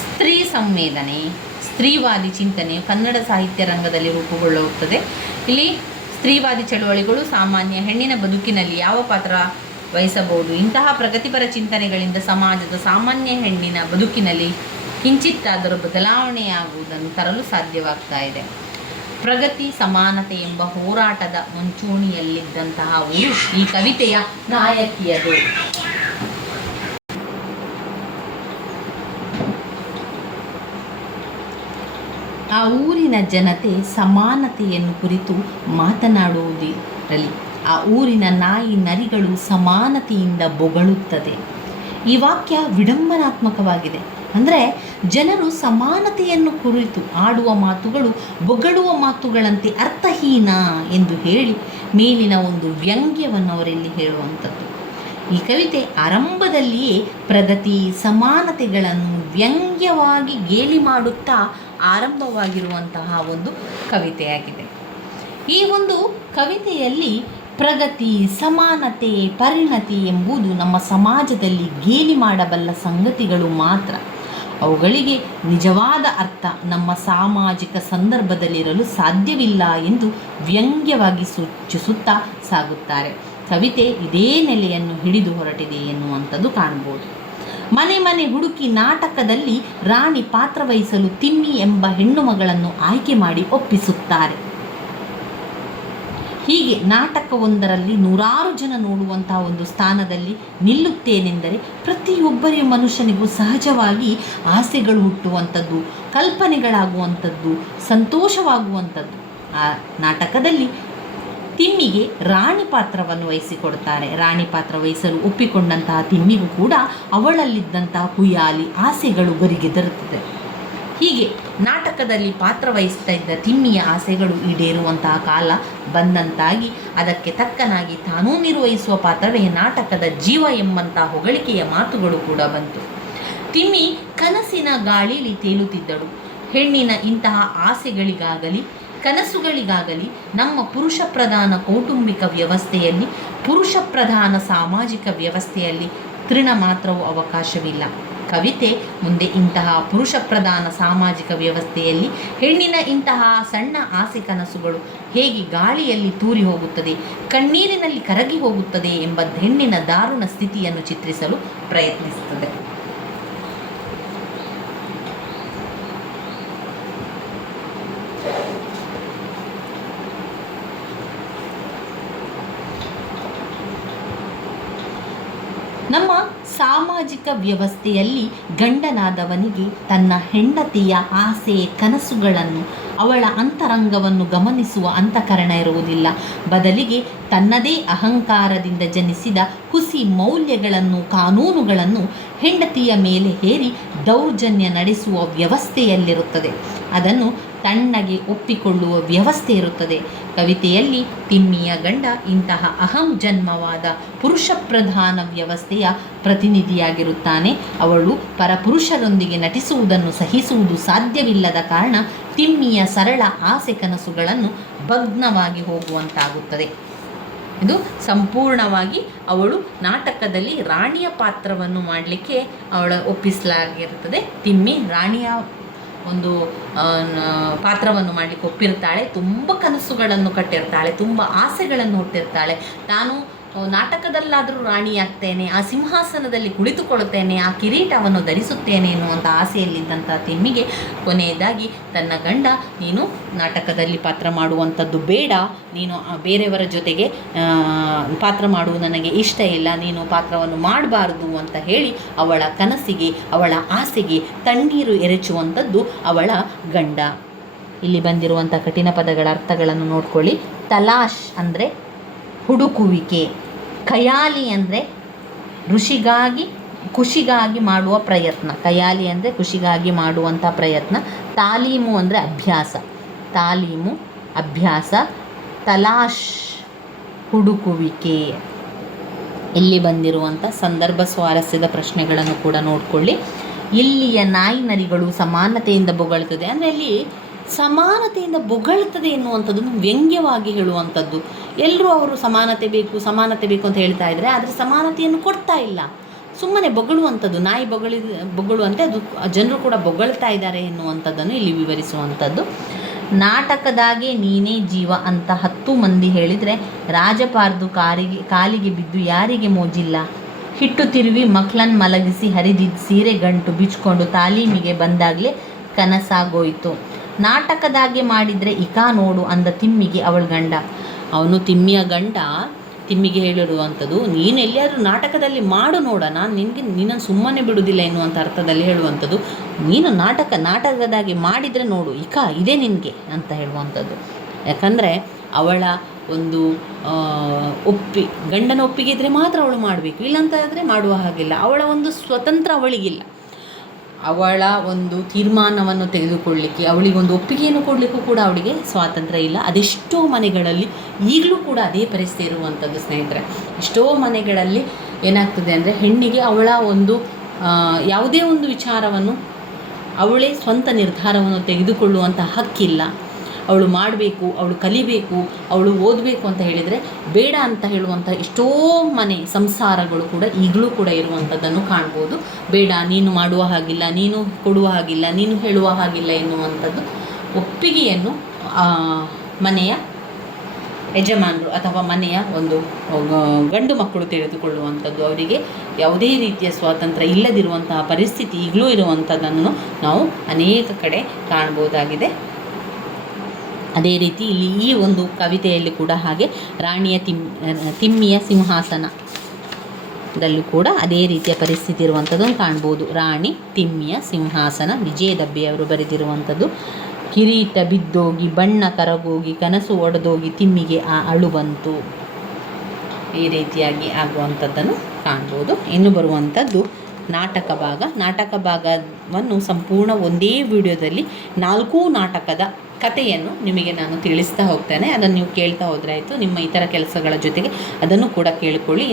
ಸ್ತ್ರೀ ಸಂವೇದನೆ, ಸ್ತ್ರೀವಾದಿ ಚಿಂತನೆಯು ಕನ್ನಡ ಸಾಹಿತ್ಯ ರಂಗದಲ್ಲಿ ರೂಪುಗೊಳ್ಳುತ್ತದೆ. ಇಲ್ಲಿ ಸ್ತ್ರೀವಾದಿ ಚಳುವಳಿಗಳು ಸಾಮಾನ್ಯ ಹೆಣ್ಣಿನ ಬದುಕಿನಲ್ಲಿ ಯಾವ ಪಾತ್ರ ವಹಿಸಬಹುದು. ಇಂತಹ ಪ್ರಗತಿಪರ ಚಿಂತನೆಗಳಿಂದ ಸಮಾಜದ ಸಾಮಾನ್ಯ ಹೆಣ್ಣಿನ ಬದುಕಿನಲ್ಲಿ ಕಿಂಚಿತ್ತಾದರೂ ಬದಲಾವಣೆಯಾಗುವುದನ್ನು ತರಲು ಸಾಧ್ಯವಾಗ್ತಾ ಇದೆ. ಪ್ರಗತಿ, ಸಮಾನತೆ ಎಂಬ ಹೋರಾಟದ ಮುಂಚೂಣಿಯಲ್ಲಿದ್ದಂತಹ ಊರು ಈ ಕವಿತೆಯ ನಾಯಕಿಯದು. ಆ ಊರಿನ ಜನತೆ ಸಮಾನತೆಯನ್ನು ಕುರಿತು ಮಾತನಾಡುವುದಿರಲಿ. ಆ ಊರಿನ ನಾಯಿ ನರಿಗಳು ಸಮಾನತೆಯಿಂದ ಬೊಗಳುತ್ತದೆ. ಈ ವಾಕ್ಯ ವಿಡಂಬನಾತ್ಮಕವಾಗಿದೆ. ಅಂದರೆ ಜನರು ಸಮಾನತೆಯನ್ನು ಕುರಿತು ಆಡುವ ಮಾತುಗಳು ಬೊಗಳುವ ಮಾತುಗಳಂತೆ ಅರ್ಥಹೀನ ಎಂದು ಹೇಳಿ ಮೇಲಿನ ಒಂದು ವ್ಯಂಗ್ಯವನ್ನು ಅವರಲ್ಲಿ ಹೇಳುವಂಥದ್ದು. ಈ ಕವಿತೆ ಆರಂಭದಲ್ಲಿಯೇ ಪ್ರಗತಿ, ಸಮಾನತೆಗಳನ್ನು ವ್ಯಂಗ್ಯವಾಗಿ ಗೇಲಿ ಮಾಡುತ್ತಾ ಆರಂಭವಾಗಿರುವಂತಹ ಒಂದು ಕವಿತೆಯಾಗಿದೆ. ಈ ಒಂದು ಕವಿತೆಯಲ್ಲಿ ಪ್ರಗತಿ, ಸಮಾನತೆ, ಪರಿಣತಿ ಎಂಬುದು ನಮ್ಮ ಸಮಾಜದಲ್ಲಿ ಗೇಲಿ ಮಾಡಬಲ್ಲ ಸಂಗತಿಗಳು ಮಾತ್ರ. ಅವುಗಳಿಗೆ ನಿಜವಾದ ಅರ್ಥ ನಮ್ಮ ಸಾಮಾಜಿಕ ಸಂದರ್ಭದಲ್ಲಿರಲು ಸಾಧ್ಯವಿಲ್ಲ ಎಂದು ವ್ಯಂಗ್ಯವಾಗಿ ಸೂಚಿಸುತ್ತಾ ಸಾಗುತ್ತಾರೆ. ಕವಿತೆ ಇದೇ ನೆಲೆಯನ್ನು ಹಿಡಿದು ಹೊರಟಿದೆ ಎನ್ನುವಂಥದ್ದು ಕಾಣ್ಬೋದು. ಮನೆ ಮನೆ ಹುಡುಕಿ ನಾಟಕದಲ್ಲಿ ರಾಣಿ ಪಾತ್ರವಹಿಸಲು ತಿಮ್ಮಿ ಎಂಬ ಹೆಣ್ಣು ಮಗಳನ್ನು ಆಯ್ಕೆ ಮಾಡಿ ಒಪ್ಪಿಸುತ್ತಾರೆ. ಹೀಗೆ ನಾಟಕವೊಂದರಲ್ಲಿ 100 ಜನ ನೋಡುವಂತಹ ಒಂದು ಸ್ಥಾನದಲ್ಲಿ ನಿಲ್ಲುತ್ತೇನೆಂದರೆ ಪ್ರತಿಯೊಬ್ಬರ ಮನುಷ್ಯನಿಗೂ ಸಹಜವಾಗಿ ಆಸೆಗಳು ಹುಟ್ಟುವಂಥದ್ದು, ಕಲ್ಪನೆಗಳಾಗುವಂಥದ್ದು, ಸಂತೋಷವಾಗುವಂಥದ್ದು. ಆ ನಾಟಕದಲ್ಲಿ ತಿಮ್ಮಿಗೆ ರಾಣಿ ಪಾತ್ರವನ್ನು ವಹಿಸಿಕೊಡ್ತಾರೆ. ರಾಣಿ ಪಾತ್ರ ವಹಿಸಲು ಒಪ್ಪಿಕೊಂಡಂತಹ ತಿಮ್ಮಿಗೂ ಕೂಡ ಅವಳಲ್ಲಿದ್ದಂತಹ ಹುಯ್ಯಾಲಿ ಆಸೆಗಳು ಗರಿಗೆದರುತ್ತದೆ. ಹೀಗೆ ನಾಟಕದಲ್ಲಿ ಪಾತ್ರ ವಹಿಸ್ತಾ ಇದ್ದ ತಿಮ್ಮಿಯ ಆಸೆಗಳು ಈಡೇರುವಂತಹ ಕಾಲ ಬಂದಂತಾಗಿ ಅದಕ್ಕೆ ತಕ್ಕನಾಗಿ ತಾನೂ ನಿರ್ವಹಿಸುವ ಪಾತ್ರವೇ ನಾಟಕದ ಜೀವ ಎಂಬಂತಹ ಹೊಗಳಿಕೆಯ ಮಾತುಗಳು ಕೂಡ ಬಂತು. ತಿಮ್ಮಿ ಕನಸಿನ ಗಾಳಿಲಿ ತೇಲುತ್ತಿದ್ದಳು. ಹೆಣ್ಣಿನ ಇಂತಹ ಆಸೆಗಳಿಗಾಗಲಿ ಕನಸುಗಳಿಗಾಗಲಿ ನಮ್ಮ ಪುರುಷ ಪ್ರಧಾನ ಕೌಟುಂಬಿಕ ವ್ಯವಸ್ಥೆಯಲ್ಲಿ, ಪುರುಷ ಪ್ರಧಾನ ಸಾಮಾಜಿಕ ವ್ಯವಸ್ಥೆಯಲ್ಲಿ ತೃಣ ಮಾತ್ರವೂ ಅವಕಾಶವಿಲ್ಲ. ಕವಿತೆ ಮುಂದೆ ಇಂತಹ ಪುರುಷ ಪ್ರಧಾನ ಸಾಮಾಜಿಕ ವ್ಯವಸ್ಥೆಯಲ್ಲಿ ಹೆಣ್ಣಿನ ಇಂತಹ ಸಣ್ಣ ಆಸೆ ಕನಸುಗಳು ಹೇಗೆ ಗಾಳಿಯಲ್ಲಿ ತೂರಿ ಹೋಗುತ್ತದೆ, ಕಣ್ಣೀರಿನಲ್ಲಿ ಕರಗಿ ಹೋಗುತ್ತದೆ ಎಂಬ ಹೆಣ್ಣಿನ ದಾರುಣ ಸ್ಥಿತಿಯನ್ನು ಚಿತ್ರಿಸಲು ಪ್ರಯತ್ನಿಸುತ್ತದೆ. ನಮ್ಮ ಸಾಮಾಜಿಕ ವ್ಯವಸ್ಥೆಯಲ್ಲಿ ಗಂಡನಾದವನಿಗೆ ತನ್ನ ಹೆಂಡತಿಯ ಆಸೆ ಕನಸುಗಳನ್ನು, ಅವಳ ಅಂತರಂಗವನ್ನು ಗಮನಿಸುವ ಅಂತಃಕರಣ ಇರುವುದಿಲ್ಲ. ಬದಲಿಗೆ ತನ್ನದೇ ಅಹಂಕಾರದಿಂದ ಜನಿಸಿದ ಹುಸಿ ಮೌಲ್ಯಗಳನ್ನು, ಕಾನೂನುಗಳನ್ನು ಹೆಂಡತಿಯ ಮೇಲೆ ಹೇರಿ ದೌರ್ಜನ್ಯ ನಡೆಸುವ ವ್ಯವಸ್ಥೆಯಲ್ಲಿರುತ್ತದೆ. ಅದನ್ನು ತಣ್ಣಗೆ ಒಪ್ಪಿಕೊಳ್ಳುವ ವ್ಯವಸ್ಥೆ ಇರುತ್ತದೆ. ಕವಿತೆಯಲ್ಲಿ ತಿಮ್ಮಿಯ ಗಂಡ ಇಂತಹ ಅಹಂ ಜನ್ಮವಾದ ಪುರುಷ ಪ್ರಧಾನ ವ್ಯವಸ್ಥೆಯ ಪ್ರತಿನಿಧಿಯಾಗಿರುತ್ತಾನೆ. ಅವಳು ಪರಪುರುಷರೊಂದಿಗೆ ನಟಿಸುವುದನ್ನು ಸಹಿಸುವುದು ಸಾಧ್ಯವಿಲ್ಲದ ಕಾರಣ ತಿಮ್ಮಿಯ ಸರಳ ಆಸೆ ಕನಸುಗಳನ್ನು ಭಗ್ನವಾಗಿ ಹೋಗುವಂತಾಗುತ್ತದೆ. ಇದು ಸಂಪೂರ್ಣವಾಗಿ ಅವಳು ನಾಟಕದಲ್ಲಿ ರಾಣಿಯ ಪಾತ್ರವನ್ನು ಮಾಡಲಿಕ್ಕೆ ಒಪ್ಪಿಸಲಾಗಿರುತ್ತದೆ. ತಿಮ್ಮಿ ರಾಣಿಯ ಒಂದು ಪಾತ್ರವನ್ನು ಮಾಡಲಿಕ್ಕೆ ಒಪ್ಪಿರ್ತಾಳೆ. ತುಂಬ ಕನಸುಗಳನ್ನು ಕಟ್ಟಿರ್ತಾಳೆ, ತುಂಬ ಆಸೆಗಳನ್ನು ಹುಟ್ಟಿರ್ತಾಳೆ. ನಾನು ನಾಟಕದಲ್ಲಾದರೂ ರಾಣಿಯಾಗ್ತೇನೆ, ಆ ಸಿಂಹಾಸನದಲ್ಲಿ ಕುಳಿತುಕೊಳ್ಳುತ್ತೇನೆ, ಆ ಕಿರೀಟವನ್ನು ಧರಿಸುತ್ತೇನೆ ಎನ್ನುವಂಥ ಆಸೆಯಲ್ಲಿದ್ದಂಥ ತಿಮ್ಮಿಗೆ ಕೊನೆಯದಾಗಿ ತನ್ನ ಗಂಡ, ನೀನು ನಾಟಕದಲ್ಲಿ ಪಾತ್ರ ಮಾಡುವಂಥದ್ದು ಬೇಡ, ನೀನು ಬೇರೆಯವರ ಜೊತೆಗೆ ಪಾತ್ರ ಮಾಡುವುದು ನನಗೆ ಇಷ್ಟ ಇಲ್ಲ, ನೀನು ಪಾತ್ರವನ್ನು ಮಾಡಬಾರ್ದು ಅಂತ ಹೇಳಿ ಅವಳ ಕನಸಿಗೆ, ಅವಳ ಆಸೆಗೆ ತಣ್ಣೀರು ಎರಚುವಂಥದ್ದು ಅವಳ ಗಂಡ. ಇಲ್ಲಿ ಬಂದಿರುವಂಥ ಕಠಿಣ ಪದಗಳ ಅರ್ಥಗಳನ್ನು ನೋಡ್ಕೊಳ್ಳಿ. ತಲಾಶ್ ಅಂದರೆ ಹುಡುಕುವಿಕೆ, ಖಯಾಲಿ ಅಂದರೆ ಖುಷಿಗಾಗಿ ಮಾಡುವ ಪ್ರಯತ್ನ, ಖಯಾಲಿ ಅಂದರೆ ಖುಷಿಗಾಗಿ ಮಾಡುವಂಥ ಪ್ರಯತ್ನ. ತಾಲೀಮು ಅಂದರೆ ಅಭ್ಯಾಸ, ತಾಲೀಮು ಅಭ್ಯಾಸ. ತಲಾಶ್ ಹುಡುಕುವಿಕೆ. ಇಲ್ಲಿ ಬಂದಿರುವಂಥ ಸಂದರ್ಭ ಸ್ವಾರಸ್ಯದ ಪ್ರಶ್ನೆಗಳನ್ನು ಕೂಡ ನೋಡಿಕೊಳ್ಳಿ. ಇಲ್ಲಿಯ ನಾಯಿ ನರಿಗಳು ಸಮಾನತೆಯಿಂದ ಬೊಗಳ್ತದೆ ಅಂದರೆ ಇಲ್ಲಿ ಸಮಾನತೆಯಿಂದ ಬೊಗಳ್ತದೆ ಎನ್ನುವಂಥದ್ದನ್ನು ವ್ಯಂಗ್ಯವಾಗಿ ಹೇಳುವಂಥದ್ದು. ಎಲ್ಲರೂ ಅವರು ಸಮಾನತೆ ಬೇಕು ಅಂತ ಹೇಳ್ತಾ ಇದ್ದಾರೆ, ಆದರೆ ಸಮಾನತೆಯನ್ನು ಕೊಡ್ತಾ ಇಲ್ಲ, ಸುಮ್ಮನೆ ಬೊಗಳುವಂಥದ್ದು. ನಾಯಿ ಬೊಗಳುವಂತೆ ಅದು ಜನರು ಕೂಡ ಬೊಗಳ್ತಾ ಇದ್ದಾರೆ ಎನ್ನುವಂಥದ್ದನ್ನು ಇಲ್ಲಿ ವಿವರಿಸುವಂಥದ್ದು. ನಾಟಕದಾಗೆ ನೀನೇ ಜೀವ ಅಂತ 10 ಮಂದಿ ಹೇಳಿದರೆ ರಾಜಪಾರ್ದು ಕಾಲಿಗೆ ಬಿದ್ದು ಯಾರಿಗೆ ಮೋಜಿಲ್ಲ. ಹಿಟ್ಟು ತಿರುವಿ ಮಕ್ಳನ್ನು ಮಲಗಿಸಿ ಹರಿದಿದ್ದ ಸೀರೆ ಗಂಟು ಬಿಚ್ಕೊಂಡು ತಾಲೀಮಿಗೆ ಬಂದಾಗಲೇ ಕನಸಾಗೋಯ್ತು. ನಾಟಕದಾಗೆ ಮಾಡಿದರೆ ಇಕಾ ನೋಡು ಅಂದ ತಿಮ್ಮಿಗೆ ಅವಳ ಗಂಡ. ಅವನು ತಿಮ್ಮಿಯ ಗಂಡ ತಿಮ್ಮಿಗೆ ಹೇಳಿರುವಂಥದ್ದು, ನೀನು ಎಲ್ಲಿಯಾದರೂ ನಾಟಕದಲ್ಲಿ ಮಾಡು ನೋಡ, ನಾನು ನಿನ್ನನ್ನು ಸುಮ್ಮನೆ ಬಿಡುವುದಿಲ್ಲ ಎನ್ನುವಂಥ ಅರ್ಥದಲ್ಲಿ ಹೇಳುವಂಥದ್ದು. ನೀನು ನಾಟಕದಾಗಿ ಮಾಡಿದರೆ ನೋಡು, ಇಕಾ ಇದೆ ನಿನಗೆ ಅಂತ ಹೇಳುವಂಥದ್ದು. ಯಾಕಂದರೆ ಅವಳ ಒಂದು ಗಂಡನ ಒಪ್ಪಿಗೆ ಇದ್ದರೆ ಮಾತ್ರ ಅವಳು ಮಾಡಬೇಕು, ಇಲ್ಲಂತಾದರೆ ಮಾಡುವ ಹಾಗಿಲ್ಲ. ಅವಳ ಒಂದು ಸ್ವತಂತ್ರ ಅವಳಿಗಿಲ್ಲ. ಅವಳ ಒಂದು ತೀರ್ಮಾನವನ್ನು ತೆಗೆದುಕೊಳ್ಳಲಿಕ್ಕೆ, ಅವಳಿಗೊಂದು ಒಪ್ಪಿಗೆಯನ್ನು ಕೊಡಲಿಕ್ಕೂ ಕೂಡ ಅವಳಿಗೆ ಸ್ವಾತಂತ್ರ್ಯ ಇಲ್ಲ. ಅದೆಷ್ಟೋ ಮನೆಗಳಲ್ಲಿ ಈಗಲೂ ಕೂಡ ಅದೇ ಪರಿಸ್ಥಿತಿ ಇರುವಂಥದ್ದು ಸ್ನೇಹಿತರೆ. ಎಷ್ಟೋ ಮನೆಗಳಲ್ಲಿ ಏನಾಗ್ತದೆ ಅಂದರೆ ಹೆಣ್ಣಿಗೆ ಅವಳ ಒಂದು ಯಾವುದೇ ಒಂದು ವಿಚಾರವನ್ನು ಅವಳೇ ಸ್ವಂತ ನಿರ್ಧಾರವನ್ನು ತೆಗೆದುಕೊಳ್ಳುವಂಥ ಹಕ್ಕಿಲ್ಲ. ಅವಳು ಮಾಡಬೇಕು, ಅವಳು ಕಲಿಬೇಕು, ಅವಳು ಓದಬೇಕು ಅಂತ ಹೇಳಿದರೆ ಬೇಡ ಅಂತ ಹೇಳುವಂಥ ಎಷ್ಟೋ ಮನೆ ಸಂಸಾರಗಳು ಕೂಡ ಈಗಲೂ ಕೂಡ ಇರುವಂಥದ್ದನ್ನು ಕಾಣ್ಬೋದು. ಬೇಡ, ನೀನು ಮಾಡುವ ಹಾಗಿಲ್ಲ, ನೀನು ಕೊಡುವ ಹಾಗಿಲ್ಲ, ನೀನು ಹೇಳುವ ಹಾಗಿಲ್ಲ ಎನ್ನುವಂಥದ್ದು ಒಪ್ಪಿಗೆಯನ್ನು ಮನೆಯ ಯಜಮಾನರು ಅಥವಾ ಮನೆಯ ಒಂದು ಗಂಡು ಮಕ್ಕಳು ತೆಗೆದುಕೊಳ್ಳುವಂಥದ್ದು. ಅವರಿಗೆ ಯಾವುದೇ ರೀತಿಯ ಸ್ವಾತಂತ್ರ್ಯ ಇಲ್ಲದಿರುವಂತಹ ಪರಿಸ್ಥಿತಿ ಈಗಲೂ ಇರುವಂಥದ್ದನ್ನು ನಾವು ಅನೇಕ ಕಡೆ ಕಾಣ್ಬೋದಾಗಿದೆ. ಅದೇ ರೀತಿ ಇಲ್ಲಿ ಈ ಒಂದು ಕವಿತೆಯಲ್ಲಿ ಕೂಡ ಹಾಗೆ ರಾಣಿಯ ತಿಮ್ಮಿಯ ಸಿಂಹಾಸನದಲ್ಲೂ ಕೂಡ ಅದೇ ರೀತಿಯ ಪರಿಸ್ಥಿತಿ ಇರುವಂಥದ್ದನ್ನು ಕಾಣ್ಬೋದು. ರಾಣಿ ತಿಮ್ಮಿಯ ಸಿಂಹಾಸನ, ವಿಜಯ ದಬ್ಬೆಯವರು ಬರೆದಿರುವಂಥದ್ದು. ಕಿರೀಟ ಬಿದ್ದೋಗಿ ಬಣ್ಣ ಕರಗೋಗಿ ಕನಸು ಒಡೆದೋಗಿ ತಿಮ್ಮಿಗೆ ಆ ಅಳು ಬಂತು. ಈ ರೀತಿಯಾಗಿ ಆಗುವಂಥದ್ದನ್ನು ಕಾಣ್ಬೋದು. ಇನ್ನು ಬರುವಂಥದ್ದು ನಾಟಕ ಭಾಗವನ್ನು ಸಂಪೂರ್ಣ ಒಂದೇ ವಿಡಿಯೋದಲ್ಲಿ 4 ನಾಟಕದ ಕಥೆಯನ್ನು ನಿಮಗೆ ನಾನು ತಿಳಿಸ್ತಾ ಹೋಗ್ತೇನೆ. ಅದನ್ನು ನೀವು ಕೇಳ್ತಾ ಹೋದರೆ ಆಯಿತು. ನಿಮ್ಮ ಇತರ ಕೆಲಸಗಳ ಜೊತೆಗೆ ಅದನ್ನು ಕೂಡ ಕೇಳಿಕೊಳ್ಳಿ.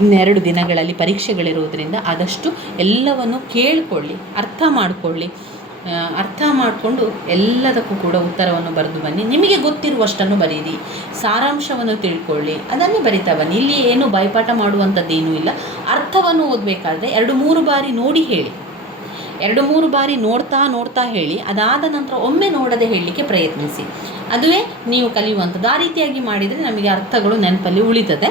ಇನ್ನೆರಡು ದಿನಗಳಲ್ಲಿ ಪರೀಕ್ಷೆಗಳಿರುವುದರಿಂದ ಆದಷ್ಟು ಎಲ್ಲವನ್ನು ಕೇಳಿಕೊಳ್ಳಿ, ಅರ್ಥ ಮಾಡಿಕೊಳ್ಳಿ. ಅರ್ಥ ಮಾಡಿಕೊಂಡು ಎಲ್ಲದಕ್ಕೂ ಕೂಡ ಉತ್ತರವನ್ನು ಬರೆದು ಬನ್ನಿ. ನಿಮಗೆ ಗೊತ್ತಿರುವಷ್ಟನ್ನು ಬರೀರಿ, ಸಾರಾಂಶವನ್ನು ತಿಳ್ಕೊಳ್ಳಿ, ಅದನ್ನೇ ಬರಿತಾ ಬನ್ನಿ. ಇಲ್ಲಿ ಏನು ಬಾಯ್ಪಾಠ ಮಾಡುವಂಥದ್ದೇನೂ ಇಲ್ಲ. ಅರ್ಥವನ್ನು ಓದಬೇಕಾದ್ರೆ 2-3 ಬಾರಿ ನೋಡಿ ಹೇಳಿ, 2-3 ಬಾರಿ ನೋಡ್ತಾ ಹೇಳಿ. ಅದಾದ ನಂತರ ಒಮ್ಮೆ ನೋಡದೆ ಹೇಳಲಿಕ್ಕೆ ಪ್ರಯತ್ನಿಸಿ. ಅದುವೇ ನೀವು ಕಲಿಯುವಂಥದ್ದು. ಆ ರೀತಿಯಾಗಿ ಮಾಡಿದರೆ ನಮಗೆ ಅರ್ಥಗಳು ನೆನಪಲ್ಲಿ ಉಳಿತದೆ.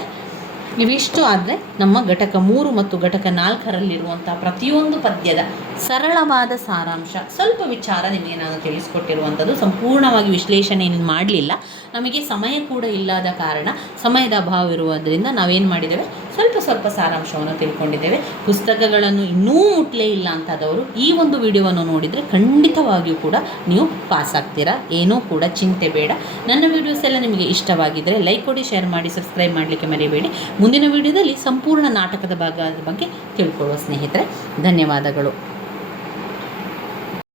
ಇವಿಷ್ಟು ಆದರೆ ನಮ್ಮ ಘಟಕ 3 ಮತ್ತು ಘಟಕ 4ರಲ್ಲಿರುವಂಥ ಪ್ರತಿಯೊಂದು ಪದ್ಯದ ಸರಳವಾದ ಸಾರಾಂಶ. ಸ್ವಲ್ಪ ವಿಚಾರ ನಿಮಗೆ ನಾನು ತಿಳಿಸ್ಕೊಟ್ಟಿರುವಂಥದ್ದು. ಸಂಪೂರ್ಣವಾಗಿ ವಿಶ್ಲೇಷಣೆ ಏನು ಮಾಡಲಿಲ್ಲ, ನಮಗೆ ಸಮಯ ಕೂಡ ಇಲ್ಲದ ಕಾರಣ, ಸಮಯದ ಅಭಾವವಿರುವುದರಿಂದ ನಾವೇನು ಮಾಡಿದ್ದೇವೆ, ಸ್ವಲ್ಪ ಸಾರಾಂಶವನ್ನು ತಿಳ್ಕೊಂಡಿದ್ದೇವೆ. ಪುಸ್ತಕಗಳನ್ನು ಇನ್ನೂ ಮುಟ್ಲೇ ಇಲ್ಲ ಅಂತಾದವರು ಈ ಒಂದು ವಿಡಿಯೋವನ್ನು ನೋಡಿದರೆ ಖಂಡಿತವಾಗಿಯೂ ಕೂಡ ನೀವು ಪಾಸ್ ಆಗ್ತೀರಾ. ಏನೂ ಕೂಡ ಚಿಂತೆ ಬೇಡ. ನನ್ನ ವಿಡಿಯೋಸ್ ಎಲ್ಲ ನಿಮಗೆ ಇಷ್ಟವಾಗಿದ್ದರೆ ಲೈಕ್ ಕೊಡಿ, ಶೇರ್ ಮಾಡಿ, ಸಬ್ಸ್ಕ್ರೈಬ್ ಮಾಡಲಿಕ್ಕೆ ಮರಿಬೇಡಿ. ಮುಂದಿನ ವಿಡಿಯೋದಲ್ಲಿ ಸಂಪೂರ್ಣ ನಾಟಕದ ಭಾಗದ ಬಗ್ಗೆ ತಿಳ್ಕೊಳ್ಳುವ ಸ್ನೇಹಿತರೆ. ಧನ್ಯವಾದಗಳು.